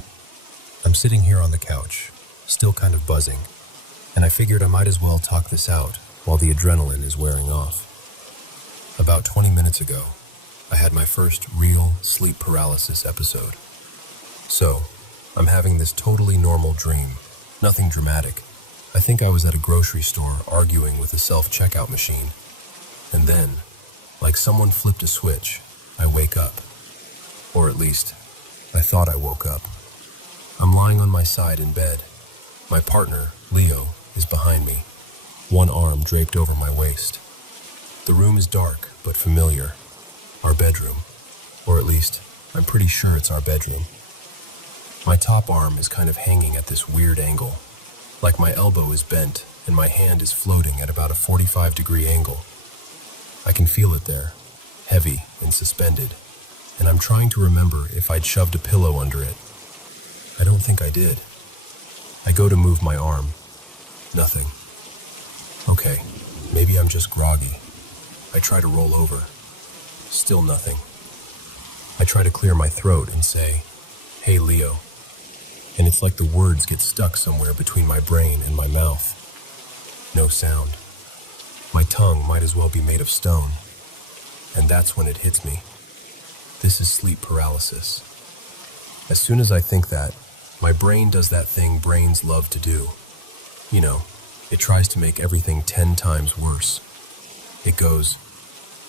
I'm sitting here on the couch, still kind of buzzing, and I figured I might as well talk this out while the adrenaline is wearing off. About 20 minutes ago, I had my first real sleep paralysis episode. So, I'm having this totally normal dream, nothing dramatic. I think I was at a grocery store arguing with a self-checkout machine. And then, like someone flipped a switch, I wake up. Or at least, I thought I woke up. I'm lying on my side in bed. My partner, Leo, is behind me, one arm draped over my waist. The room is dark, but familiar. Our bedroom. Or at least, I'm pretty sure it's our bedroom. My top arm is kind of hanging at this weird angle, like my elbow is bent and my hand is floating at about a 45-degree angle. I can feel it there, heavy and suspended, and I'm trying to remember if I'd shoved a pillow under it. I don't think I did. I go to move my arm. Nothing. Okay, maybe I'm just groggy. I try to roll over. Still nothing. I try to clear my throat and say, "Hey, Leo." And it's like the words get stuck somewhere between my brain and my mouth. No sound. My tongue might as well be made of stone. And that's when it hits me. This is sleep paralysis. As soon as I think that, my brain does that thing brains love to do. You know, it tries to make everything 10 times worse. It goes,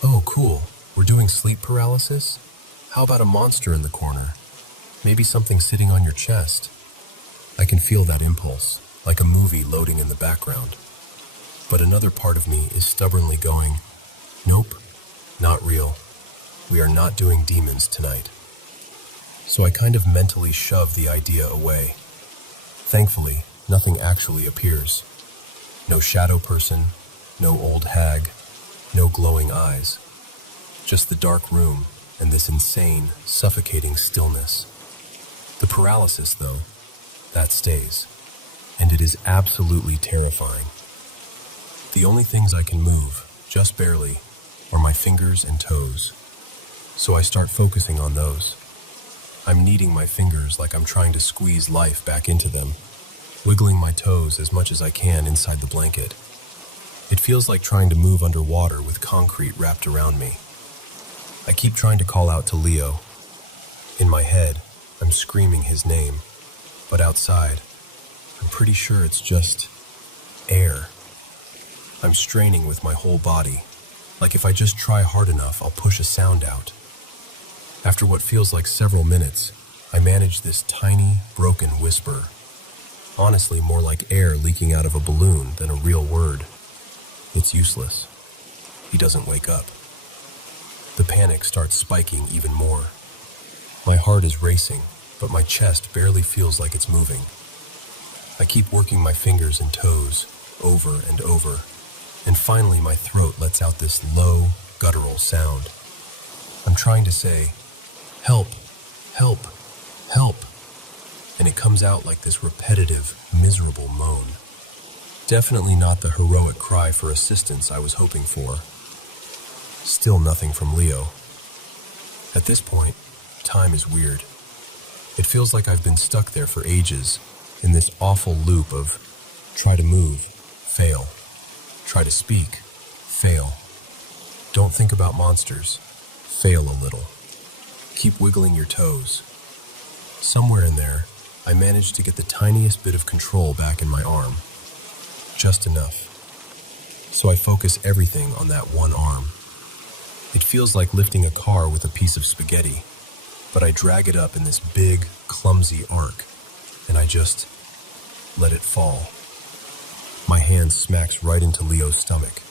"Oh, cool, we're doing sleep paralysis? How about a monster in the corner? Maybe something sitting on your chest?" I can feel that impulse, like a movie loading in the background. But another part of me is stubbornly going, "Nope, not real. We are not doing demons tonight." So I kind of mentally shove the idea away. Thankfully, nothing actually appears. No shadow person, no old hag, no glowing eyes. Just the dark room and this insane, suffocating stillness. The paralysis, though, that stays, and it is absolutely terrifying. The only things I can move, just barely, are my fingers and toes. So I start focusing on those. I'm kneading my fingers like I'm trying to squeeze life back into them, wiggling my toes as much as I can inside the blanket. It feels like trying to move underwater with concrete wrapped around me. I keep trying to call out to Leo. In my head, I'm screaming his name, but outside, I'm pretty sure it's just air. I'm straining with my whole body, like if I just try hard enough, I'll push a sound out. After what feels like several minutes, I manage this tiny, broken whisper. Honestly, more like air leaking out of a balloon than a real word. It's useless. he doesn't wake up. The panic starts spiking even more. My heart is racing, but my chest barely feels like it's moving. I keep working my fingers and toes over and over, and finally my throat lets out this low, guttural sound. I'm trying to say, "Help, help, help," and it comes out like this repetitive, miserable moan. Definitely not the heroic cry for assistance I was hoping for. Still nothing from Leo. At this point, time is weird. It feels like I've been stuck there for ages, in this awful loop of try to move, fail. Try to speak, fail. Don't think about monsters, fail a little. Keep wiggling your toes. Somewhere in there, I managed to get the tiniest bit of control back in my arm. Just enough. So I focus everything on that one arm. It feels like lifting a car with a piece of spaghetti, but I drag it up in this big, clumsy arc, and I just let it fall. My hand smacks right into Leo's stomach.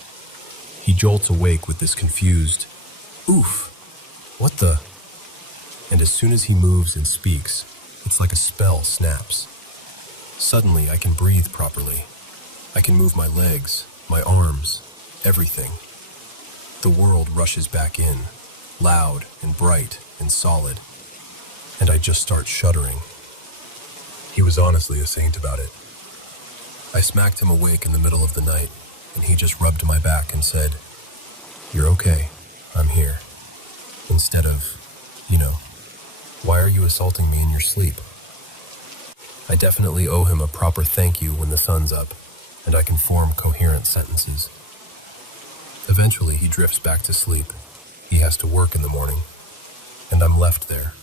He jolts awake with this confused, "Oof, what the?" And as soon as he moves and speaks, it's like a spell snaps. Suddenly, I can breathe properly. I can move my legs, my arms, everything. The world rushes back in, loud and bright and solid, and I just start shuddering. He was honestly a saint about it. I smacked him awake in the middle of the night, and he just rubbed my back and said, "You're okay, I'm here." Instead of, "Why are you assaulting me in your sleep?" I definitely owe him a proper thank you when the sun's up, and I can form coherent sentences. Eventually, he drifts back to sleep. He has to work in the morning, and I'm left there,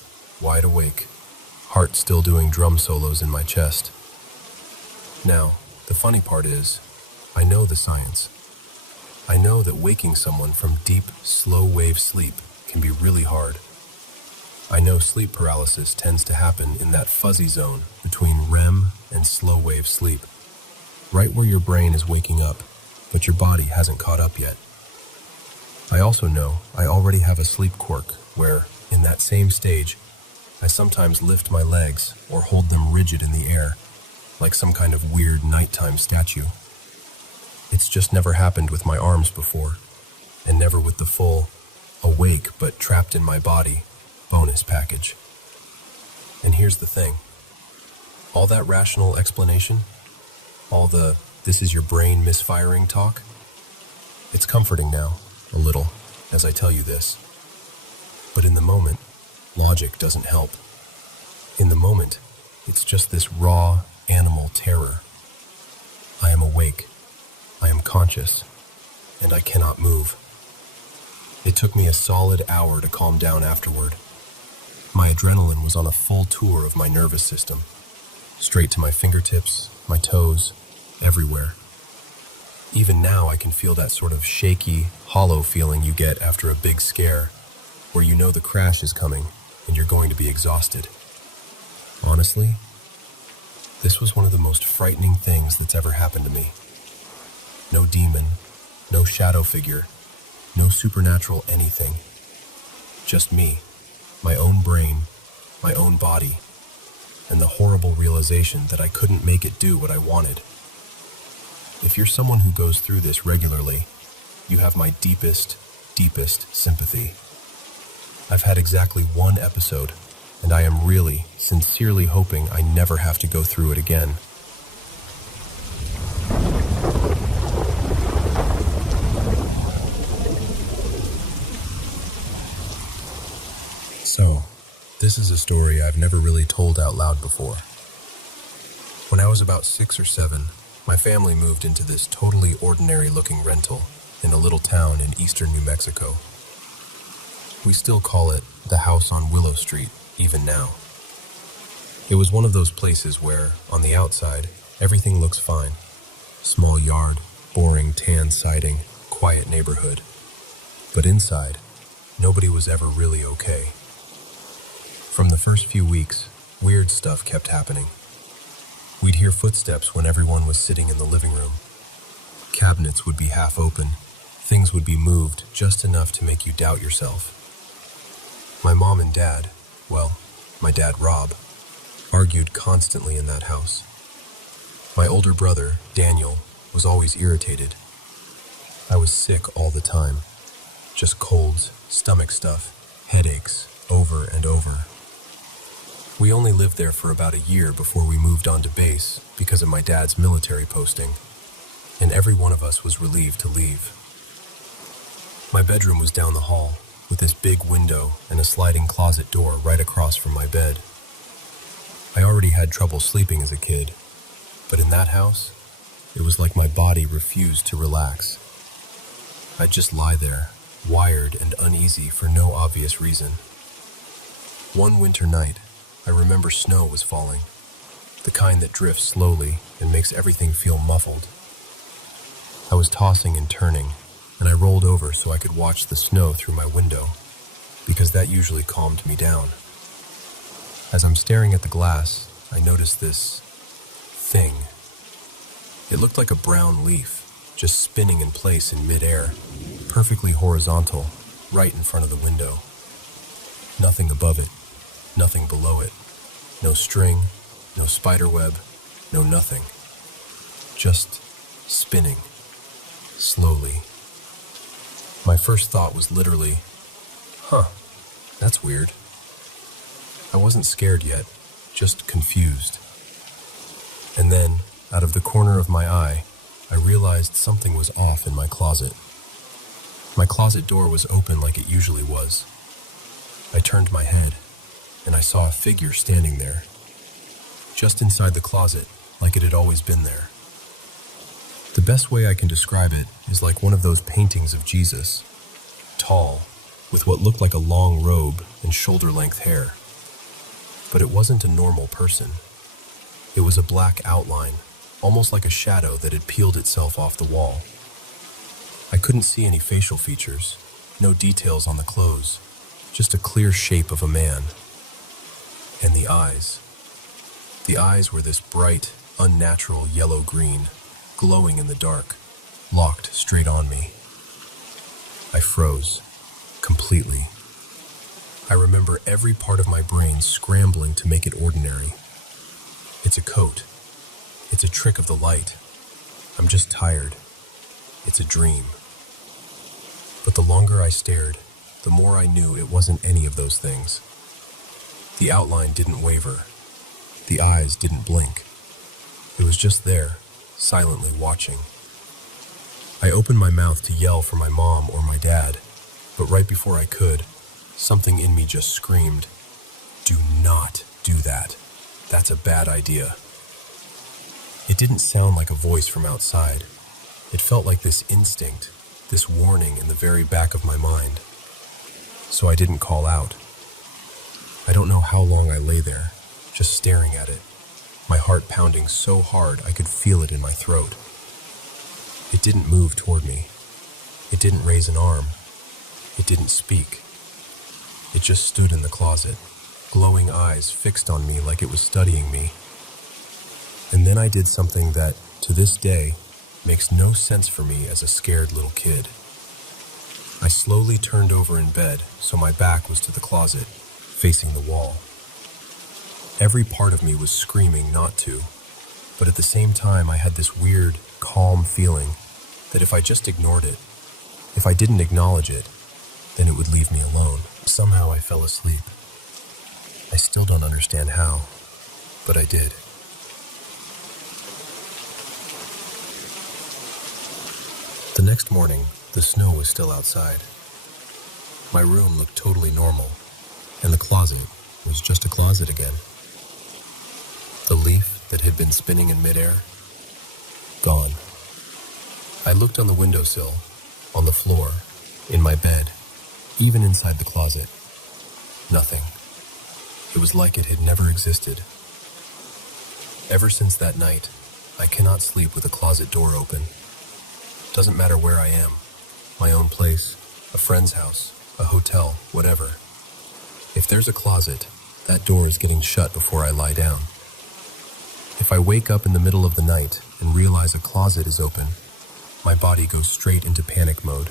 wide awake, heart still doing drum solos in my chest. Now, the funny part is, I know the science. I know that waking someone from deep, slow-wave sleep can be really hard. I know sleep paralysis tends to happen in that fuzzy zone between REM and slow-wave sleep, right where your brain is waking up, but your body hasn't caught up yet. I also know I already have a sleep quirk where, in that same stage, I sometimes lift my legs or hold them rigid in the air, like some kind of weird nighttime statue. It's just never happened with my arms before, and never with the full, awake but trapped in my body, bonus package. And here's the thing. All that rational explanation, all the "this is your brain misfiring" talk, it's comforting now, a little, as I tell you this. But in the moment, logic doesn't help. In the moment, it's just this raw, animal terror. I am awake, I am conscious, and I cannot move. It took me a solid hour to calm down afterward. My adrenaline was on a full tour of my nervous system, straight to my fingertips, my toes, everywhere. Even now I can feel that sort of shaky, hollow feeling you get after a big scare, where you know the crash is coming and you're going to be exhausted. Honestly, this was one of the most frightening things that's ever happened to me. No demon, no shadow figure, no supernatural anything. Just me, my own brain, my own body, and the horrible realization that I couldn't make it do what I wanted. If you're someone who goes through this regularly, you have my deepest, deepest sympathy. I've had exactly one episode, and I am really, sincerely hoping I never have to go through it again. So, this is a story I've never really told out loud before. When I was about 6 or 7, my family moved into this totally ordinary-looking rental in a little town in eastern New Mexico. We still call it the house on Willow Street, even now. It was one of those places where, on the outside, everything looks fine. Small yard, boring tan siding, quiet neighborhood. But inside, nobody was ever really okay. From the first few weeks, weird stuff kept happening. We'd hear footsteps when everyone was sitting in the living room. Cabinets would be half open, Things would be moved just enough to make you doubt yourself. My mom and dad, well, my dad Rob, argued constantly in that house. My older brother, Daniel, was always irritated. I was sick all the time. Just colds, stomach stuff, headaches, over and over. We only lived there for about a year before we moved on to base because of my dad's military posting, and every one of us was relieved to leave. My bedroom was down the hall, with this big window and a sliding closet door right across from my bed. I already had trouble sleeping as a kid, but in that house, it was like my body refused to relax. I'd just lie there, wired and uneasy for no obvious reason. One winter night, I remember snow was falling, the kind that drifts slowly and makes everything feel muffled. I was tossing and turning, and I rolled over so I could watch the snow through my window, because that usually calmed me down. As I'm staring at the glass, I noticed this thing. It looked like a brown leaf, just spinning in place in midair, perfectly horizontal, right in front of the window. Nothing above it, nothing below it. No string, no spider web, no nothing. Just spinning, slowly. My first thought was literally, that's weird. I wasn't scared yet, just confused. And then, out of the corner of my eye, I realized something was off in my closet. My closet door was open like it usually was. I turned my head, and I saw a figure standing there, just inside the closet, like it had always been there. The best way I can describe it is like one of those paintings of Jesus, tall, with what looked like a long robe and shoulder-length hair. But it wasn't a normal person. It was a black outline, almost like a shadow that had peeled itself off the wall. I couldn't see any facial features, no details on the clothes, just a clear shape of a man. And the eyes. The eyes were this bright, unnatural yellow-green, glowing in the dark, locked straight on me. I froze, completely. I remember every part of my brain scrambling to make it ordinary. It's a coat. It's a trick of the light. I'm just tired. It's a dream. But the longer I stared, the more I knew it wasn't any of those things. The outline didn't waver. The eyes didn't blink. It was just there, silently watching. I opened my mouth to yell for my mom or my dad, but right before I could, something in me just screamed, "Do not do that. That's a bad idea." It didn't sound like a voice from outside. It felt like this instinct, this warning in the very back of my mind. So I didn't call out. I don't know how long I lay there, just staring at it, my heart pounding so hard I could feel it in my throat. It didn't move toward me. It didn't raise an arm. It didn't speak. It just stood in the closet, glowing eyes fixed on me like it was studying me. And then I did something that, to this day, makes no sense for me as a scared little kid. I slowly turned over in bed so my back was to the closet, facing the wall. Every part of me was screaming not to, but at the same time I had this weird, calm feeling that if I just ignored it, if I didn't acknowledge it, then it would leave me alone. Somehow I fell asleep. I still don't understand how, but I did. The next morning, the snow was still outside. My room looked totally normal, and the closet was just a closet again. The leaf that had been spinning in midair, gone. I looked on the windowsill, on the floor, in my bed, even inside the closet. Nothing. It was like it had never existed. Ever since that night, I cannot sleep with a closet door open. Doesn't matter where I am, my own place, a friend's house, a hotel, whatever. If there's a closet, that door is getting shut before I lie down. If I wake up in the middle of the night and realize a closet is open, My body goes straight into panic mode.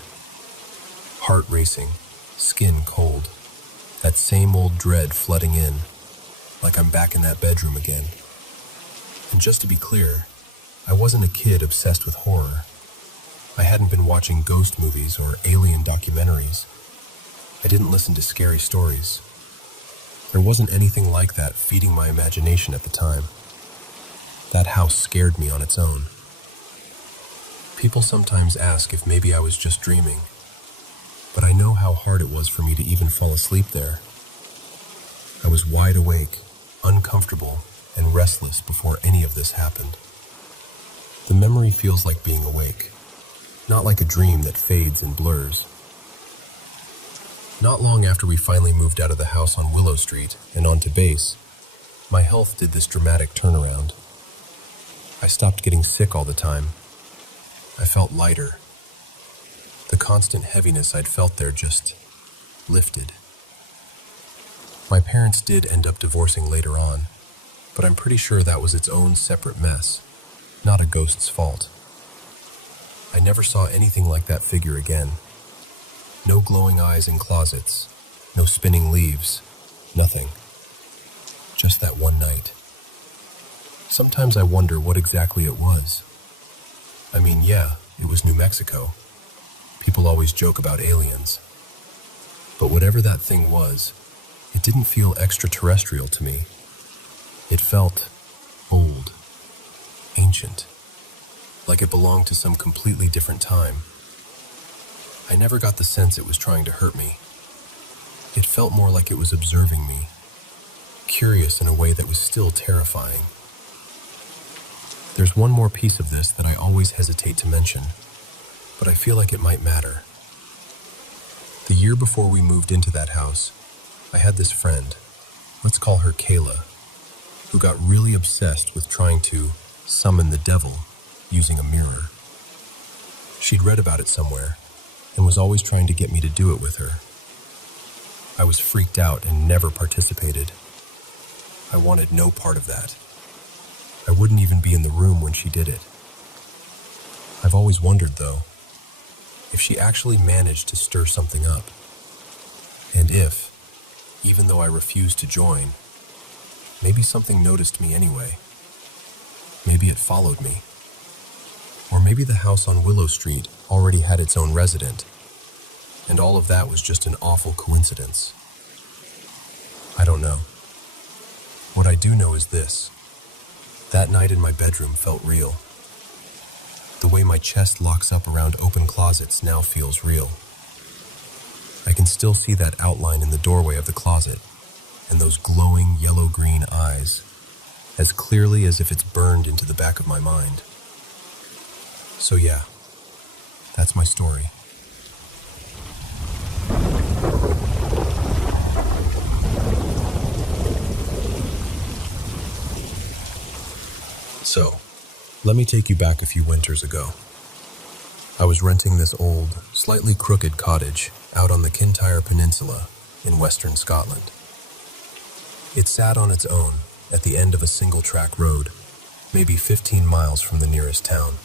Heart racing, skin cold. That same old dread flooding in, like I'm back in that bedroom again. And just to be clear, I wasn't a kid obsessed with horror. I hadn't been watching ghost movies or alien documentaries. I didn't listen to scary stories. There wasn't anything like that feeding my imagination at the time. That house scared me on its own. People sometimes ask if maybe I was just dreaming, but I know how hard it was for me to even fall asleep there. I was wide awake, uncomfortable, and restless before any of this happened. The memory feels like being awake, not like a dream that fades and blurs. Not long after we finally moved out of the house on Willow Street and onto base, my health did this dramatic turnaround. I stopped getting sick all the time. I felt lighter. The constant heaviness I'd felt there just lifted. My parents did end up divorcing later on, but I'm pretty sure that was its own separate mess, not a ghost's fault. I never saw anything like that figure again. No glowing eyes in closets, no spinning leaves, nothing. Just that one night. Sometimes I wonder what exactly it was. I mean, yeah, it was New Mexico. People always joke about aliens. But whatever that thing was, it didn't feel extraterrestrial to me. It felt old, ancient, like it belonged to some completely different time. I never got the sense it was trying to hurt me. It felt more like it was observing me, curious in a way that was still terrifying. There's one more piece of this that I always hesitate to mention, but I feel like it might matter. The year before we moved into that house, I had this friend, let's call her Kayla, who got really obsessed with trying to summon the devil using a mirror. She'd read about it somewhere and was always trying to get me to do it with her. I was freaked out and never participated. I wanted no part of that. I wouldn't even be in the room when she did it. I've always wondered, though, if she actually managed to stir something up. And if, even though I refused to join, maybe something noticed me anyway. Maybe it followed me. Or maybe the house on Willow Street already had its own resident, and all of that was just an awful coincidence. I don't know. What I do know is this. That night in my bedroom felt real. The way my chest locks up around open closets now feels real. I can still see that outline in the doorway of the closet, and those glowing yellow-green eyes, as clearly as if it's burned into the back of my mind. So yeah, that's my story. So, let me take you back a few winters ago. I was renting this old, slightly crooked cottage out on the Kintyre Peninsula in western Scotland. It sat on its own at the end of a single-track road, maybe 15 miles from the nearest town.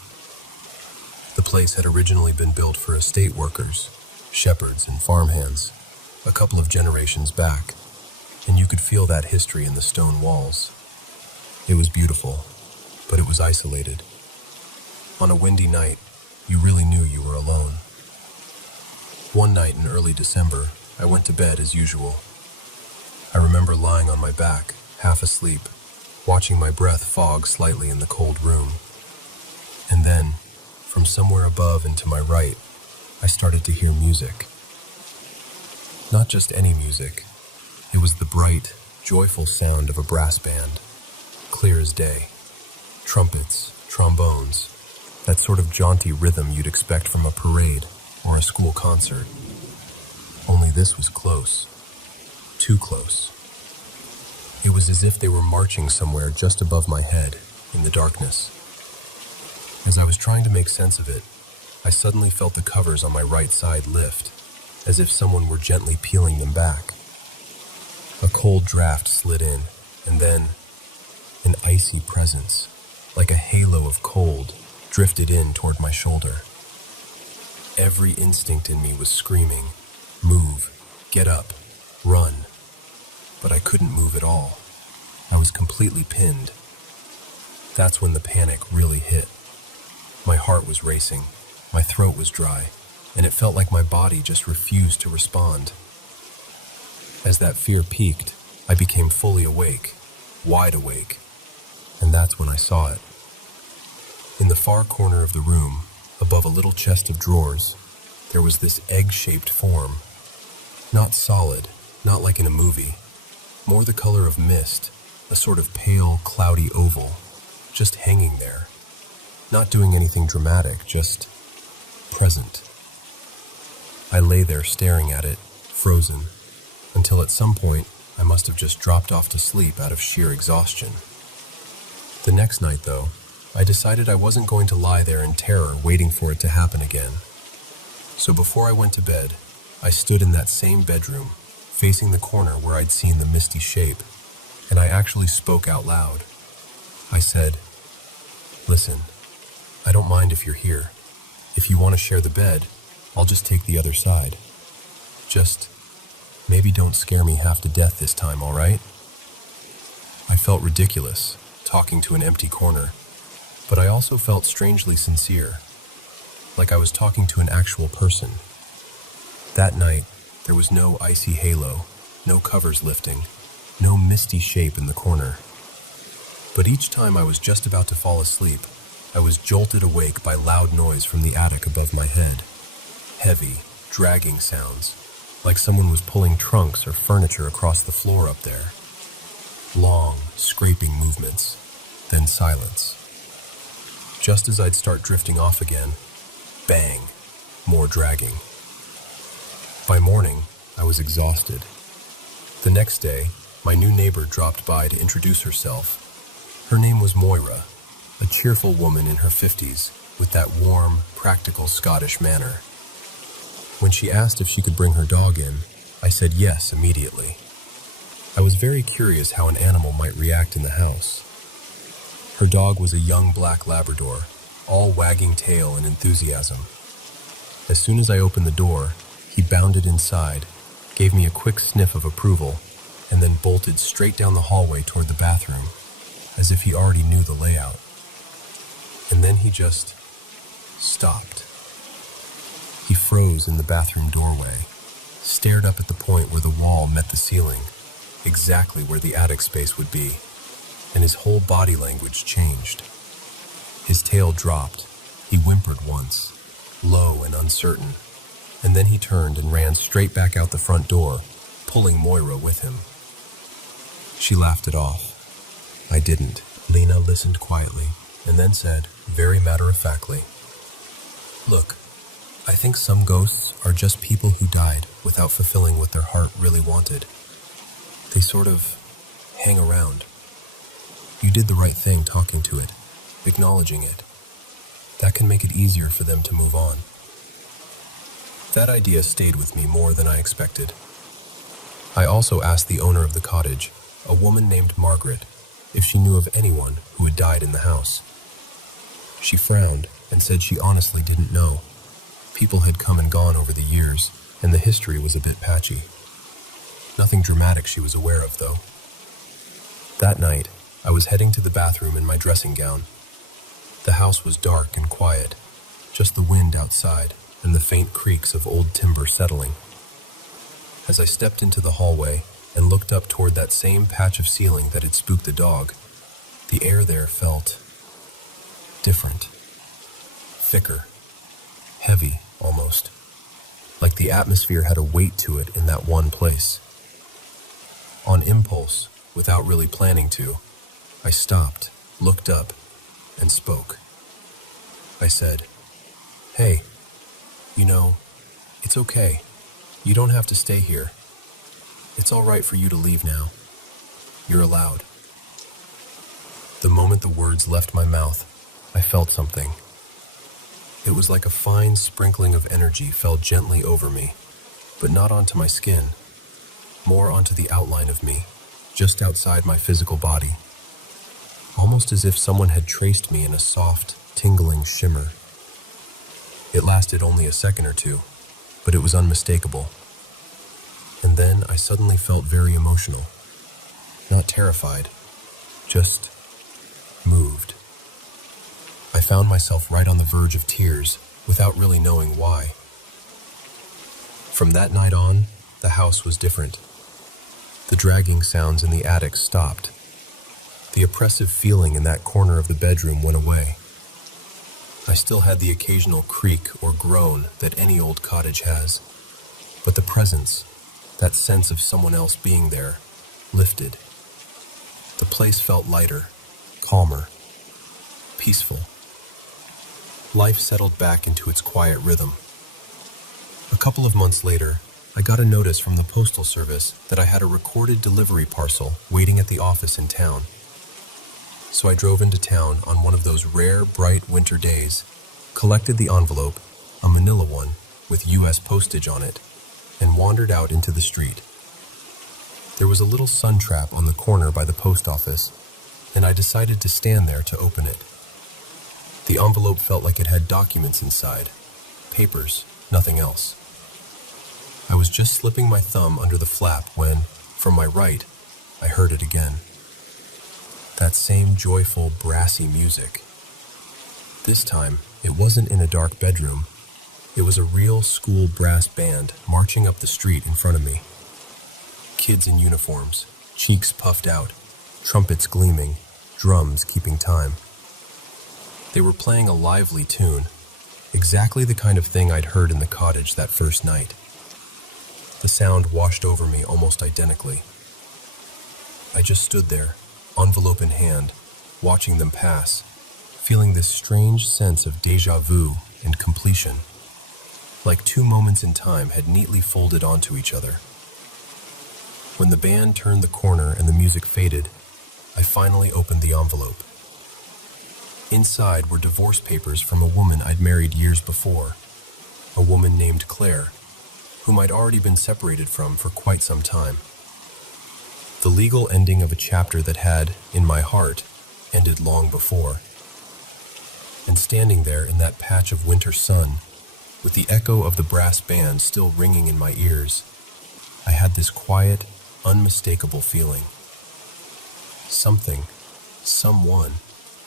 The place had originally been built for estate workers, shepherds, and farmhands, a couple of generations back, and you could feel that history in the stone walls. It was beautiful, but it was isolated. On a windy night, you really knew you were alone. One night in early December, I went to bed as usual. I remember lying on my back, half asleep, watching my breath fog slightly in the cold room. And then, from somewhere above and to my right, I started to hear music. Not just any music. It was the bright, joyful sound of a brass band, clear as day. Trumpets, trombones, that sort of jaunty rhythm you'd expect from a parade or a school concert. Only this was close. Too close. It was as if they were marching somewhere just above my head, in the darkness. As I was trying to make sense of it, I suddenly felt the covers on my right side lift, as if someone were gently peeling them back. A cold draft slid in, and then an icy presence, like a halo of cold, drifted in toward my shoulder. Every instinct in me was screaming, "Move, get up, run." But I couldn't move at all. I was completely pinned. That's when the panic really hit. My heart was racing, my throat was dry, and it felt like my body just refused to respond. As that fear peaked, I became fully awake, wide awake, and that's when I saw it. In the far corner of the room, above a little chest of drawers, there was this egg-shaped form. Not solid, not like in a movie, more the color of mist, a sort of pale, cloudy oval, just hanging there. Not doing anything dramatic, just present. I lay there staring at it, frozen, until at some point I must have just dropped off to sleep out of sheer exhaustion. The next night, though, I decided I wasn't going to lie there in terror waiting for it to happen again. So before I went to bed, I stood in that same bedroom, facing the corner where I'd seen the misty shape, and I actually spoke out loud. I said, "Listen, I don't mind if you're here. If you want to share the bed, I'll just take the other side. Just maybe don't scare me half to death this time, all right?" I felt ridiculous, talking to an empty corner, but I also felt strangely sincere, like I was talking to an actual person. That night, there was no icy halo, no covers lifting, no misty shape in the corner. But each time I was just about to fall asleep, I was jolted awake by loud noise from the attic above my head. Heavy, dragging sounds, like someone was pulling trunks or furniture across the floor up there. Long, scraping movements, then silence. Just as I'd start drifting off again, bang, more dragging. By morning, I was exhausted. The next day, my new neighbor dropped by to introduce herself. Her name was Moira, a cheerful woman in her 50s with that warm, practical Scottish manner. When she asked if she could bring her dog in, I said yes immediately. I was very curious how an animal might react in the house. Her dog was a young black Labrador, all wagging tail and enthusiasm. As soon as I opened the door, he bounded inside, gave me a quick sniff of approval, and then bolted straight down the hallway toward the bathroom, as if he already knew the layout. And then he just stopped. He froze in the bathroom doorway, stared up at the point where the wall met the ceiling, exactly where the attic space would be, and his whole body language changed. His tail dropped, he whimpered once, low and uncertain, and then he turned and ran straight back out the front door, pulling Moira with him. She laughed it off. I didn't. Lena listened quietly, and then said, very matter-of-factly, "Look, I think some ghosts are just people who died without fulfilling what their heart really wanted. They sort of hang around. You did the right thing talking to it, acknowledging it. That can make it easier for them to move on." That idea stayed with me more than I expected. I also asked the owner of the cottage, a woman named Margaret, if she knew of anyone who had died in the house. She frowned and said she honestly didn't know. People had come and gone over the years, and the history was a bit patchy. Nothing dramatic she was aware of, though. That night, I was heading to the bathroom in my dressing gown. The house was dark and quiet, just the wind outside and the faint creaks of old timber settling. As I stepped into the hallway and looked up toward that same patch of ceiling that had spooked the dog, the air there felt different, thicker, heavy almost, like the atmosphere had a weight to it in that one place. On impulse, without really planning to, I stopped, looked up, and spoke. I said, "Hey, it's okay. You don't have to stay here. It's all right for you to leave now. You're allowed." The moment the words left my mouth, I felt something. It was like a fine sprinkling of energy fell gently over me, but not onto my skin, more onto the outline of me, just outside my physical body. Almost as if someone had traced me in a soft, tingling shimmer. It lasted only a second or two, but it was unmistakable. And then I suddenly felt very emotional. Not terrified, just moved. I found myself right on the verge of tears without really knowing why. From that night on, the house was different. The dragging sounds in the attic stopped. The oppressive feeling in that corner of the bedroom went away. I still had the occasional creak or groan that any old cottage has, but the presence, that sense of someone else being there, lifted. The place felt lighter, calmer, peaceful. Life settled back into its quiet rhythm. A couple of months later, I got a notice from the postal service that I had a recorded delivery parcel waiting at the office in town. So I drove into town on one of those rare, bright winter days, collected the envelope, a manila one, with U.S. postage on it, and wandered out into the street. There was a little sun trap on the corner by the post office, and I decided to stand there to open it. The envelope felt like it had documents inside, papers, nothing else. I was just slipping my thumb under the flap when, from my right, I heard it again. That same joyful, brassy music. This time, it wasn't in a dark bedroom. It was a real school brass band marching up the street in front of me. Kids in uniforms, cheeks puffed out, trumpets gleaming, drums keeping time. They were playing a lively tune, exactly the kind of thing I'd heard in the cottage that first night. The sound washed over me almost identically. I just stood there, envelope in hand, watching them pass, feeling this strange sense of déjà vu and completion, like two moments in time had neatly folded onto each other. When the band turned the corner and the music faded, I finally opened the envelope. Inside were divorce papers from a woman I'd married years before, a woman named Claire, whom I'd already been separated from for quite some time. The legal ending of a chapter that had, in my heart, ended long before. And standing there in that patch of winter sun, with the echo of the brass band still ringing in my ears, I had this quiet, unmistakable feeling. Something, someone,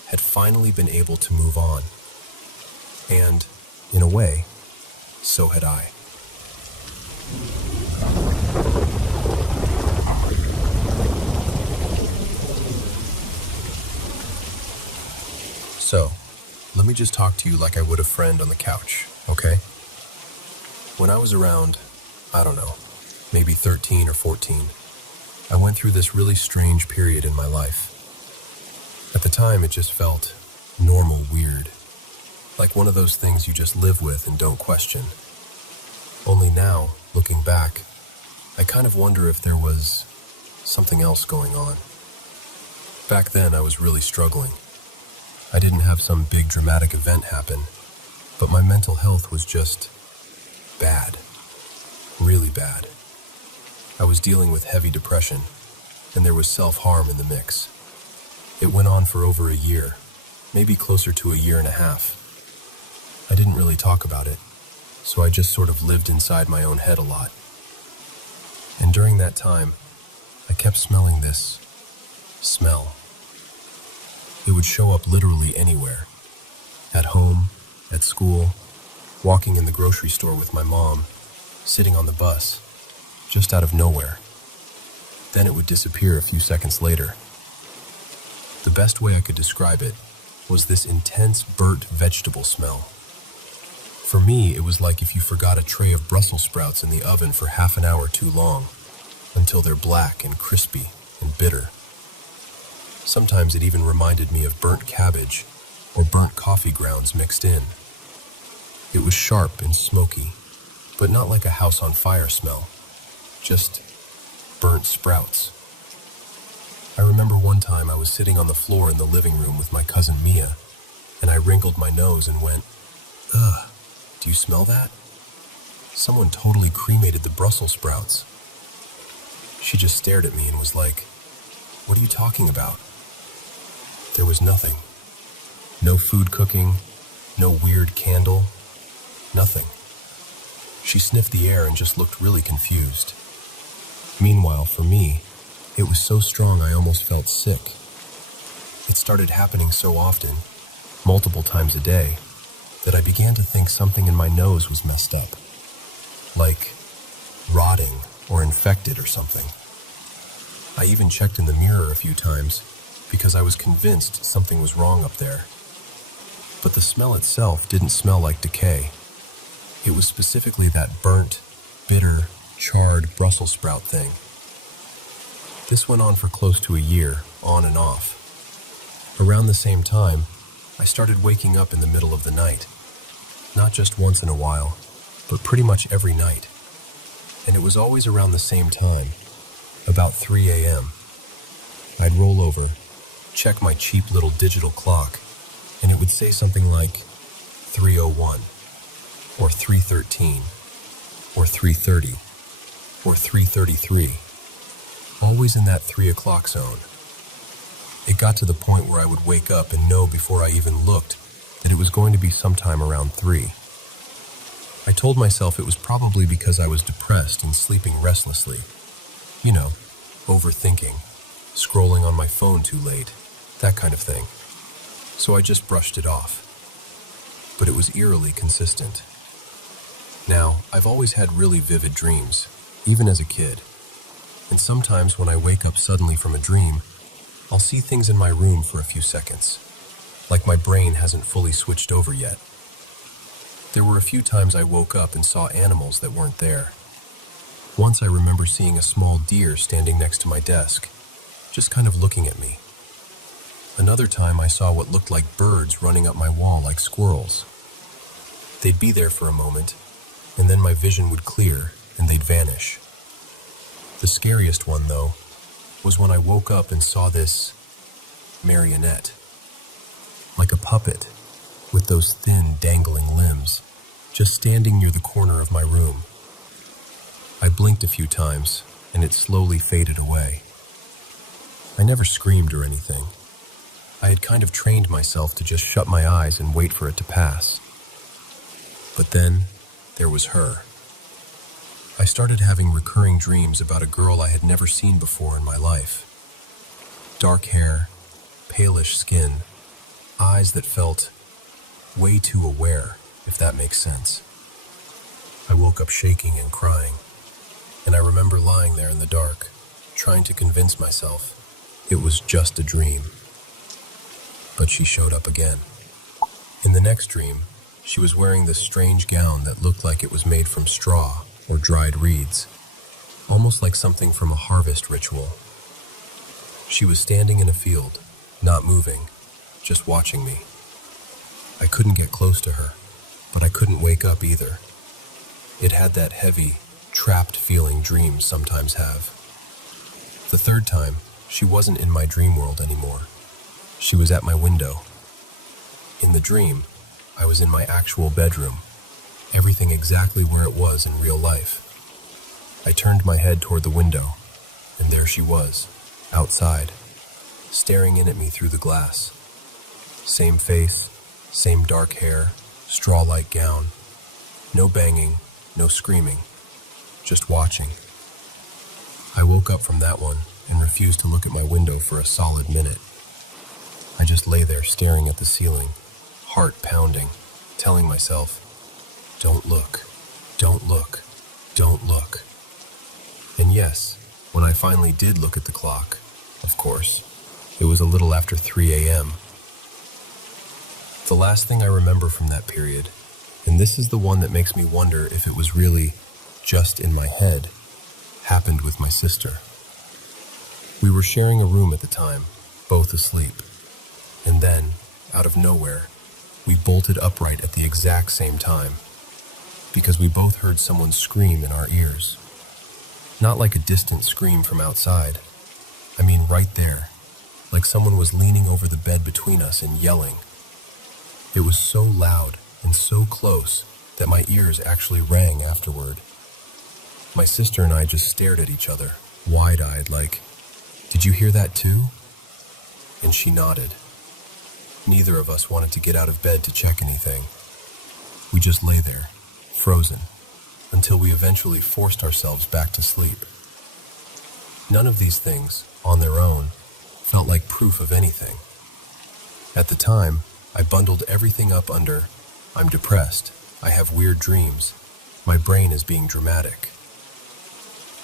had finally been able to move on. And, in a way, so had I. So, let me just talk to you like I would a friend on the couch, okay? When I was around, I don't know, maybe 13 or 14, I went through this really strange period in my life. At the time, it just felt normal weird, like one of those things you just live with and don't question. Only now, looking back, I kind of wonder if there was something else going on. Back then, I was really struggling. I didn't have some big dramatic event happen, but my mental health was just bad, really bad. I was dealing with heavy depression, and there was self-harm in the mix. It went on for over a year, maybe closer to a year and a half. I didn't really talk about it, so I just sort of lived inside my own head a lot. And during that time, I kept smelling this smell. It would show up literally anywhere. At home, at school, walking in the grocery store with my mom, sitting on the bus, just out of nowhere. Then it would disappear a few seconds later. The best way I could describe it was this intense burnt vegetable smell. For me, it was like if you forgot a tray of Brussels sprouts in the oven for half an hour too long, until they're black and crispy and bitter. Sometimes it even reminded me of burnt cabbage or burnt coffee grounds mixed in. It was sharp and smoky, but not like a house on fire smell, just burnt sprouts. I remember one time I was sitting on the floor in the living room with my cousin Mia, and I wrinkled my nose and went, "Ugh, do you smell that? Someone totally cremated the Brussels sprouts." She just stared at me and was like, "What are you talking about?" There was nothing. No food cooking, no weird candle, Nothing. She sniffed the air and just looked really confused. Meanwhile, for me, it was so strong I almost felt sick. It started happening so often, multiple times a day, that I began to think something in my nose was messed up. Like rotting or infected or something. I even checked in the mirror a few times because I was convinced something was wrong up there. But the smell itself didn't smell like decay. It was specifically that burnt, bitter, charred Brussels sprout thing. This went on for close to a year, on and off. Around the same time, I started waking up in the middle of the night. Not just once in a while, but pretty much every night. And it was always around the same time, about 3 a.m. I'd roll over, check my cheap little digital clock, and it would say something like 3:01, or 3:13, or 3:30, or 3:33, always in that 3 o'clock zone. It got to the point where I would wake up and know before I even looked that it was going to be sometime around 3. I told myself it was probably because I was depressed and sleeping restlessly. You know, overthinking, scrolling on my phone too late, that kind of thing. So I just brushed it off. But it was eerily consistent. Now, I've always had really vivid dreams, even as a kid. And sometimes when I wake up suddenly from a dream, I'll see things in my room for a few seconds, like my brain hasn't fully switched over yet. There were a few times I woke up and saw animals that weren't there. Once I remember seeing a small deer standing next to my desk, just kind of looking at me. Another time I saw what looked like birds running up my wall like squirrels. They'd be there for a moment, and then my vision would clear and they'd vanish. The scariest one, though, was when I woke up and saw this marionette, like a puppet, with those thin, dangling limbs, just standing near the corner of my room. I blinked a few times, and it slowly faded away. I never screamed or anything. I had kind of trained myself to just shut my eyes and wait for it to pass. But then, there was her. I started having recurring dreams about a girl I had never seen before in my life. Dark hair, palish skin, eyes that felt way too aware, if that makes sense. I woke up shaking and crying, and I remember lying there in the dark, trying to convince myself it was just a dream. But she showed up again. In the next dream, she was wearing this strange gown that looked like it was made from straw or dried reeds, almost like something from a harvest ritual. She was standing in a field, not moving, just watching me. I couldn't get close to her, but I couldn't wake up either. It had that heavy, trapped feeling dreams sometimes have. The third time, she wasn't in my dream world anymore. She was at my window. In the dream, I was in my actual bedroom, everything exactly where it was in real life. I turned my head toward the window, and there she was, outside, staring in at me through the glass. Same face, same dark hair, straw-like gown. No banging, no screaming, just watching. I woke up from that one and refused to look at my window for a solid minute. I just lay there staring at the ceiling, heart pounding, telling myself, don't look, don't look, don't look. And yes, when I finally did look at the clock, of course, it was a little after 3 a.m. The last thing I remember from that period, and this is the one that makes me wonder if it was really just in my head, happened with my sister. We were sharing a room at the time, both asleep. And then, out of nowhere, we bolted upright at the exact same time, because we both heard someone scream in our ears. Not like a distant scream from outside. I mean right there, like someone was leaning over the bed between us and yelling. It was so loud and so close that my ears actually rang afterward. My sister and I just stared at each other, wide-eyed, like, "Did you hear that too?" And she nodded. Neither of us wanted to get out of bed to check anything. We just lay there, frozen, until we eventually forced ourselves back to sleep. None of these things, on their own, felt like proof of anything. At the time, I bundled everything up under, "I'm depressed, I have weird dreams, my brain is being dramatic."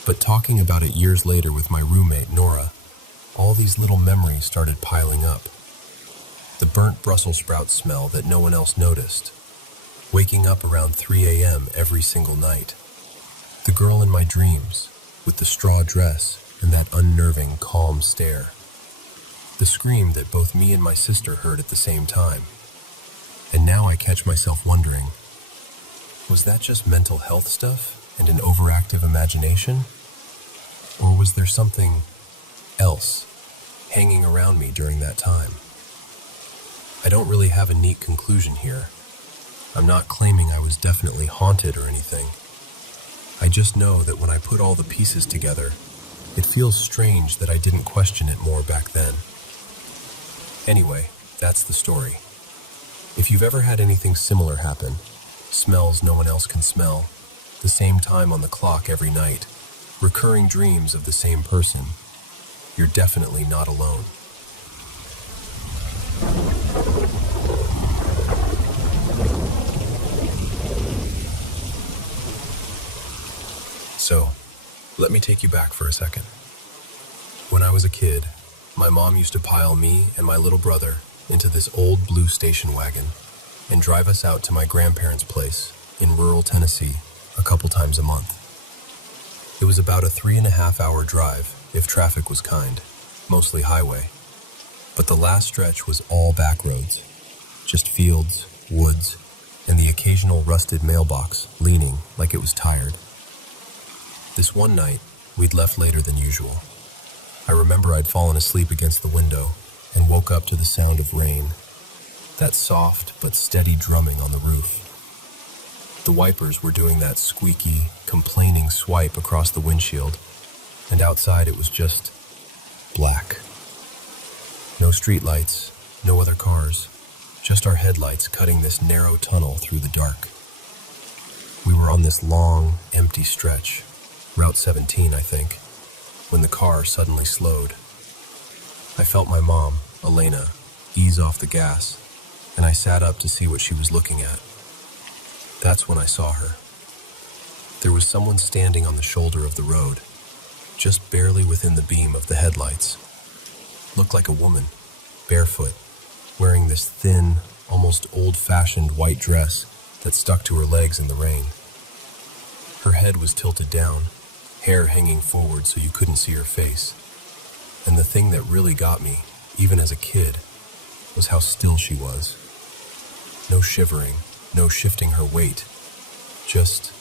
But talking about it years later with my roommate, Nora, all these little memories started piling up. The burnt Brussels sprout smell that no one else noticed, waking up around 3 a.m. every single night. The girl in my dreams, with the straw dress and that unnerving, calm stare. The scream that both me and my sister heard at the same time. And now I catch myself wondering, was that just mental health stuff and an overactive imagination? Or was there something else hanging around me during that time? I don't really have a neat conclusion here. I'm not claiming I was definitely haunted or anything. I just know that when I put all the pieces together, it feels strange that I didn't question it more back then. Anyway, that's the story. If you've ever had anything similar happen, smells no one else can smell, the same time on the clock every night, recurring dreams of the same person, you're definitely not alone. So, let me take you back for a second. When I was a kid, my mom used to pile me and my little brother into this old blue station wagon and drive us out to my grandparents' place in rural Tennessee a couple times a month. It was about a 3.5-hour drive if traffic was kind, mostly highway. But the last stretch was all back roads, just fields, woods, and the occasional rusted mailbox leaning like it was tired. This one night, we'd left later than usual. I remember I'd fallen asleep against the window and woke up to the sound of rain, that soft but steady drumming on the roof. The wipers were doing that squeaky, complaining swipe across the windshield, and outside it was just black. No streetlights, no other cars, just our headlights cutting this narrow tunnel through the dark. We were on this long, empty stretch, Route 17, I think, when the car suddenly slowed. I felt my mom, Elena, ease off the gas, and I sat up to see what she was looking at. That's when I saw her. There was someone standing on the shoulder of the road, just barely within the beam of the headlights. Looked like a woman, barefoot, wearing this thin, almost old-fashioned white dress that stuck to her legs in the rain. Her head was tilted down, hair hanging forward so you couldn't see her face. And the thing that really got me, even as a kid, was how still she was. No shivering, no shifting her weight, just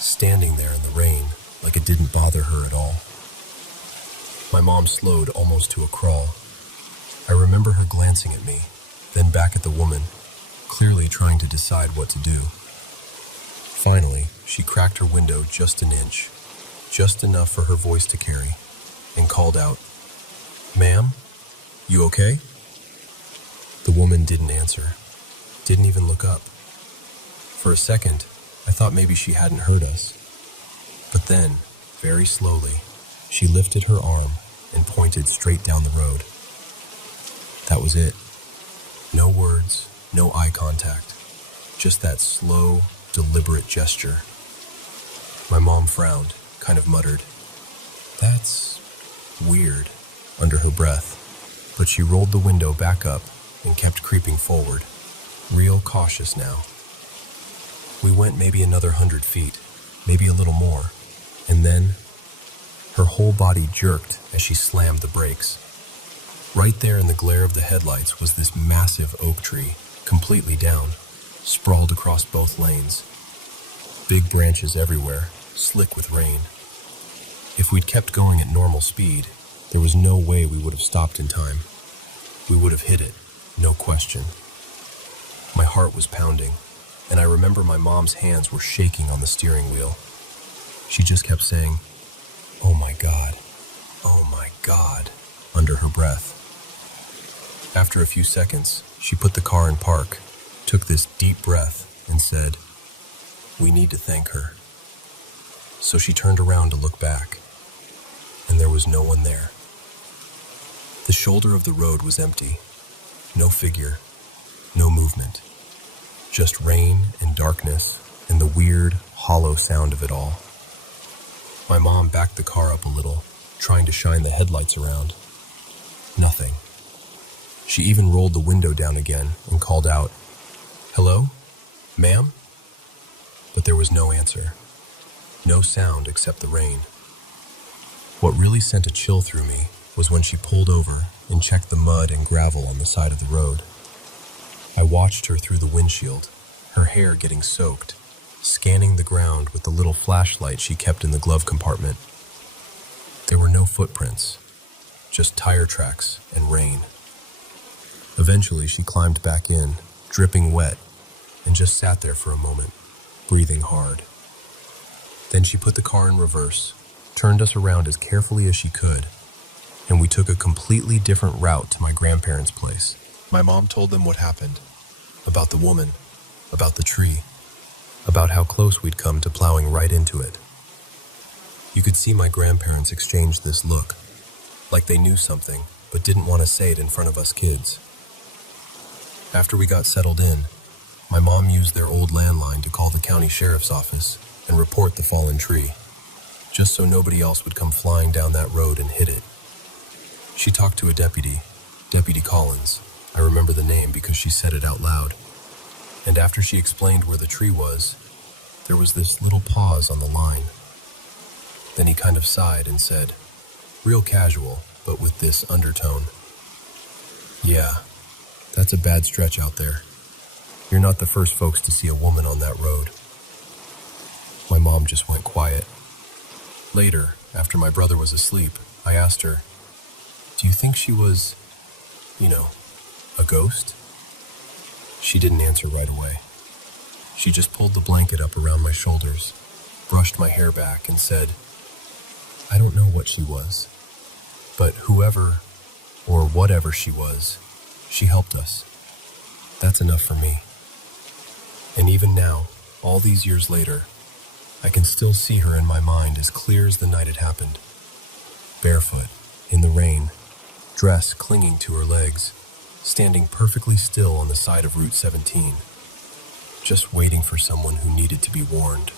standing there in the rain like it didn't bother her at all. My mom slowed almost to a crawl. I remember her glancing at me, then back at the woman, clearly trying to decide what to do. Finally, she cracked her window just an inch, just enough for her voice to carry, and called out, "Ma'am, you okay?" The woman didn't answer, didn't even look up. For a second, I thought maybe she hadn't heard us. But then, very slowly, she lifted her arm and pointed straight down the road. That was it. No words, no eye contact, just that slow, deliberate gesture. My mom frowned, kind of muttered, "That's weird," under her breath, but she rolled the window back up and kept creeping forward, real cautious now. We went maybe another 100 feet, maybe a little more, and then her whole body jerked as she slammed the brakes. Right there in the glare of the headlights was this massive oak tree, completely down, sprawled across both lanes. Big branches everywhere, slick with rain. If we'd kept going at normal speed, there was no way we would have stopped in time. We would have hit it, no question. My heart was pounding, and I remember my mom's hands were shaking on the steering wheel. She just kept saying, "Oh my God, oh my God," under her breath. After a few seconds, she put the car in park, took this deep breath, and said, We need to thank her." So she turned around to look back, and there was no one there. The shoulder of the road was empty. No figure, no movement. Just rain and darkness and the weird, hollow sound of it all. My mom backed the car up a little, trying to shine the headlights around. Nothing. She even rolled the window down again and called out, "Hello? Ma'am?" But there was no answer. No sound except the rain. What really sent a chill through me was when she pulled over and checked the mud and gravel on the side of the road. I watched her through the windshield, her hair getting soaked, scanning the ground with the little flashlight she kept in the glove compartment. There were no footprints, just tire tracks and rain. Eventually, she climbed back in, dripping wet, and just sat there for a moment, breathing hard. Then she put the car in reverse, turned us around as carefully as she could, and we took a completely different route to my grandparents' place. My mom told them what happened, about the woman, about the tree, about how close we'd come to plowing right into it. You could see my grandparents exchange this look, like they knew something but didn't want to say it in front of us kids. After we got settled in, my mom used their old landline to call the county sheriff's office and report the fallen tree, just so nobody else would come flying down that road and hit it. She talked to a deputy, Deputy Collins. I remember the name because she said it out loud. And after she explained where the tree was, there was this little pause on the line. Then he kind of sighed and said, real casual, but with this undertone, "Yeah, that's a bad stretch out there. You're not the first folks to see a woman on that road." My mom just went quiet. Later, after my brother was asleep, I asked her, "Do you think she was, a ghost?" She didn't answer right away. She just pulled the blanket up around my shoulders, brushed my hair back, and said, "I don't know what she was, but whoever or whatever she was, she helped us. That's enough for me." And even now, all these years later, I can still see her in my mind as clear as the night it happened. Barefoot, in the rain, dress clinging to her legs, standing perfectly still on the side of Route 17, just waiting for someone who needed to be warned.